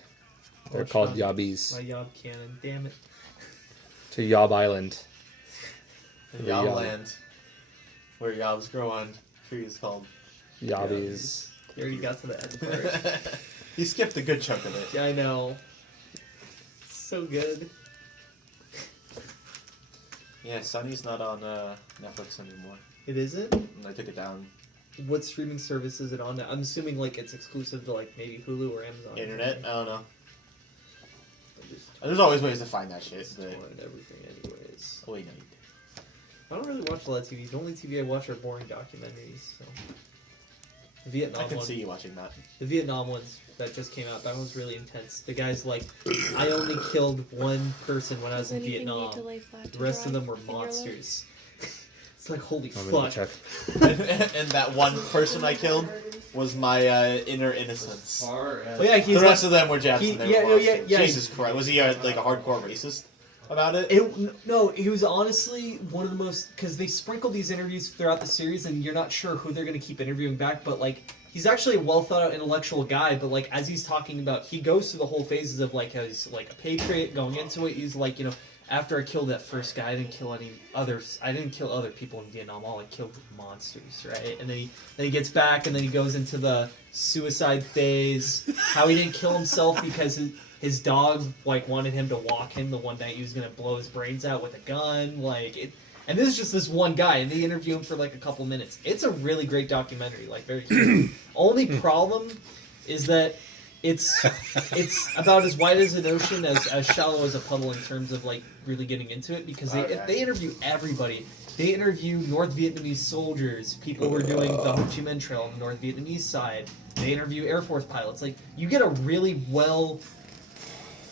They're Oh, called Sean. yobbies. my yob cannon. Damn it. To Yob Island. Yob Yob. land. Where yobs grow on trees called. Yobbies. You already got to the end part. You skipped a good chunk of it. Yeah, I know. So good. Yeah, Sunny's not on Netflix anymore. It isn't? And I took it down. What streaming service is it on now? I'm assuming like it's exclusive to like maybe Hulu or Amazon. Internet? I don't know. I just There's always ways to find that shit. But... torrent everything anyways. Oh, wait, no, you did. I don't really watch a lot of TV. The only TV I watch are boring documentaries. So. The Vietnam I can one. see you watching that. The Vietnam ones that just came out, that was really intense. The guy's like, I only killed one person when I was in Anything you need Vietnam. to lay flat to The rest of dry them were in your life? monsters. It's like, holy I'm gonna fuck. check. And that one person I killed was my inner innocence. Oh yeah, he's The like, rest of them were Japs and they yeah, were no, yeah, monsters. yeah. Jesus Christ. Was he like a hardcore racist about it? No, he was honestly one of the most, because they sprinkle these interviews throughout the series, and you're not sure who they're going to keep interviewing back. But like, he's actually a well thought out intellectual guy. But like, as he's talking about, he goes through the whole phases of like how he's like a patriot going into it. He's like, you know, after I killed that first guy, I didn't kill any others. I didn't kill other people in Vietnam. All I killed were monsters, right? And then he gets back, and then he goes into the suicide phase. How he didn't kill himself because his dog like wanted him to walk him the one night he was gonna blow his brains out with a gun. Like it, and this is just this one guy, and they interview him for like a couple minutes. It's a really great documentary, like very cute. Only problem is that it's about as wide as an ocean, as shallow as a puddle in terms of like really getting into it, because they interview everybody. They interview North Vietnamese soldiers, people who are doing the Ho Chi Minh Trail on the North Vietnamese side. They interview Air Force pilots. Like, you get a really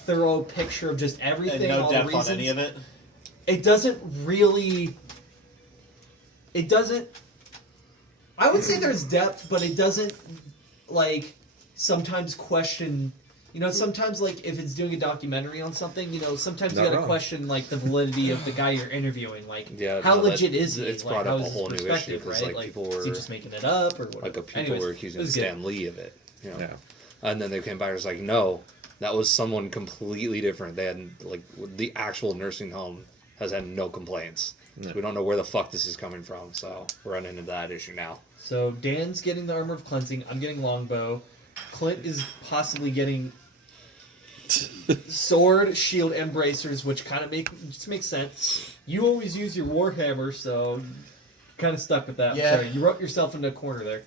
thorough picture of just everything. And no all the depth reasons. on any of it? It doesn't really. It doesn't. I would say there's depth, but it doesn't like sometimes question. You know, sometimes like if it's doing a documentary on something, you know, sometimes Not you gotta wrong. question like the validity of the guy you're interviewing. Like, Yeah, how no, that- legit is he? it's Like, brought how up is a his whole new issue, perspective, 'cause, right? like, people is he were- just making it up or what? Like, people Anyways, were it accusing was good. Stan Lee of it. You know? Yeah. And then they came back and was like, no, that was someone completely different. They had, like, the actual nursing home has had no complaints. No. We don't know where the fuck this is coming from, so we're running into that issue now. So Dan's getting the armor of cleansing. I'm getting longbow. Clint is possibly getting sword, shield, and bracers, which kind of makes sense. You always use your warhammer, so kind of stuck with that. I'm Yeah. sorry, you wrote yourself into a corner there.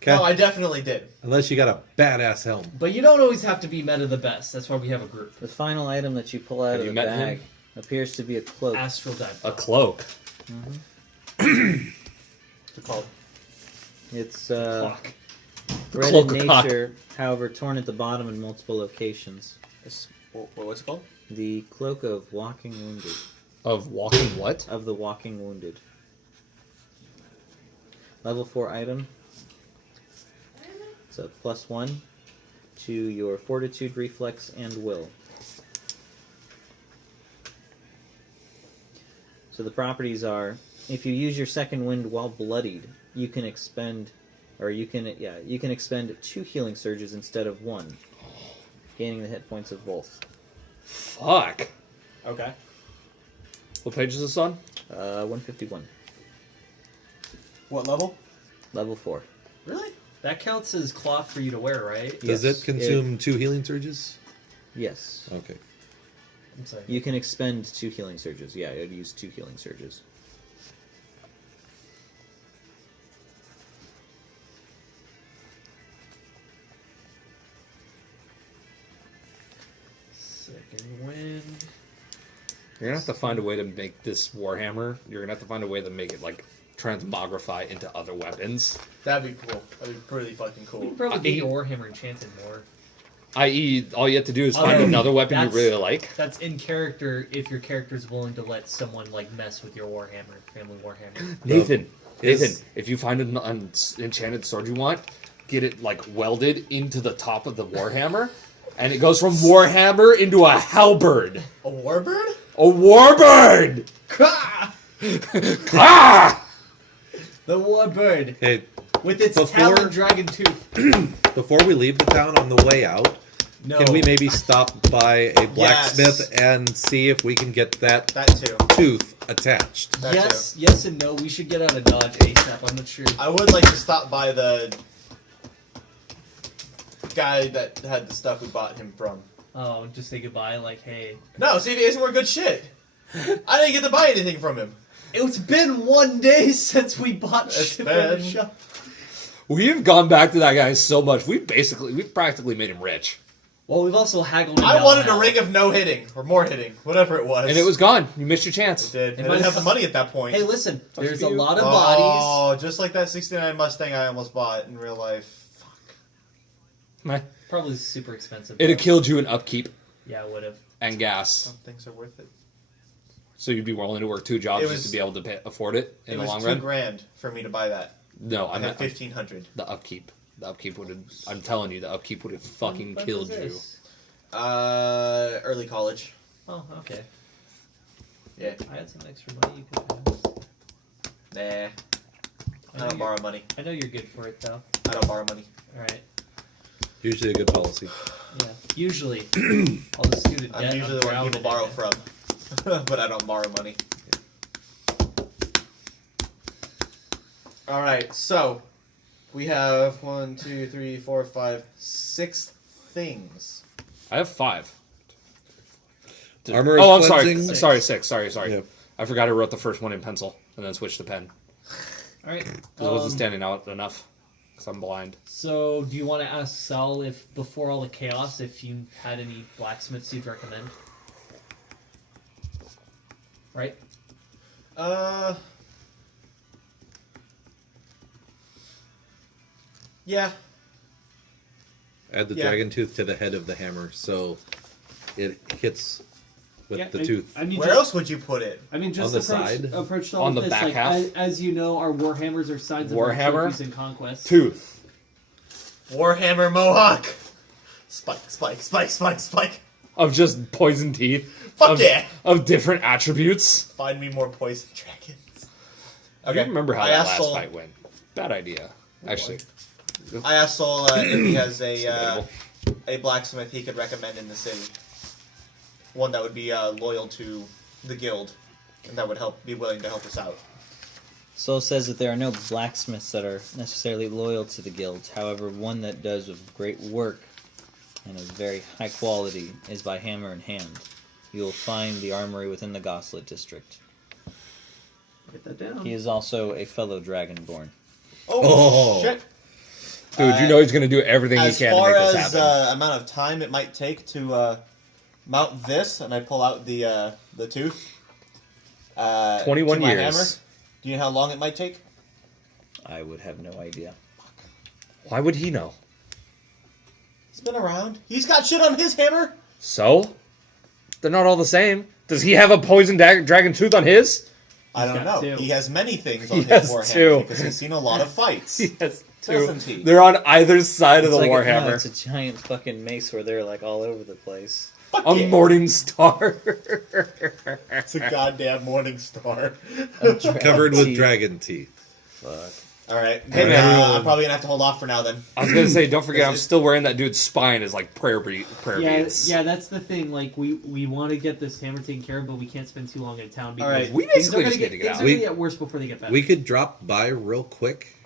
Okay. No, I definitely did. Unless you got a badass helm. But you don't always have to be meta the best. That's why we have a group. The final item that you pull out Have of you the met bag him? appears to be a cloak. Astral dive. A cloak. What's it called? It's Clock. red Cloak in of cock. nature, however, torn at the bottom in multiple locations. What's it called? The cloak of walking wounded. Of walking what? Of the walking wounded. Level 4 item. It's a +1 to your fortitude, reflex, and will. So the properties are: if you use your second wind while bloodied, you can expend 2 healing surges instead of 1, gaining the hit points of both. Fuck. Okay. What page is this on? 151. What level? Level 4. Really? That counts as cloth for you to wear, right? Does Yes, it consume 2 healing surges? Yes. Okay. I'm sorry. You can expend 2 healing surges. Yeah, I'd use 2 healing surges. Second wind. You're gonna have to find a way to make this Warhammer. You're gonna have to find a way to make it like transmogrify into other weapons. That'd be cool. That'd be pretty fucking You cool. can probably get your Warhammer enchanted more. I.e., all you have to do is find Although, another weapon you that's- really like. That's in character if your character's willing to let someone like mess with your Warhammer, family Warhammer. Nathan, Is- if you find an enchanted sword you want, get it like welded into the top of the Warhammer, and it goes from Warhammer into a halberd. A warbird? A warbird! Ka! Ah! The Warbird Hey, with its Before- talon dragon tooth. before we leave the town on the way out, No. can we maybe stop by a blacksmith and see if we can get that That too. tooth attached? That Yes, yes and no. We should get out of Dodge ASAP. I'm not sure. I would like to stop by the guy that had the stuff we bought him from. Oh, just say goodbye. Like, hey, No, see if he has more good shit. I didn't get to buy anything from him. it's been 1 day since we bought It's shit from the been- shop. We've gone back to that guy so much. We've practically made him rich, Well, we've also haggled. him I down wanted now. a ring of no hitting, or more hitting, whatever it was. and it was gone. You missed your It chance. did. It I might didn't have have- the money at that point. Hey, listen. There's a you. lot of bodies. Oh, just like that 69 Mustang I almost bought in real life. Meh. Probably super expensive. It'd have though. killed you in upkeep Yeah, would have. and gas. Some things are worth it. So you'd be willing to work 2 jobs It just was- to be able to afford it in It the was long $2 run. grand for me to buy that. No, I I had meant 1,500. the upkeep. The upkeep would have. I'm telling you, the upkeep would have fucking When killed was you. this? Early college. Oh, okay. Yeah. I had some extra money you could have. Nah. I don't borrow money. I know you're good for it though. I don't borrow money. All right. Usually a good policy. Yeah. Usually, I'll just do the debt. I'm usually the one drowning people in borrow it. from. But I don't borrow money. Alright, so we have 1, 2, 3, 4, 5, 6 things. I have 5. Armor Oh, of I'm sorry. cleansing. Sorry, 6. Sorry. Yeah. I forgot I wrote the first one in pencil and then switched to pen. All right. 'Cause it wasn't standing out enough. Because I'm blind. So, do you want to ask Sal if, before all the chaos, if you had any blacksmiths you'd recommend? Right? Yeah. Add the Yeah. dragon tooth to the head of the hammer so it hits with Yeah, the tooth. I mean, Where just, else would you put it? I mean, just On the approach, side? approach all On of the this. back like, half? As you know, our warhammers are signs of Warhammer? our trophies and conquest. Tooth. Warhammer Mohawk. Spike, spike, spike, spike, spike. Of just poison teeth. Fuck of, yeah. Of different attributes. Find me more poison dragons. I don't remember how I that asked last Sol- fight went. Bad idea. Actually. I asked Sol if he has Debatable. a blacksmith he could recommend in the city. One that would be loyal to the guild, and that would be willing to help us out. Sol says that there are no blacksmiths that are necessarily loyal to the guild. However, one that does of great work and of very high quality is by hammer in hand. You will find the armory within the Goslet district. Write that down. He is also a fellow dragonborn. Oh, Oh. shit! Dude, you know he's going to do everything he As can to far make this as happen. amount of time it might take to mount this, and I pull out the tooth. 21 to my years. hammer, do you know how long it might take? I would have no idea. Why would he know? It's been around. He's got shit on his hammer. So? They're not all the same. Does he have a poison dragon tooth on his? I don't got know. two. He has many things on He his has warhammer two. because he's seen a lot of fights. Yes, Doesn't he? They're on either side of the It's like Warhammer. it's a giant fucking mace where they're like all over the place. Fuck A yeah. morning star. It's a goddamn morning star. Covered with Teeth. dragon teeth. Fuck. All right, Hey, then, man. I'm probably gonna have to hold off for now. Then I was gonna say, don't forget, I'm Is it- still wearing that dude's spine as like prayer Yeah, beads. yeah, that's the thing. Like, we want to get this hammer taken care of, but we can't spend too long in town because right. We things basically are just gonna need to get things out. are We- gonna get worse before they get better. We could drop by real quick.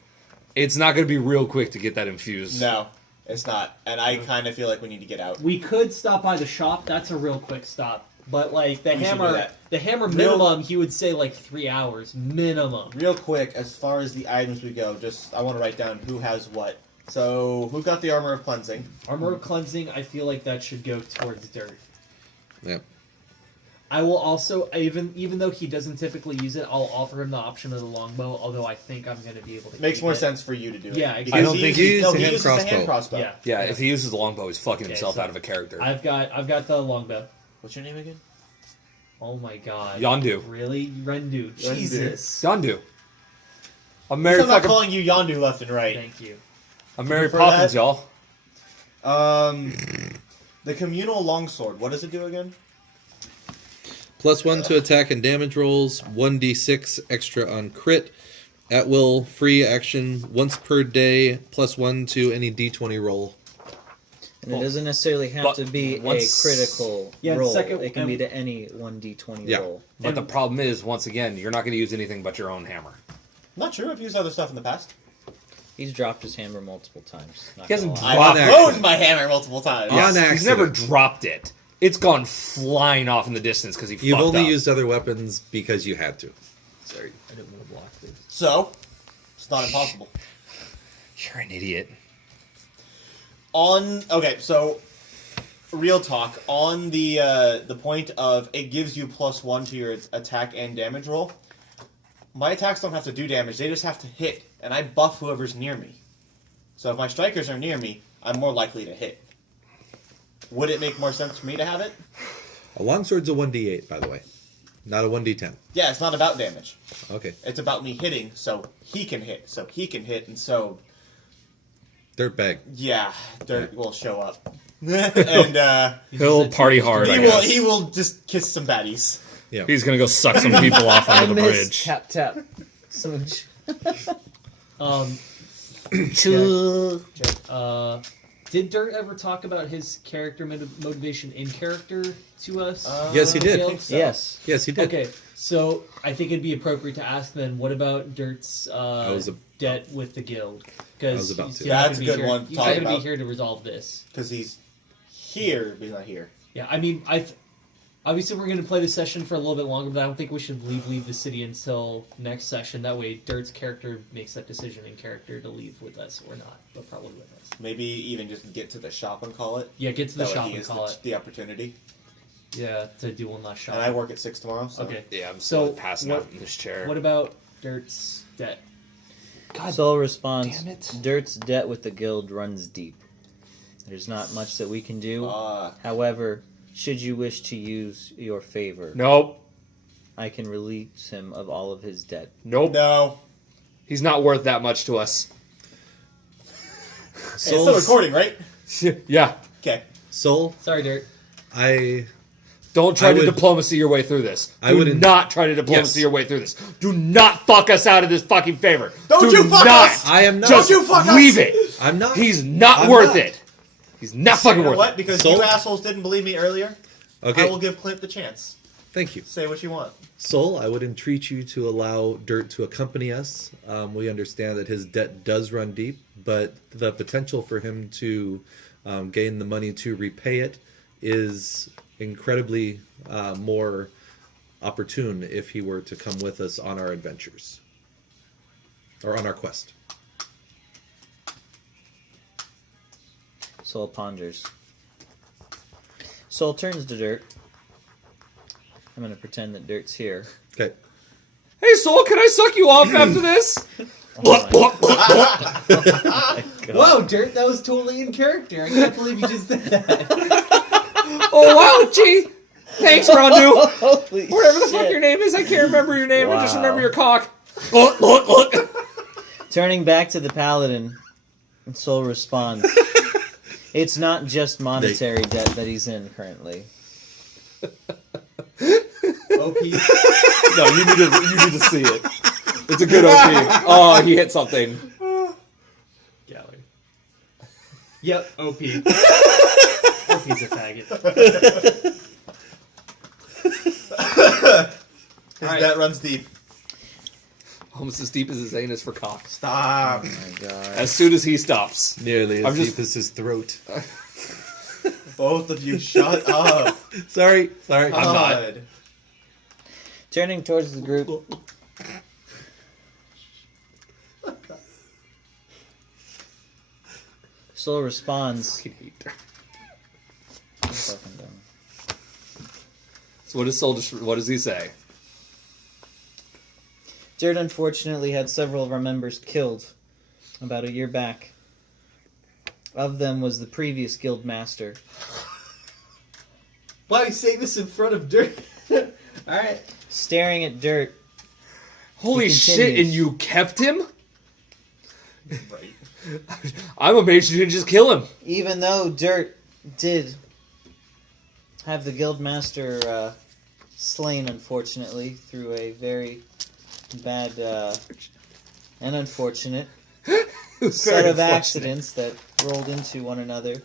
It's not gonna be real quick to get that infused. no, it's not, and I kind of feel like we need to get out. We could stop by the shop. That's a real quick stop. But like We should do hammer, that. the hammer Real- minimum, he would say like 3 hours minimum. Real quick, as far as the items we go, just I want to write down who has what. So who got the armor of cleansing? Armor of cleansing, I feel like that should go towards dirt. Yeah. I will also, even though he doesn't typically use it, I'll offer him the option of the longbow. Although I think I'm going to be able to. Makes keep more it. sense for you to do it. Yeah, Because exactly. I don't think he used no, the he hand uses the hand crossbow. crossbow. Yeah. Yeah, if he uses the longbow, he's fucking Okay, himself so out of a character. I've got the longbow. What's your name again? Oh my god. Yondu. Really, Rendu? Rendu. Jesus. Yondu. I'm I'm Mary not fucking. calling you Yondu left and right. Thank you. I'm Mary For Poppins, that- y'all. The communal longsword. What does it do again? +1 to attack and damage rolls, 1d6 extra on crit, at will, free action, once per day, +1 to any d20 roll. And it doesn't necessarily have but to be once- a critical Yeah, roll. second- it can be to any 1d20 Yeah. roll. But the problem is, once again, you're not going to use anything but your own hammer. Not sure. I've used other stuff in the past. He's dropped his hammer multiple times. Not He hasn't gonna lie. dropped I've it. thrown my hammer multiple times. Yeah. On He's never accident. dropped it. It's gone flying off in the distance because he You've fucked only up. used other weapons because you had to. Sorry, I didn't want to block this. So, it's not impossible. You're an idiot. Okay, so real talk on the point of it gives you +1 to your attack and damage roll. My attacks don't have to do damage; they just have to hit, and I buff whoever's near me. So if my strikers are near me, I'm more likely to hit. Would it make more sense for me to have it? A longsword's a 1d8, by the way, not a 1d10. Yeah, it's not about damage. Okay. It's about me hitting, so he can hit, and so Dirtbag. yeah, Dirt will show up, and He'll party hard. I guess. he will just kiss some baddies. Yeah. He's gonna go suck some people off I under the missed. bridge. Tap tap. Smooch. Did Dirt ever talk about his character motivation in character to us? Yes, he did. Gail? think so. Yes. Yes, he did. Okay, so I think it'd be appropriate to ask then, what about Dirt's was a- debt with the guild? I Because was about to. That's a good one to He's talk not going to be about. here to resolve this. Because he's here, but he's not here. Yeah, I mean, obviously we're going to play the session for a little bit longer, but I don't think we should leave the city until next session. That way, Dirt's character makes that decision in character to leave with us or not, but probably with us. Maybe even just get to the shop and call it. Yeah, get to the That way shop he and has call it. the opportunity. Yeah, to do one last shot. And I work at 6 tomorrow, so... Okay. Yeah, I'm So, still passing what- out in this chair. What about Dirt's debt? Sol responds, damn it. Dirt's debt with the guild runs deep. There's not much that we can do. However, should you wish to use your favor, Nope. I can release him of all of his debt. Nope. No. He's not worth that much to us. It's still recording, right? Yeah. Okay. Soul, Sorry, Dirt. Don't try I to would- diplomacy your way through this. I Do wouldn't- not try to diplomacy Yes. your way through this. Do not fuck us out of this fucking favor. Don't Do you fuck not. us! I am not. Just Don't you fuck us! leave it. I'm not. He's not I'm worth not. it. He's not fucking You know worth what? it. Because Soul? you assholes didn't believe me earlier, Okay. I will give Clint the chance. Thank you. Say what you want. Soul, I would entreat you to allow Dirt to accompany us. We understand that his debt does run deep, but the potential for him to gain the money to repay it is incredibly more opportune if he were to come with us on our adventures. Or on our quest. Soul ponders. Soul turns to Dirt. I'm going to pretend that Dirt's here. Okay. Hey, Soul, can I suck you off after this? Whoa, Dirt, that was totally in character. I can't believe you just did that. Oh, wow, gee. Thanks, Rondu. Holy Whatever the fuck your name is, I can't remember your name. I just Wow. remember your cock. Turning back to the paladin, Soul responds. It's not just monetary debt that he's in currently. OP. No, you need to see it. It's a good OP. Oh, he hit something. Gallery. Yep, OP. OP's a faggot. His Alright. debt runs deep. Almost as deep as his anus for cock. Stop. Oh my god. As soon as he stops. Nearly as I'm just- deep as his throat. Both of you, shut up. Sorry. I'm not. God. Turning towards the group. Soul responds. Fucking hate her. I'm fucking done. So what does he say? Dirt unfortunately had several of our members killed about a year back. Of them was the previous guild master. Why are you saying this in front of Dirt? Alright. Staring at Dirt, Holy He shit, continues. and you kept him? Right. I'm amazed you didn't just kill him. even though Dirt did have the guild master slain, unfortunately, through a very bad and unfortunate set of accidents that rolled into one another.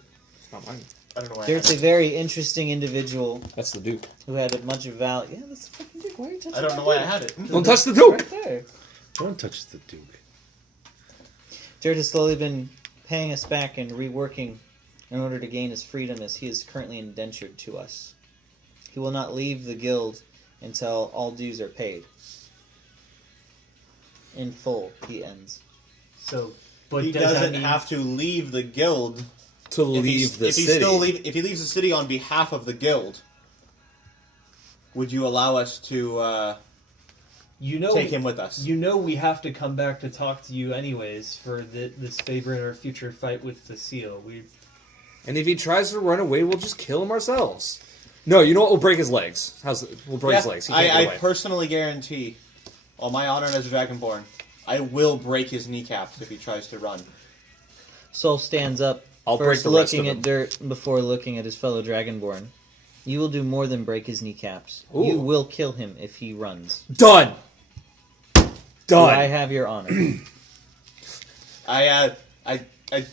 Not mine. I don't know why. Dirt's a very interesting individual That's the Duke. who had much of value. Yeah, that's the fucking Duke. Why are you touching I don't that know why I Duke? had it. Don't touch the Duke! Right there. Don't touch the Duke. Dirt has slowly been paying us back and reworking in order to gain his freedom, as he is currently indentured to us. He will not leave the guild until all dues are paid. In full, he ends. So, but He does that doesn't mean have to leave the guild To leave the if he city. if he leaves the city on behalf of the guild. Would you allow us to you know take him with us? You know we have to come back to talk to you anyways for this favor in our future fight with the seal. And if he tries to run away, we'll just kill him ourselves. No, you know what? We'll break his legs. We'll break his legs. He can't I get away. personally guarantee, on my honor as a Dragonborn, I will break his kneecaps if he tries to run. Soul stands up, I'll break first the rest looking of at Dirt before looking at his fellow Dragonborn. You will do more than break his kneecaps. Ooh. You will kill him if he runs. Done! Do Done! I have your honor? I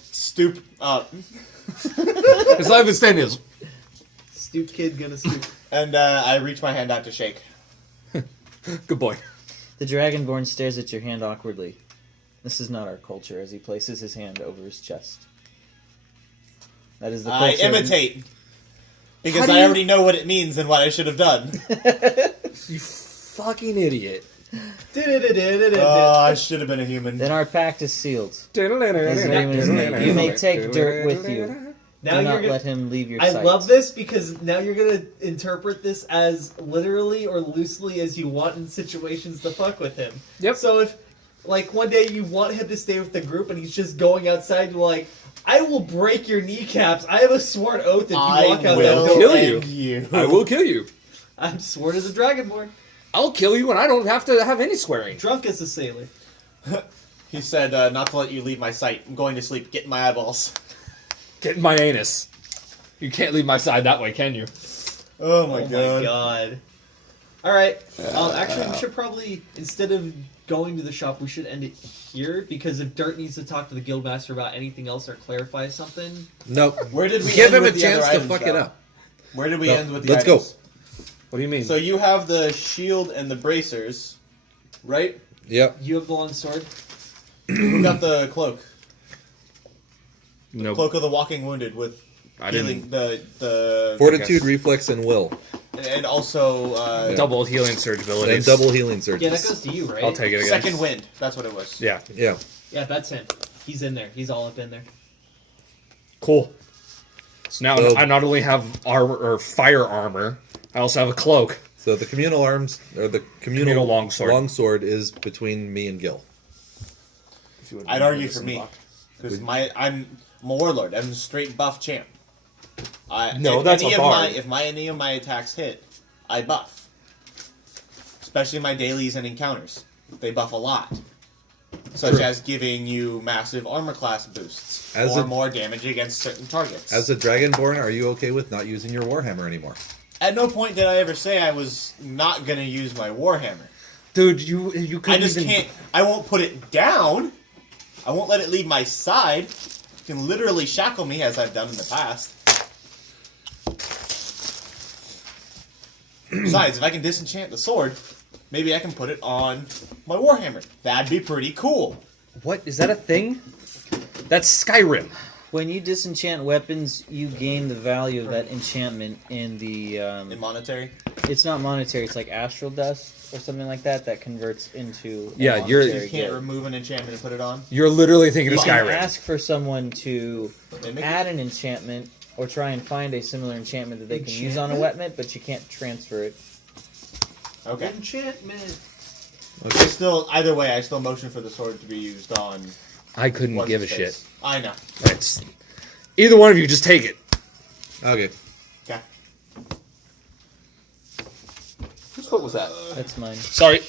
stoop up His life is thin is. Stoop kid gonna stoop. and I reach my hand out to shake. Good boy. The Dragonborn stares at your hand awkwardly. This is not our culture, as he places his hand over his chest. That is the I culture. imitate. Because How do I you- already know what it means and what I should have done. You fucking idiot. Oh, I should have been a human. Then our pact is sealed. You His name is made. You may take Dirt with you. Now Do you're not gonna, let him leave your I sight. love this because now you're gonna interpret this as literally or loosely as you want in situations to fuck with him. Yep. So if, like, one day you want him to stay with the group and he's just going outside, you're like, I will break your kneecaps. I have a sworn oath if you I walk out that will door. kill end you. you. I will kill you. I'm sworn as a dragonborn. I'll kill you and I don't have to have any swearing. Drunk as a sailor. He said, not to let you leave my sight. I'm going to sleep. Get in my eyeballs. Get in my anus. You can't leave my side that way, can you? Oh my my god. Alright. Actually, we should probably, instead of going to the shop, we should end it here, because if Dirt needs to talk to the guildmaster about anything else or clarify something... Nope. Where did we Give end him a with the chance other to items, fuck it though? up. Where did we No, end with the let's go. items? What do you mean? So you have the shield and the bracers, right? Yep. You have the long sword? Who got the cloak? no. Cloak of the Walking Wounded with I healing didn't. the Fortitude, guess. reflex, and will. and also Double healing surge And abilities. double healing surges. Yeah, that goes to you, right? I'll take it again. second wind. That's what it was. Yeah. Yeah. Yeah, that's him. He's in there. He's all up in there. Cool. So now So- I not only have armor or fire armor, I also have a cloak. So the communal arms, or the Communal longsword. longsword is between me and Gil. I'd argue for me because I'm a warlord. I'm a straight buff champ. No, if that's any a of bard. If any of my attacks hit, I buff. Especially my dailies and encounters. They buff a lot. Such True. as giving you massive armor class boosts. As or a- more damage against certain targets. As a Dragonborn, are you okay with not using your Warhammer anymore? At no point did I ever say I was not going to use my Warhammer. Dude, you I couldn't just even... can't. I won't put it down. I won't let it leave my side. You can literally shackle me as I've done in the past. Besides, if I can disenchant the sword, maybe I can put it on my Warhammer. That'd be pretty cool. What? Is that a thing? That's Skyrim. When you disenchant weapons, you gain the value of that enchantment in the. In monetary. It's not monetary. It's like astral dust or something like that. That converts into. A Yeah, you're- monetary You can't gift. remove an enchantment and put it on. You're literally thinking You of can Skyrim. ask for someone to Mimic? add an enchantment or try and find a similar enchantment that they can use on a weapon, but you can't transfer it. Okay. Enchantment. I still, either way, I still motion for the sword to be used on. I couldn't what's give a his shit. face. I know. It's, either one of you, just take it. Okay. Okay. Whose foot was that? That's mine. Sorry.